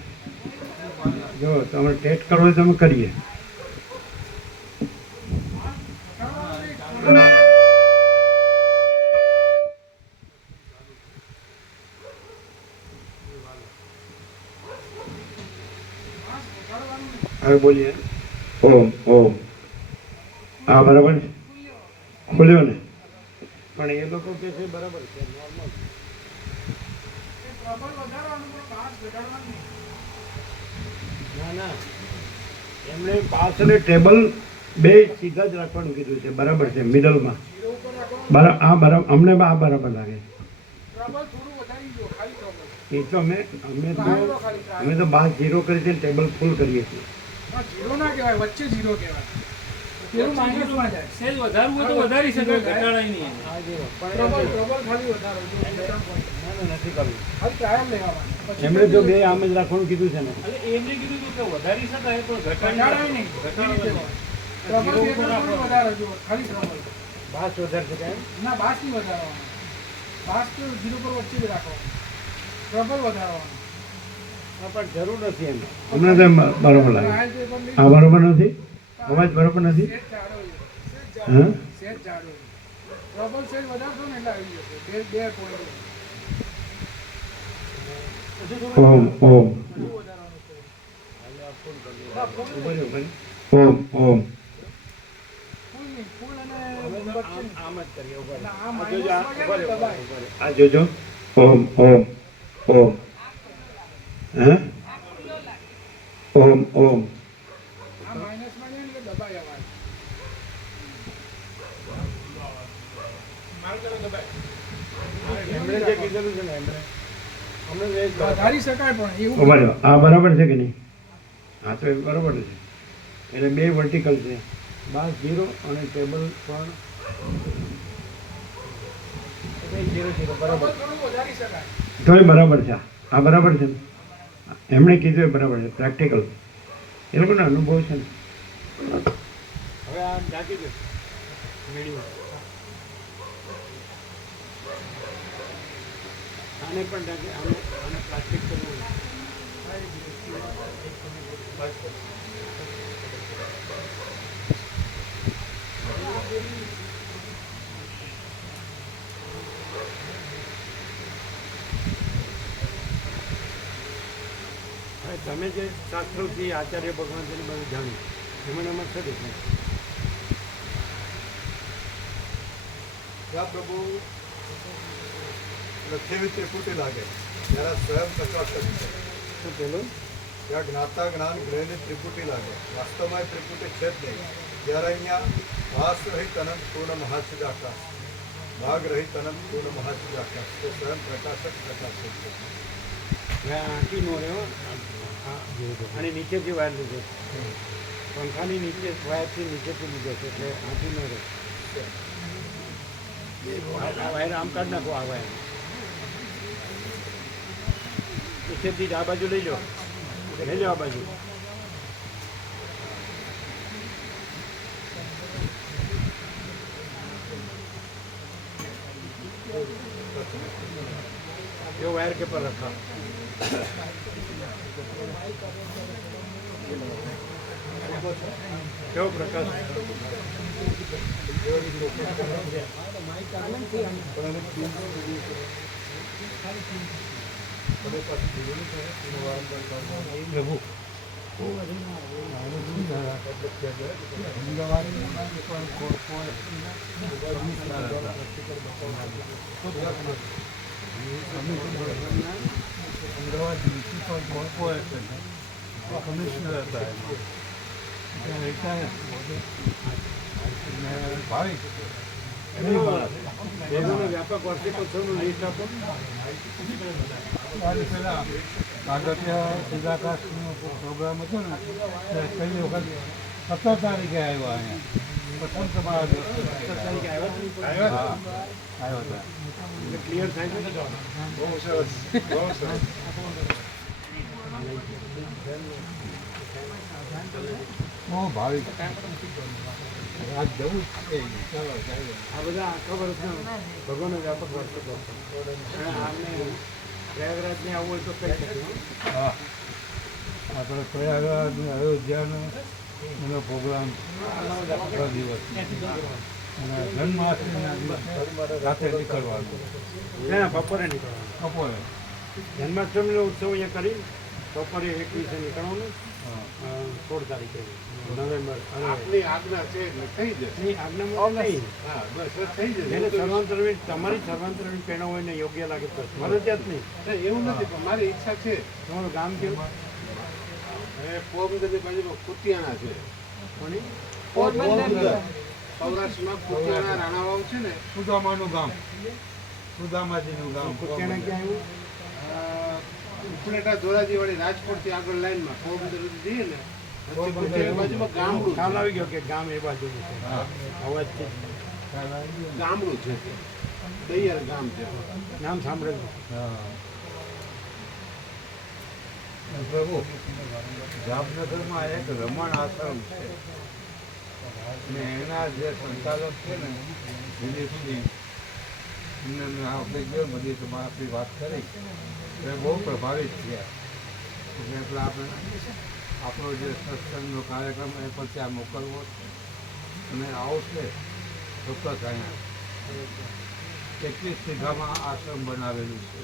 જો તમારે ટેસ્ટ કરવો હોય તો અમે કરીએ. હવે બોલીએ ઓમ ઓમ. હા બરાબર છે, ખોલ્યો ને? પણ એ લોકો કે છે બરાબર છે, નોર્મલ. ના ના, એમણે બાસ અને ટેબલ બે સીધા જ રાખવાનું કીધું છે. બરાબર છે, મિડલમાં. આ બરાબર, અમને આ બરાબર લાગે. એ તો અમે તો બાસ 0 કરી છે, ટેબલ ફૂલ કરીએ છીએ. જીરો ના કહેવાય, વચ્ચે જીરો કહેવાય. પેલું માઇનસમાં જાય. સેલ વધારવું હોય તો વધારી શકે, ઘટાડાય નહીં. પ્રબળ ખાલી વધારો. ના ના નથી કરવું. ખાલી ટ્રાયલ લેવામાં. એમણે જો બે આમ જ રાખવાનું કીધું છે ને. એટલે એમને કીધું હતું કે વધારી શકાય પણ ઘટાડાય નહીં. ઘટાડાય નહીં. પ્રબળ કે એટલું થોડું વધારે જુઓ, ખાલી પ્રબળ. બાસ વધારે છે કાંઈ? ના, બાસ નહીં વધારવાનું. બાસ તો જીરો પર વચ્ચે જ રાખવાનું. પ્રબળ વધારવાનું. હા, પણ જરૂર નથી એમ. અમને તો એમ બરાબર લાગે. ટ્રાયલ પેપર લઈ આ બરાબર નથી? અવાજ બરાબર નથી? સેજ જાડો છે. હા સેજ જાડો છે. પ્રબળ સેજ વધારશો ને એટલે આવી જશે. બે પોઈન્ટ. ઓમ ઓમ શું વધારવાનું છે? ઓમ ઓમ. ફૂલ નહીં, ફૂલ અને આમ વચ્ચે. આમ જ કરીએ. ઉભા રહો. ના, આ આ માઇનસમાં જોજો, આ જાય ઉભા ને રહો, ઉભા દબાય. રહો, ઉભા રહો. આ જોજો. ઓમ ઓમ ઓમ. હા ઓમ ઓમ. આ માઇનસમાં જાય ને એટલે દબાય અવાજ. એમણે જે કીધેલું છે ને એમણે અમને એ જ વધારી શકાય પણ એવું ઉભા રહ્યો. આ બરાબર છે કે નહીં? હા તો એ બરાબર છે. એટલે બે વર્ટિકલ છે, બાસ 0 અને ટેબલ પણ 0-0 બરાબર. થોડું વધારી શકાય. તોય બરાબર છે. આ બરાબર છે ને? એમણે કીધું એ બરાબર છે, પ્રેક્ટિકલ. એ લોકોનો અનુભવ છે ને. હવે આ ઢાંકી દે મીડિયમ. આને પણ ઢાંકી, આને પ્લાસ્ટિક કરવું. હવે તમે જે શાસ્ત્રોથી આચાર્ય ભગવાન તેની બધું જાણ્યું એમાં થતું છે. ત્યાં પ્રભુ લખેવી ત્રિપુટી લાગે ત્યારે સ્વયં પ્રકાશક છે. શું પેલું ત્યાં જ્ઞાતા જ્ઞાન ગ્રહની ત્રિપુટી લાગે, વાસ્તવમાં એ ત્રિપુટી છે જ નહીં. ત્યારે અહીંયા ભાસ રહિત અનંત પૂર્ણ મહાસિદાકાશ, ભાગ રહિત અનંત પૂર્ણ મહાસિદાકાશ, તે સ્વયં પ્રકાશક પ્રકાશક છે. હવે આ આંટીનો રહ્યો અને નીચેથી વાયર લીધો, પંખાની નીચે વાયરથી નીચેથી લીધો છે એટલે આંટીનો રહ્યો. આ વાયર આમ કાઢી નાખો. આ વાયર નીચેથી જ આ બાજુ લઈ લો, લઈ લો આ બાજુ. जो वायर के पर रखा क्यों प्रकाश प्रभु કમિશનર હતા ભેગોને વ્યાપક વાર્ષિકોત્સવનું લિસ્ટ આપો. પેલા કાગળિયા સીધાકાશનો પ્રોગ્રામ હતો ને તે પહેલી વખત 17 તારીખે આવ્યા અહીંયા પ્રથમ તમારા દિવસે 17 તારીખે આવ્યા હા આવ્યો હતા. એટલે ક્લિયર થાય છે. બહુ સરસ બહુ સરસ. બહુ ભાવિક આજ જવું જ છે. ચાલો ચાલો. આ બધા આખા વર્ષના ભગવાનનો વ્યાપક વાર્ષિકોત્સવ. અને આમને પ્રયાગરાજને આવવું હોય તો કઈ શકે. હા આપણે પ્રયાગરાજ અયોધ્યાનો એનો પ્રોગ્રામ 6 દિવસ અને જન્માષ્ટમીના દિવસે રાતે નીકળવાનું ના, બપોરે નીકળવાનું. બપોરે. જન્માષ્ટમીનો ઉત્સવ અહીંયા કરી બપોરે 21 નીકળવાનું. હા 16 તારીખે નવેમ્બર. આપની આજ્ઞા છે એટલે થઈ જશે. નહીં, આજ્ઞામાં નહીં. હા બસ થઈ જશે. જેને સર્વાંતરવીર તમારી સર્વાંતરવીર પહેણો હોય ને યોગ્ય લાગે તો ફરજિયાત નહીં. એવું નથી પણ મારી ઈચ્છા છે. તમારું ગામ કેવું? હવે પોરબંદરની બાજુમાં કુતિયાણા છે. કોની? પોરબંદર સૌરાષ્ટ્રમાં કુતિયાણા રાણાવાવ છે ને સુદામાનું ગામ, સુદામાજીનું ગામ. કુતિયાણા ક્યાં આવ્યું? ઉપલેટા ધોરાજીવાળી રાજકોટથી આગળ લાઈનમાં પોરબંદર સુધી જઈએ ને પછી કુતિયાણા બાજુમાં ગામડું ખ્યાલ આવી ગયો કે ગામ એ બાજુનું છે. હા અવાજથી ગામડું છે દૈયર ગામ છે. નામ સાંભળેલું. પ્રભુ જામનગરમાં એક રમણ આશ્રમ છે ને એના જે સંચાલક છે ને દિલીપસિંહ એમને મેં આપણે ગયો બધી તમારી વાત કરી એ બહુ પ્રભાવિત થયા એટલે આપણે આપણો જે સત્સંગનો કાર્યક્રમ એ પણ ત્યાં મોકલવો અને આવશે ચોક્કસ અહીંયા 21 વીઘામાં આશ્રમ બનાવેલું છે.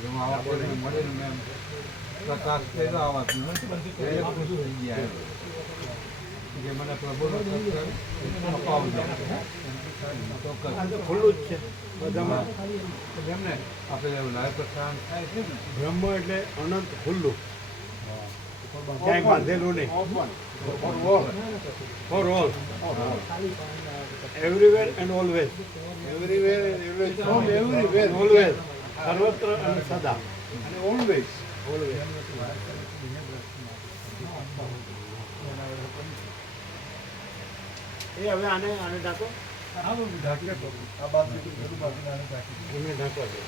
જેમાં આ વખતે મળીને મેં પ્રકાશ કર્યો આ વાતનો એ ખુશ થઈ ગયા કે મને પ્રભુનો સત્સંગ અપાવજો. આ તો ખુલ્લું જ છે બધામાં. એમને આપણે લાઈવ પ્રસારણ થાય છે ને બ્રહ્મ એટલે અનંત ખુલ્લું, ક્યાંય બાંધેલું નહીં. For all, everywhere and always. Everywhere from everywhere always, સર્વત્ર અને સદા. અને ઓલવેઝ. એ હવે આને ઢાંકો. આ બાજુ બધું બાજુ એમને ઢાંકો છે.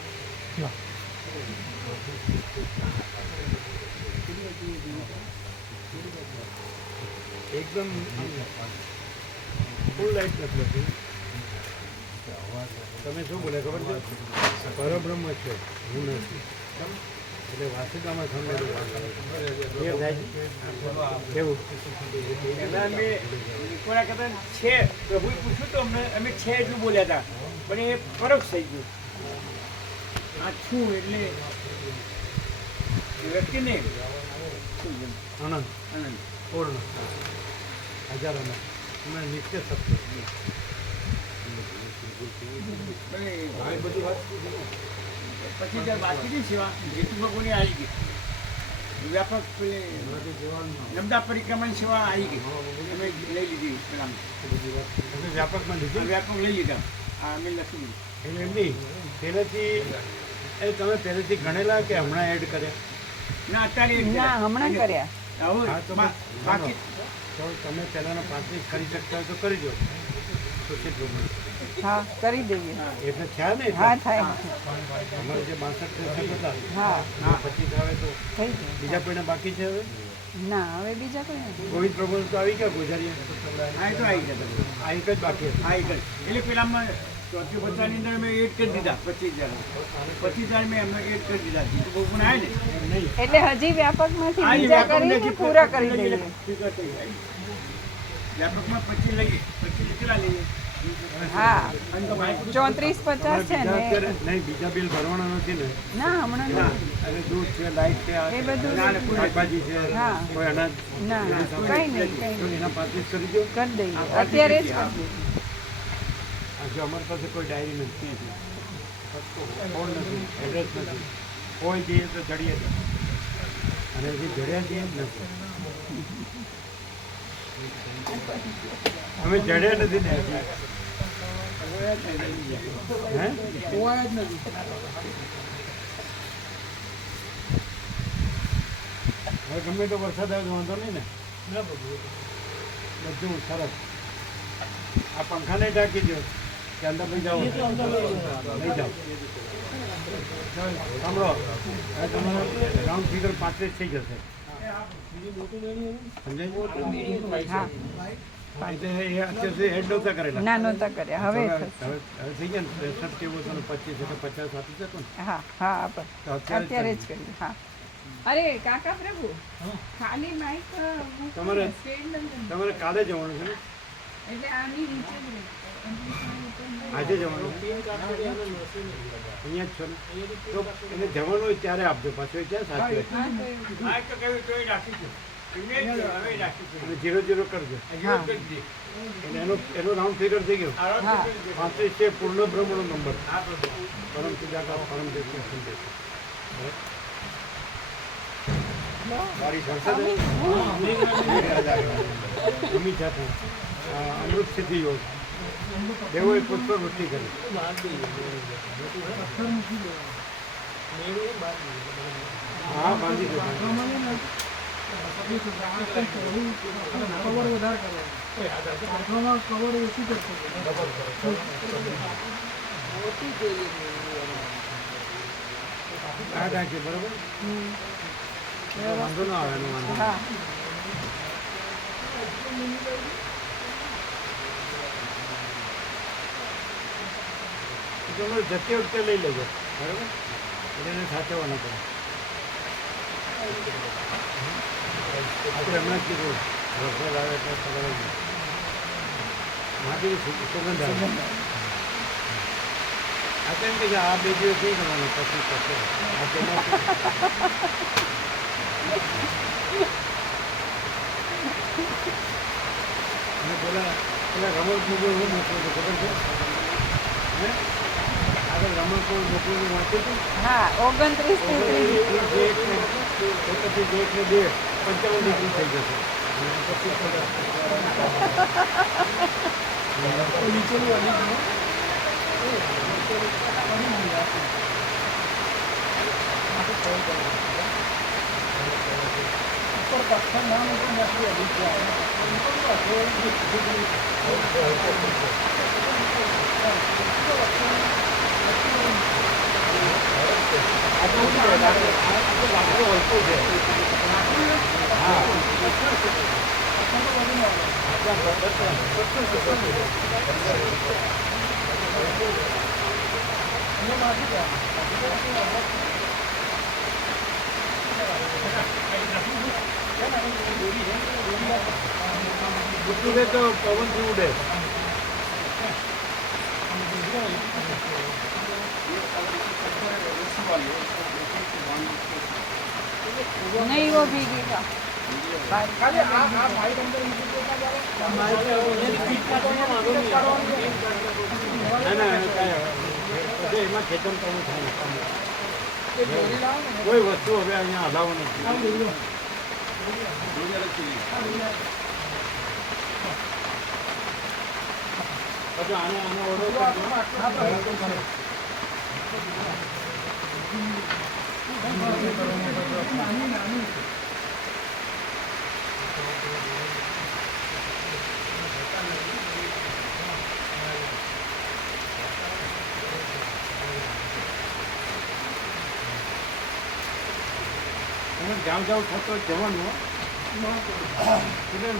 એકદમ ફૂલ લાઈટ નથી હતી. તમે શું બોલે ખબર છે? પરબ્રહ્મ છે, હું નથી. એટલે વાસિકામાં સમજેલું કેવું? છે પ્રભુએ પૂછ્યું તો અમે છે એટલું બોલ્યા હતા પણ એ પરોક્ષ થઈ ગયું. આ છું એટલે વ્યક્તિને આનંદ આનંદ પૂર્ણ હજાર અનંત તમે નિત્ય સત્ય. આવી બધી વાત પછી જ્યારે બાકીની સેવા જેતુ ભગવાનની આવી ગઈ, વ્યાપક લંબા પરિક્રમાની સેવા આવી ગઈ, અમે લઈ લીધી પેલા તમે વ્યાપકમાં લીધું? વ્યાપક લઈ લીધા. આ અમે લખી દીધું. એટલે એમ નહીં, પહેલેથી એ તમે પહેલેથી ગણેલા કે હમણાં એડ કર્યા? ના અત્યારે હમણાં કર્યા. હા, તો બાકી તો તમે પહેલાંના 35 કરી શકતા હોય તો કરી દો. સુશીલ પ્રમાણે. હા કરી દઈએ. એટલે થયા ને? હા થાય. અમારે જે 62 હતા હા 25 આવે તો થઈ જાય. બીજા કોઈને બાકી છે હવે? ના હવે બીજા કોઈ નથી. ગોવિંદ પ્રભુ તો આવી ગયા ગુજારિયા. આ તો આવી ગયા તમે. આ એક જ બાકી હતું. હા એટલે પેલામાં ચોથી પચાસની અંદર મેં એડ કરી દીધા 25,000. 25,000 મેં એમને એડ કરી દીધા. જીતુ ભગવાન આવે ને નહીં, એટલે હજી વ્યાપકમાંથી આ બીજા વ્યાપક કરીને નથી, પૂરા કરી લઈએ, દઈએ. ફિગર થઈ જાય. વ્યાપકમાં 25 લઈએ, 25 કેટલા લઈએ? હા 34-50 છે ને નહીં, બીજા બિલ ભરવાના નથી ને. ના હમણાં ના, નહીં. અને દૂધ છે, લાઇટ છે, એ બધું શાકભાજી છે, હા. કોઈ અનાજ. ના કંઈ નહીં કંઈ તો નહીં એના 35 કરી દો. કરી દઈએ અત્યારે જ કરી દઈએ. જો અમારી પાસે કોઈ ડાયરી નથી, ફોન નથી, એડ્રેસ નથી, કોઈ જઈએ તો જડીએ જ. અને હજી જડ્યા જઈએ જ નથી. અમે જડ્યા નથી ને હજી. હે? હવે ગમે તો વરસાદ આવે તો વાંધો નહીં ને. બધું સરસ. આ પંખાને ઢાંકી દો કે અંદર લઈ જાઓ. લઈ જાઓ. સાંભળો, હવે તમારો રાઉન્ડ ફિગર 35 થઈ જશે. સમજાય? હા એટલે એ અત્યાર સુધી હેડ નહોતા કરેલા. ના નહોતા કર્યા હવે થશે. હવે થઈ ગયા ને 63 કેવું હતું ને 25 એટલે 50 આપી શકો ને. હા હા આપણે તો અત્યારે અત્યારે જ કરીએ હા. અરે કાકા પ્રભુ ખાલી માઇક તમારે તમારે કાલે જવાનું છે ને? એટલે આની નીચે જ રહે. આજે જવાનું અહીંયા જ છો ને? તો એને જવાનું હોય ત્યારે આપજો, પાછું એ ક્યાં સાચું હોય? હા, તો એવું. આ તો કહ્યું તોય રાખીશું. એમને જ હવે રાખીશું. અને 0-0 કરજો. હા. એટલે એનો રાઉન્ડ ફિગર થઈ ગયો. હા 35 છે પૂર્ણ બ્રહ્મનો નંબર. પરમ પૂજાકા પરમ દેવતા સંદેશ. મારી સંસદ અમિત સાથે અમૃત સિદ્ધિ યોગ દેવોએ પુષ્પવૃષ્ટિ કરી. હા બાંધી દો. આ ઢાંકીએ બરોબર. વાંધો ના આવે એનો વાંધો. હા તમે જતી વખતે લઈ લેજો બરાબર. એટલે એને સાચવવાના પડે. આપણે હમણાં જ કીધું વરસાદ આવે એટલે ખબર જ નહીં. માટી સુગંધ આવે. આ તો એમ કે આ 2 દિવસ નહીં કરવાનું પછી થશે. આ તેમાં અને પેલા રમણ મોકલું હું મોકલું છું ખબર છે? હે આગળ રમણ કોઈ મોકલું વાંચ્યું હતું? હા 29 થી 31 ને 2 55 ડિગ્રી થઈ જશે. ઉડે તો પવનથી ઉડે. नहीं वो भीगेगा ના ના પછી એમાં ખેતર કરવું થાય. કોઈ વસ્તુ હવે અહીંયા હલાવો નથી. પછી આને ઓર્ડર જાવ જાવ થતો જવાનું.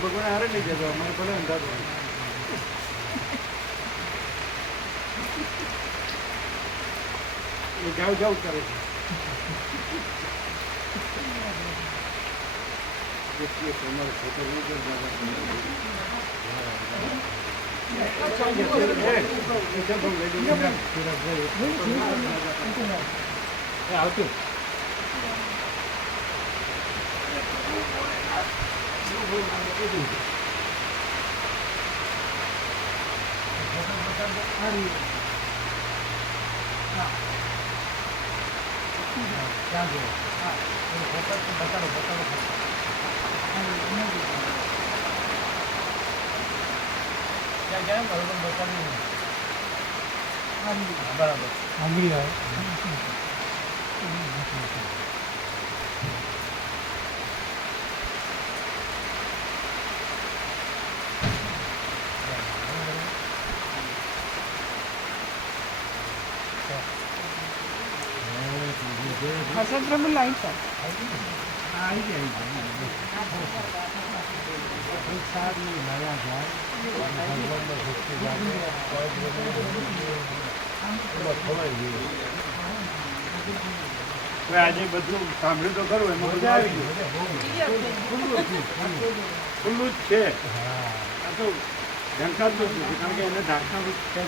ભગવાન હારે લઈ જજો. અમારે ભલે અંદાજ એ જાવ જાવ કરે છે. તમારે ફોટો આવતું બરાબર આંગળી આવે હર્ષદ પ્રભુ લાઈટ સર હવે આજે બધું સાંભળ્યું તો ખરું, એમાં બધું આવી ગયું, ખુલ્લું જ છે. આ તો ઢંકાતું જ નથી, કારણ કે એને ઢાંકવાનું છે.